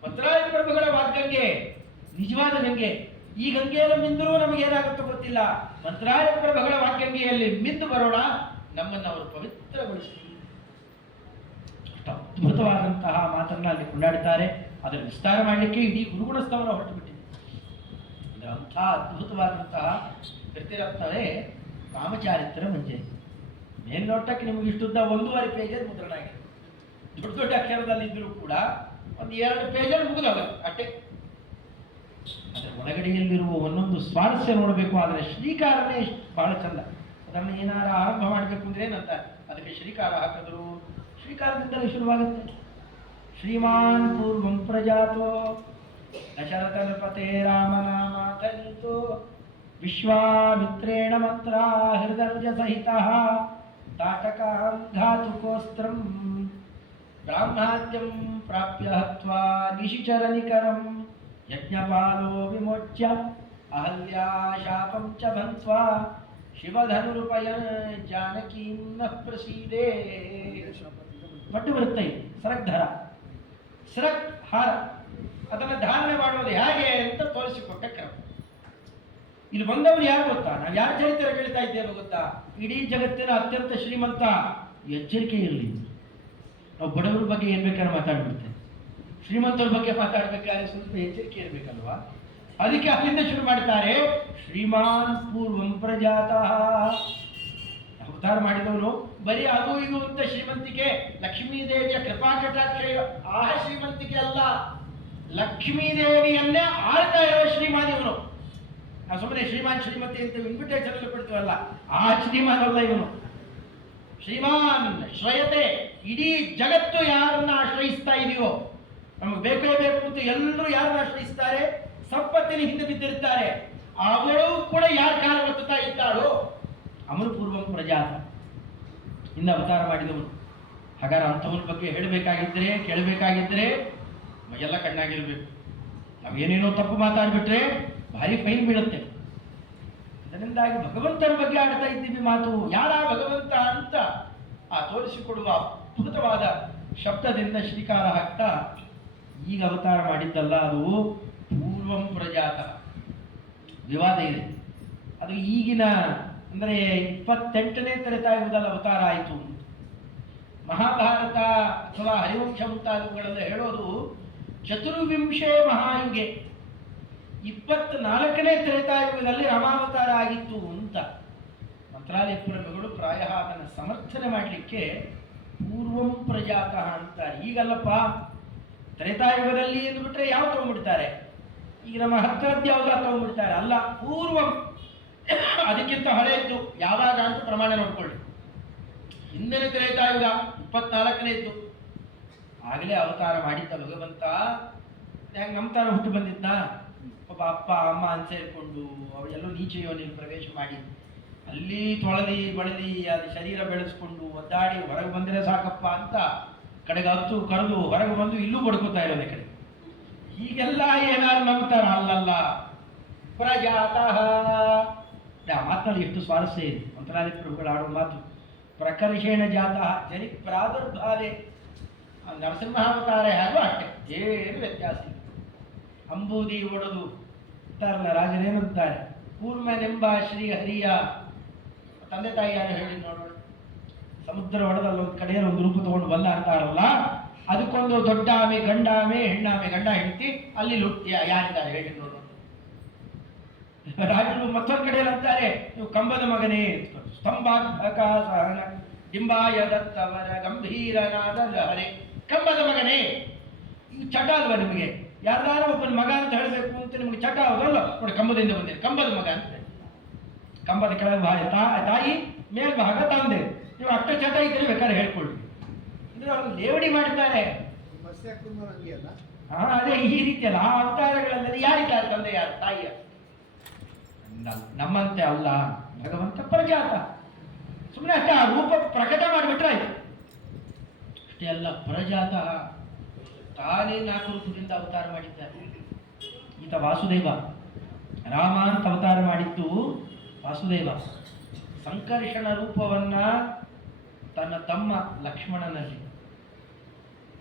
ಮಂತ್ರಾಲಯ ಪ್ರಭುಗಳ ವಾಗ್ಗಂಗೆ ನಿಜವಾದ ಗಂಗೆ. ಈ ಗಂಗೆಯನ್ನು ಮಿಂದರೂ ನಮಗೇನಾಗುತ್ತೋ ಗೊತ್ತಿಲ್ಲ, ಮಂತ್ರಾಲಯ ಪ್ರಭುಗಳ ವಾಗ್ಗಂಗೆಯಲ್ಲಿ ಮಿಂದು ಬರೋಣ, ನಮ್ಮನ್ನು ಅವರು ಪವಿತ್ರಗೊಳಿಸಿ. ಅಷ್ಟು ಅದ್ಭುತವಾದಂತಹ ಮಾತನ್ನ ಅಲ್ಲಿ ಕೊಂಡಾಡುತ್ತಾರೆ. ಅದರ ವಿಸ್ತಾರ ಮಾಡಲಿಕ್ಕೆ ಇಡೀ ಗುರುಗುಣ ಸ್ತವನ ಹೊರಟು ಬಿಟ್ಟಿದೆ. ಅಂಥ ಅದ್ಭುತವಾದಂತಹ ಕೃತಿರತ್ನವೇ ರಾಮಚಾರಿತ್ರ ಮಂಜರಿ. ಮೇಲ್ನೋಟಕ್ಕೆ ನಿಮಗೆ ಇಷ್ಟುದ್ದ 1.5 ಪೇಜಲ್ಲಿ ಮುದ್ರಣ ಆಗಿದೆ. ದೊಡ್ಡ ದೊಡ್ಡ ಅಕ್ಷರದಲ್ಲಿದ್ದರೂ ಕೂಡ 1-2 ಪೇಜಲ್ಲಿ ಮುಗಿದೋಗುತ್ತೆ ಅಷ್ಟೇ. ಅದರ ಒಳಗಡೆಯಲ್ಲಿರುವ ಒಂದೊಂದು ಸ್ವಾರಸ್ಯ ನೋಡಬೇಕು. ಆದರೆ ಶ್ರೀಕಾರನೇ ಬಹಳ ಚಂದ. ಅದನ್ನು ಏನಾರ ಆರಂಭ ಮಾಡಬೇಕು ಅಂದ್ರೆ ಏನಂತ ಅದಕ್ಕೆ ಶ್ರೀಕಾರ ಹಾಕಿದ್ರು, ಶ್ರೀಕಾರದಿಂದಲೇ ಶುರುವಾಗುತ್ತೆ. ಶ್ರೀಮಾನ್ ಪೂರ್ವಂ ಪ್ರಜಾತೋ ದಶರಥ ನೃಪತೆ ರಾಮನಾಮ ತನಿತೋ ವಿಶ್ವಾಮಿತ್ರೇಣ ಮಂತ್ರ ಹೃದಯ ಸಹಿತ ತಾಟಕಾಂ ಧಾತುಕೋಸ್ತ್ರಂ ಬ್ರಾಹ್ಮಣಾದ್ಯಂ ಪ್ರಾಪ್ಯ ಹತ್ವಾ ನಿಶಿಚರನಿಕರಂ ಯಜ್ಞಪಾಲೋ ವಿಮೋಚ್ಯ ಅಹಲ್ಯಾ ಶಾಪಂ ಚ ಭಂತ್ವಾ ಶಿವಧನುರುಪಯ ಜಾನಕೀಂ ನ ಪ್ರಸೀದೇ. ಪಟ್ಟು ಬರುತ್ತೆ ಇಲ್ಲಿ ಸರಕ್ಧರ, ಸರಕ್ ಹಾರ, ಅದನ್ನು ಧಾರಣೆ ಮಾಡುವುದು ಹೇಗೆ ಅಂತ ತೋರಿಸಿಕೊಟ್ಟ ಕ್ರಮ. ಇಲ್ಲಿ ಬಂದವರು ಯಾರು ಗೊತ್ತಾ? ನಾವು ಯಾರ ಚರಿತ್ರೆ ಕೇಳ್ತಾ ಇದ್ದೇವೆ ಗೊತ್ತಾ? ಇಡೀ ಜಗತ್ತಿನ ಅತ್ಯಂತ ಶ್ರೀಮಂತ. ಎಚ್ಚರಿಕೆ ಇರಲಿ, ನಾವು ಬಡವರ ಬಗ್ಗೆ ಏನ್ ಬೇಕಾದ್ರೆ ಮಾತಾಡ್ಬಿಡ್ತೇವೆ, ಶ್ರೀಮಂತರ ಬಗ್ಗೆ ಮಾತಾಡ್ಬೇಕಾದ್ರೆ ಸ್ವಲ್ಪ ಎಚ್ಚರಿಕೆ ಇರಬೇಕಲ್ವಾ? ಅದಕ್ಕೆ ಅಲ್ಲಿಂದ ಶುರು ಮಾಡ್ತಾರೆ. ಶ್ರೀಮಾನ್ ಪೂರ್ವಂ ಪ್ರಜಾತಃ. ಅವತಾರ ಮಾಡಿದವನು ಬರೀ ಅದು ಇದು ಅಂತ ಶ್ರೀಮಂತಿಕೆ, ಲಕ್ಷ್ಮೀದೇವಿಯ ಕೃಪಾ ಕಟಾಕ್ಷ ಆಹ ಶ್ರೀಮಂತಿಕೆ ಅಲ್ಲ, ಲಕ್ಷ್ಮೀದೇವಿಯನ್ನೇ ಆಳ್ತಾ ಇರುವ ಶ್ರೀಮಾನ್ ಇವನು. ನಾವು ಸುಮ್ಮನೆ ಶ್ರೀಮಾನ್ ಶ್ರೀಮತಿ ಅಂತ ಇನ್ವಿಟೇಷನ್ ಅಲ್ಲಿ ಕೊಡ್ತೀವಲ್ಲ, ಆ ಶ್ರೀಮಾನ್ ಅಲ್ಲ ಇವನು. ಶ್ರೀಮಾನ್ ಶ್ರಯತೆ. ಇಡೀ ಜಗತ್ತು ಯಾರನ್ನ ಆಶ್ರಯಿಸ್ತಾ ಇದೆಯೋ, ನಮಗೆ ಬೇಕೇ ಬೇಕು ಅಂತ ಎಲ್ಲರೂ ಯಾರನ್ನ ಆಶ್ರಯಿಸ್ತಾರೆ? ಸಂಪತ್ತಿನ ಹಿಂದೆ ಬಿದ್ದಿರ್ತಾರೆ. ಅವಳು ಕೂಡ ಯಾರ ಕಾಲ ಒತ್ತುತ್ತಾ ಇದ್ದಾಳೋ ಅವನು ಪೂರ್ವಂ ಪ್ರಜಾತ, ಇನ್ನು ಅವತಾರ ಮಾಡಿದವನು. ಹಾಗಾದ್ರೆ ಅಂಥವನ ಬಗ್ಗೆ ಹೇಳಬೇಕಾಗಿದ್ದರೆ, ಕೇಳಬೇಕಾಗಿದ್ದರೆ ಎಲ್ಲ ಕಣ್ಣಾಗಿರ್ಬೇಕು. ನಾವೇನೇನೋ ತಪ್ಪು ಮಾತಾಡ್ಬಿಟ್ರೆ ಭಾರಿ ಫೈನ್ ಬೀಳುತ್ತೆ. ಅದರಿಂದಾಗಿ ಭಗವಂತನ ಬಗ್ಗೆ ಆಡ್ತಾ ಇದ್ದೀವಿ ಮಾತು. ಯಾರ ಭಗವಂತ ಅಂತ ಆ ತೋರಿಸಿಕೊಡುವ ಅದ್ಭುತವಾದ ಶಬ್ದದಿಂದ ಶ್ರೀಕಾರ ಹಾಕ್ತಾ ಈಗ ಅವತಾರ ಮಾಡಿದ್ದಲ್ಲ, ಅದು ಪೂರ್ವಂ ಪ್ರಜಾತ. ವಿವಾದ ಇದೆ ಅದು. ಈಗಿನ ಅಂದರೆ 28ನೇ ತ್ರೇತಾಯುಗದಲ್ಲಿ ಅವತಾರ ಆಯಿತು. ಮಹಾಭಾರತ ಅಥವಾ ಹರಿವಂಶ ಮುಂತಾದವುಗಳೆಲ್ಲ ಹೇಳೋದು ಚತುರ್ವಿಂಶೇ ಮಹಾಯುಗೆ, 24ನೇ ತ್ರೇತಾಯುಗದಲ್ಲಿ ರಾಮಾವತಾರ ಆಗಿತ್ತು ಅಂತ. ಮಂತ್ರಾಲಯ ಪ್ರಭುಗಳು ಪ್ರಾಯ ಅದನ್ನು ಸಮರ್ಥನೆ ಮಾಡಲಿಕ್ಕೆ ಪೂರ್ವಂ ಪ್ರಜಾತ ಅಂತಾರೆ. ಈಗಲ್ಲಪ್ಪ, ತ್ರೇತಾಯುಗದಲ್ಲಿ ಎಂದುಬಿಟ್ರೆ ಯಾವ ತಗೊಂಡ್ಬಿಡ್ತಾರೆ, ಈಗ ನಮ್ಮ ಹತ್ತಿರದ್ದು ಯಾವ್ದು ತಗೊಂಡ್ಬಿಡ್ತಾರೆ. ಅಲ್ಲ, ಪೂರ್ವಂ ಅದಕ್ಕಿಂತ ಹಳೆಯದ್ದು ಯಾವಾಗ ಅಂತ ಪ್ರಮಾಣ ನೋಡ್ಕೊಳ್ಳಿ. ಹಿಂದಿನ ತ್ರೇತಾಯುಗ 24ನೇದ್ದು ಆಗಲೇ ಅವತಾರ ಮಾಡಿದ್ದ ಭಗವಂತ. ಹೆಂಗೆ ನಮ್ಮ ಥರ ಹುಟ್ಟು ಬಂದಿದ್ದ? ಒಬ್ಬ ಅಪ್ಪ ಅಮ್ಮ ಅಂತ ಸೇರಿಕೊಂಡು ಅವರೆಲ್ಲೋ ನೀಚೆ ಯೋನಿಗೆ ಪ್ರವೇಶ ಮಾಡಿ ಅಲ್ಲಿ ತೊಳೆದಿ ಬಳದಿ ಅದು ಶರೀರ ಬೆಳೆಸ್ಕೊಂಡು ಒದ್ದಾಡಿ ಹೊರಗೆ ಬಂದರೆ ಸಾಕಪ್ಪ ಅಂತ ಕಡೆಗೆ ಹತ್ತು ಕರೆದು ಹೊರಗೆ ಬಂದು ಇಲ್ಲೂ ಬಡ್ಕೋತಾ ಇರೋದೇ ಕಡೆ. ಹೀಗೆಲ್ಲ ಏನಾದ್ರು ನಂಬ್ತಾರ? ಅಲ್ಲಲ್ಲ. ಪ್ರಜಾತಃ ಆ ಮಾತಿನಲ್ಲಿ ಎಷ್ಟು ಸ್ವಾರಸ್ಯ ಇದೆ. ಮಂತ್ರಾಲಯ ಪ್ರಭುಗಳು ಆಡೋ ಮಾತು ಪ್ರಕರ್ಷೇಣ ಜಾತಃ ಜನಿ ಪ್ರಾದುರ್ಭಾವೆ. ನರಸಿಂಹಾವತಾರ ಹೇಗೋ ಅಷ್ಟೇ, ಏನು ವ್ಯತ್ಯಾಸ ಇಲ್ಲ. ಅಂಬೂದಿ ಒಡೆದು ಅಂತಾರಲ್ಲ ರಾಜನೇನಂತಾರೆ, ಕೂರ್ಮನೆಂಬ ಶ್ರೀಹರಿಯ ತಂದೆ ತಾಯಿ ಯಾರು ಹೇಳಿ ನೋಡೋಣ. ಸಮುದ್ರ ಒಡೆದಲ್ಲಿ ಒಂದು ಕಡೆಯಲ್ಲಿ ಒಂದು ರೂಪ ತಗೊಂಡು ಬಂದ ಅಂತಾರಲ್ಲ, ಅದಕ್ಕೊಂದು ದೊಡ್ಡ ಆಮೆ, ಗಂಡ ಆಮೆ, ಹೆಣ್ಣಾಮೆ, ಗಂಡ ಹೆಂಡತಿ, ಅಲ್ಲಿ ಯಾರಿದ್ದಾರೆ ಹೇಳಿ ನೋಡೋಣ. ರಾಜರು ಮತ್ತೊಂದು ಕಡೆಯಲ್ಲಿ ಅಂತಾರೆ, ನೀವು ಕಂಬದ ಮಗನೇ, ಸ್ತಂಭಾತ್ಮಕ ಸಹನ ಡಿಂಬಾಯ ದತ್ತವರ ಗಂಭೀರನಾದ ಲಹರೆ. ಕಂಬದ ಮಗನೇ, ಈ ಚಟ ಅಲ್ವಾ ನಿಮಗೆ? ಯಾರ್ದಾರ ಒಬ್ಬನ ಮಗ ಅಂತ ಹೇಳಬೇಕು ಅಂತ ನಿಮಗೆ ಚಟ ಹೌದಲ್ಲ? ನೋಡಿ, ಕಂಬದಿಂದ ಬಂದಿದೆ, ಕಂಬದ ಮಗ ಅಂತ. ಕಂಬದ ಕೆಳಗೆ ತಾಯಿ, ಮೇಲ್ಭಾಗ ತಂದೆ. ನೀವು ಅಷ್ಟ ಚಟ ಇದ್ದರೆ ಬೇಕಾದ್ರೆ ಹೇಳ್ಕೊಳ್ಳಿ. ಅಂದ್ರೆ ಅವರು ಲೇವಡಿ ಮಾಡ್ತಾರೆ. ಅದೇ ಈ ರೀತಿಯಲ್ಲ ಆ ಅವತಾರಗಳಲ್ಲಿ ಯಾರಿದ್ದಾರೆ? ತಂದೆ ಯಾರು? ತಾಯಿಯ. ನಮ್ಮಂತೆ ಅಲ್ಲ, ಭಗವಂತ ಪ್ರಜಾತ. ಸುಮ್ಮನೆ ಅಷ್ಟೇ ಆ ರೂಪ ಪ್ರಕಟ ಮಾಡಿಬಿಟ್ರೆ ಆಯ್ತು. ಅಷ್ಟೇ ಅಲ್ಲ, ಪ್ರಜಾತ ತಾನೇ 4 ರೂಪದಿಂದ ಅವತಾರ ಮಾಡಿದ್ದಾರೆ. ಈತ ವಾಸುದೇವ. ರಾಮ ಅಂತ ಅವತಾರ ಮಾಡಿದ್ದು ವಾಸುದೇವ. ಸಂಕರ್ಷಣ ರೂಪವನ್ನ ತನ್ನ ತಮ್ಮ ಲಕ್ಷ್ಮಣನಲ್ಲಿ,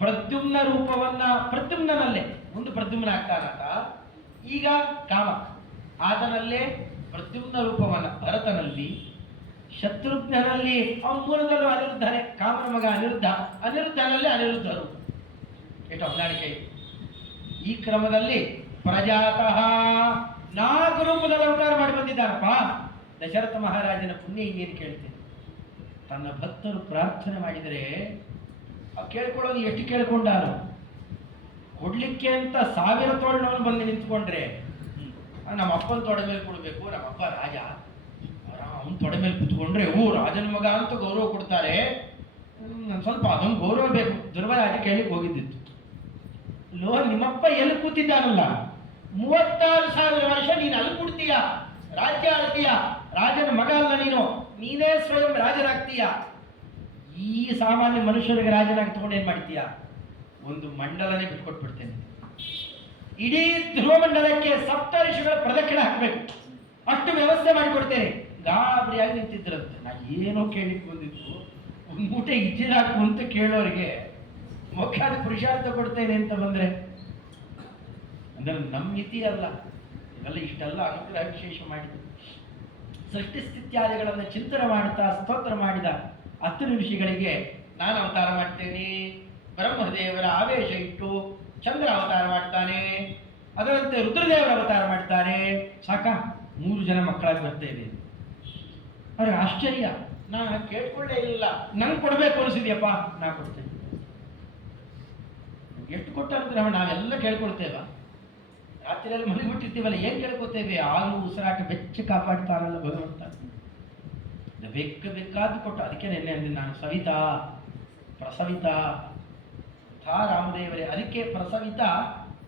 ಪ್ರದ್ಯುಮ್ನ ರೂಪವನ್ನ ಪ್ರದ್ಯುಮ್ನಲ್ಲೇ, ಮುಂದೆ ಪ್ರದ್ಯುಮ್ನ ಆಗ್ತಾನಂತ, ಈಗ ಕಾಮ ಆತನಲ್ಲೇ ಪ್ರದ್ಯುಮ್ನ ರೂಪವನ್ನ ಭರತನಲ್ಲಿ, ಶತ್ರುಘ್ನಲ್ಲಿ, ಅವನ ಮೂಲದಲ್ಲೂ ಅನಿರುದ್ಧನೇ, ಕಾಮನ ಮಗ ಅನಿರುದ್ಧ, ಅನಿರುದ್ಧನಲ್ಲಿ ಅನಿರುದ್ಧ ರೂಪ. ಎಷ್ಟು ಹೊಂದಾಣಿಕೆ ಇದೆ. ಈ ಕ್ರಮದಲ್ಲಿ ಪ್ರಜಾತಃ 4 ರೂಪದಲ್ಲಿ ಅವತಾರ ಮಾಡಿ ಬಂದಿದ್ದಾರಪ್ಪ. ದಶರಥ ಮಹಾರಾಜನ ಪುಣ್ಯ ಇನ್ನೇನು ಕೇಳ್ತೇನೆ. ತನ್ನ ಭಕ್ತರು ಪ್ರಾರ್ಥನೆ ಮಾಡಿದರೆ ಕೇಳ್ಕೊಳ್ಳೋದು ಎಷ್ಟು ಕೇಳ್ಕೊಂಡಾರು. ಕೊಡ್ಲಿಕ್ಕೆ ಅಂತ 1000 ತೋಳಿನವನು ಬಂದು ನಿಂತ್ಕೊಂಡ್ರೆ ನಮ್ಮ ಅಪ್ಪನ ತೊಡೆ ಮೇಲೆ ಕೊಡಬೇಕು, ನಮ್ಮ ಅಪ್ಪ ರಾಜ, ಅವನ ತೊಡೆ ಮೇಲೆ ಕುತ್ಕೊಂಡ್ರೆ ರಾಜನ ಮಗ ಅಂತ ಗೌರವ ಕೊಡ್ತಾರೆ. ಸ್ವಲ್ಪ ಅದೊಂದು ಗೌರವ ಬೇಕು. ಧ್ರುವರಾಜ ಕೇಳಿಕ್ಕೆ ಹೋಗಿದ್ದಿತ್ತು. ನಿಮ್ಮಪ್ಪ ಎಲ್ಲಿ ಕೂತಿದ್ದಾನಲ್ಲ, 36,000 ವರ್ಷ ನೀನು ಅಲ್ಲಿ ಕೊಡ್ತೀಯ, ರಾಜ್ಯ ಆಳ್ತೀಯ, ರಾಜನ ಮಗ ಅಲ್ಲ ನೀನು, ನೀನೇ ಸ್ವಯಂ ರಾಜನಾಗ್ತೀಯ. ಈ ಸಾಮಾನ್ಯ ಮನುಷ್ಯರಿಗೆ ರಾಜನಾಗಿ ತಗೊಂಡು ಏನ್ ಮಾಡ್ತೀಯ? ಒಂದು ಮಂಡಲನೇ ಬಿಟ್ಕೊಟ್ಬಿಡ್ತೇನೆ. ಇಡೀ ಧ್ರುವ ಮಂಡಲಕ್ಕೆ 7 ಋಷಿಗಳ ಪ್ರದಕ್ಷಿಣೆ ಹಾಕಬೇಕು, ಅಷ್ಟು ವ್ಯವಸ್ಥೆ ಮಾಡಿಕೊಡ್ತೇನೆ. ಗಾಬರಿಯಾಗಿ ನಿಂತಿದ್ರಂತೆ. ನಾ ಏನೋ ಕೇಳಿಕ್ಕೆ ಬಂದಿತ್ತು, ಒಂದು ಮೂಟೆ ಇಜ್ಜಿರಾಕು ಅಂತ ಕೇಳೋರಿಗೆ ಮೋಕ್ಷಾದ ಪುರುಷಾರ್ಥ ಕೊಡ್ತೇನೆ ಅಂತ ಬಂದ್ರೆ, ಅಂದ್ರೆ ನಮ್ಮ ಮಿತಿ ಅಲ್ಲ. ಇವೆಲ್ಲ ಇಷ್ಟೆಲ್ಲ ಅನುಗ್ರಹ ವಿಶೇಷ ಮಾಡಿದ್ರು. ಸೃಷ್ಟಿ ಸ್ಥಿತ್ಯಾದಿಗಳನ್ನು ಚಿಂತನೆ ಮಾಡುತ್ತಾ ಸ್ತೋತ್ರ ಮಾಡಿದ 10 ಋಷಿಗಳಿಗೆ ನಾನು ಅವತಾರ ಮಾಡ್ತೇನೆ. ಬ್ರಹ್ಮದೇವರ ಆವೇಶ ಇಟ್ಟು ಚಂದ್ರ ಅವತಾರ ಮಾಡ್ತಾನೆ, ಅದರಂತೆ ರುದ್ರದೇವರ ಅವತಾರ ಮಾಡ್ತಾನೆ. ಸಾಕ 3 ಜನ ಮಕ್ಕಳಾಗಿ ಬರ್ತೇವೆ. ಅವ್ರಿಗೆ ಆಶ್ಚರ್ಯ. ನಾ ಕೇಳ್ಕೊಳ್ಳೇ ಇಲ್ಲ, ನಂಗೆ ಕೊಡ್ಬೇಕು ಅನಿಸಿದ್ಯಪ್ಪ, ನಾ ಕೊಡ್ತೇನೆ. ಎಷ್ಟು ಕೊಟ್ಟಂದ್ರೆ ನಾವೆಲ್ಲ ಕೇಳ್ಕೊಳ್ತೇವ? ರಾತ್ರಿಯಲ್ಲಿ ಮಲಗಿಬಿಟ್ಟಿರ್ತೀವಲ್ಲ, ಏನ್ ಕೇಳ್ಕೊತೇವೆ? ಹಾಲು ಉಸಿರಾಟ ಬೆಚ್ಚ ಕಾಪಾಡ್ತಾನಲ್ಲ ಭಗವಂತ. ಬೇಕಾದ್ದು ಕೊಟ್ಟು. ಅದಕ್ಕೆ ನೆನ್ನೆ ಅಂದ್ರೆ ನಾನು ಸವಿತಾ ಪ್ರಸವಿತಾ ರಾಮದೇವರೇ. ಅದಕ್ಕೆ ಪ್ರಸವಿತ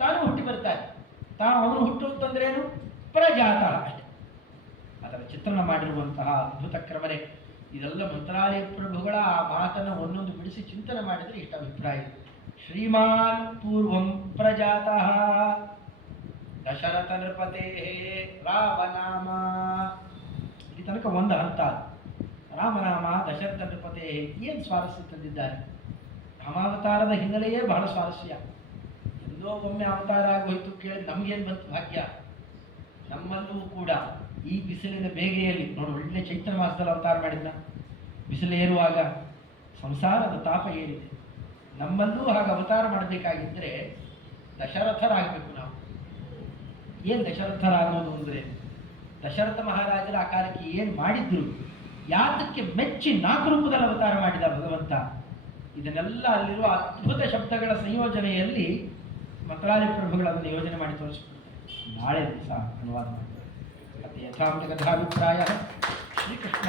ತಾನು ಹುಟ್ಟಿ ಬರ್ತಾರೆ. ಅವನು ಹುಟ್ಟು ಅಂತಂದ್ರೇನು? ಪ್ರಜಾತ ಅಷ್ಟೆ. ಅದರ ಚಿತ್ರಣ ಮಾಡಿರುವಂತಹ ಅದ್ಭುತ ಕ್ರಮನೆ. ಇದೆಲ್ಲ ಮಂತ್ರಾಲಯ ಪ್ರಭುಗಳ ಆ ಮಾತನ್ನು ಒಂದೊಂದು ಬಿಡಿಸಿ ಚಿಂತನೆ ಮಾಡಿದ್ರೆ ಇಷ್ಟ ಅಭಿಪ್ರಾಯ. ಶ್ರೀಮಾನ್ ಪೂರ್ವಂ ಪ್ರಜಾತಃ ದಶರಥ ನೃಪತೆ ರಾಮನಾಮ. ಇಲ್ಲಿ ತನಕ ಒಂದು ಹಂತ. ರಾಮನಾಮ, ದಶರಥ ನೃಪತೆ, ಏನು ಸ್ವಾರಸ್ಯ ತಂದಿದ್ದಾರೆ. ರಾಮಾವತಾರದ ಹಿನ್ನೆಲೆಯೇ ಬಹಳ ಸ್ವಾರಸ್ಯ. ಎಂದೋ ಒಮ್ಮೆ ಅವತಾರ ಆಗೋಯ್ತು, ಕೇಳಿದ್ರೆ ನಮ್ಗೇನು ಬಂತು ಭಾಗ್ಯ. ನಮ್ಮಲ್ಲೂ ಕೂಡ ಈ ಬಿಸಿಲಿನ ಬೇಗೆಯಲ್ಲಿ ನೋಡು, ಒಳ್ಳೆ ಚೈತ್ರ ಮಾಸದಲ್ಲಿ ಅವತಾರ ಮಾಡಿದ್ನ. ಬಿಸಿಲು ಏರುವಾಗ ಸಂಸಾರದ ತಾಪ ಏರಿದೆ. ನಮ್ಮಲ್ಲೂ ಹಾಗೆ ಅವತಾರ ಮಾಡಬೇಕಾಗಿದ್ದರೆ ದಶರಥರಾಗಬೇಕು ನಾವು. ಏನು ದಶರಥರಾಗೋದು ಅಂದರೆ, ದಶರಥ ಮಹಾರಾಜರ ಆ ಕಾಲಕ್ಕೆ ಏನು ಮಾಡಿದ್ರು, ಯಾತಕ್ಕೆ ಮೆಚ್ಚಿ 4 ರೂಪದಲ್ಲಿ ಅವತಾರ ಮಾಡಿದ ಭಗವಂತ, ಇದನ್ನೆಲ್ಲ ಅಲ್ಲಿರುವ ಅದ್ಭುತ ಶಬ್ದಗಳ ಸಂಯೋಜನೆಯಲ್ಲಿ ಮಂತ್ರಾಲಯ ಪ್ರಭುಗಳನ್ನು ಯೋಜನೆ ಮಾಡಿ ತೋರಿಸ್ಕೊಡ್ತಾರೆ. ನಾಳೆ ದಿವಸ ಅನುವಾದ ಮಾಡ್ತಾರೆ. ಮತ್ತೆ ಯಥಾಂತ ಕಥಾಭಿಪ್ರಾಯ ಶ್ರೀಕೃಷ್ಣ.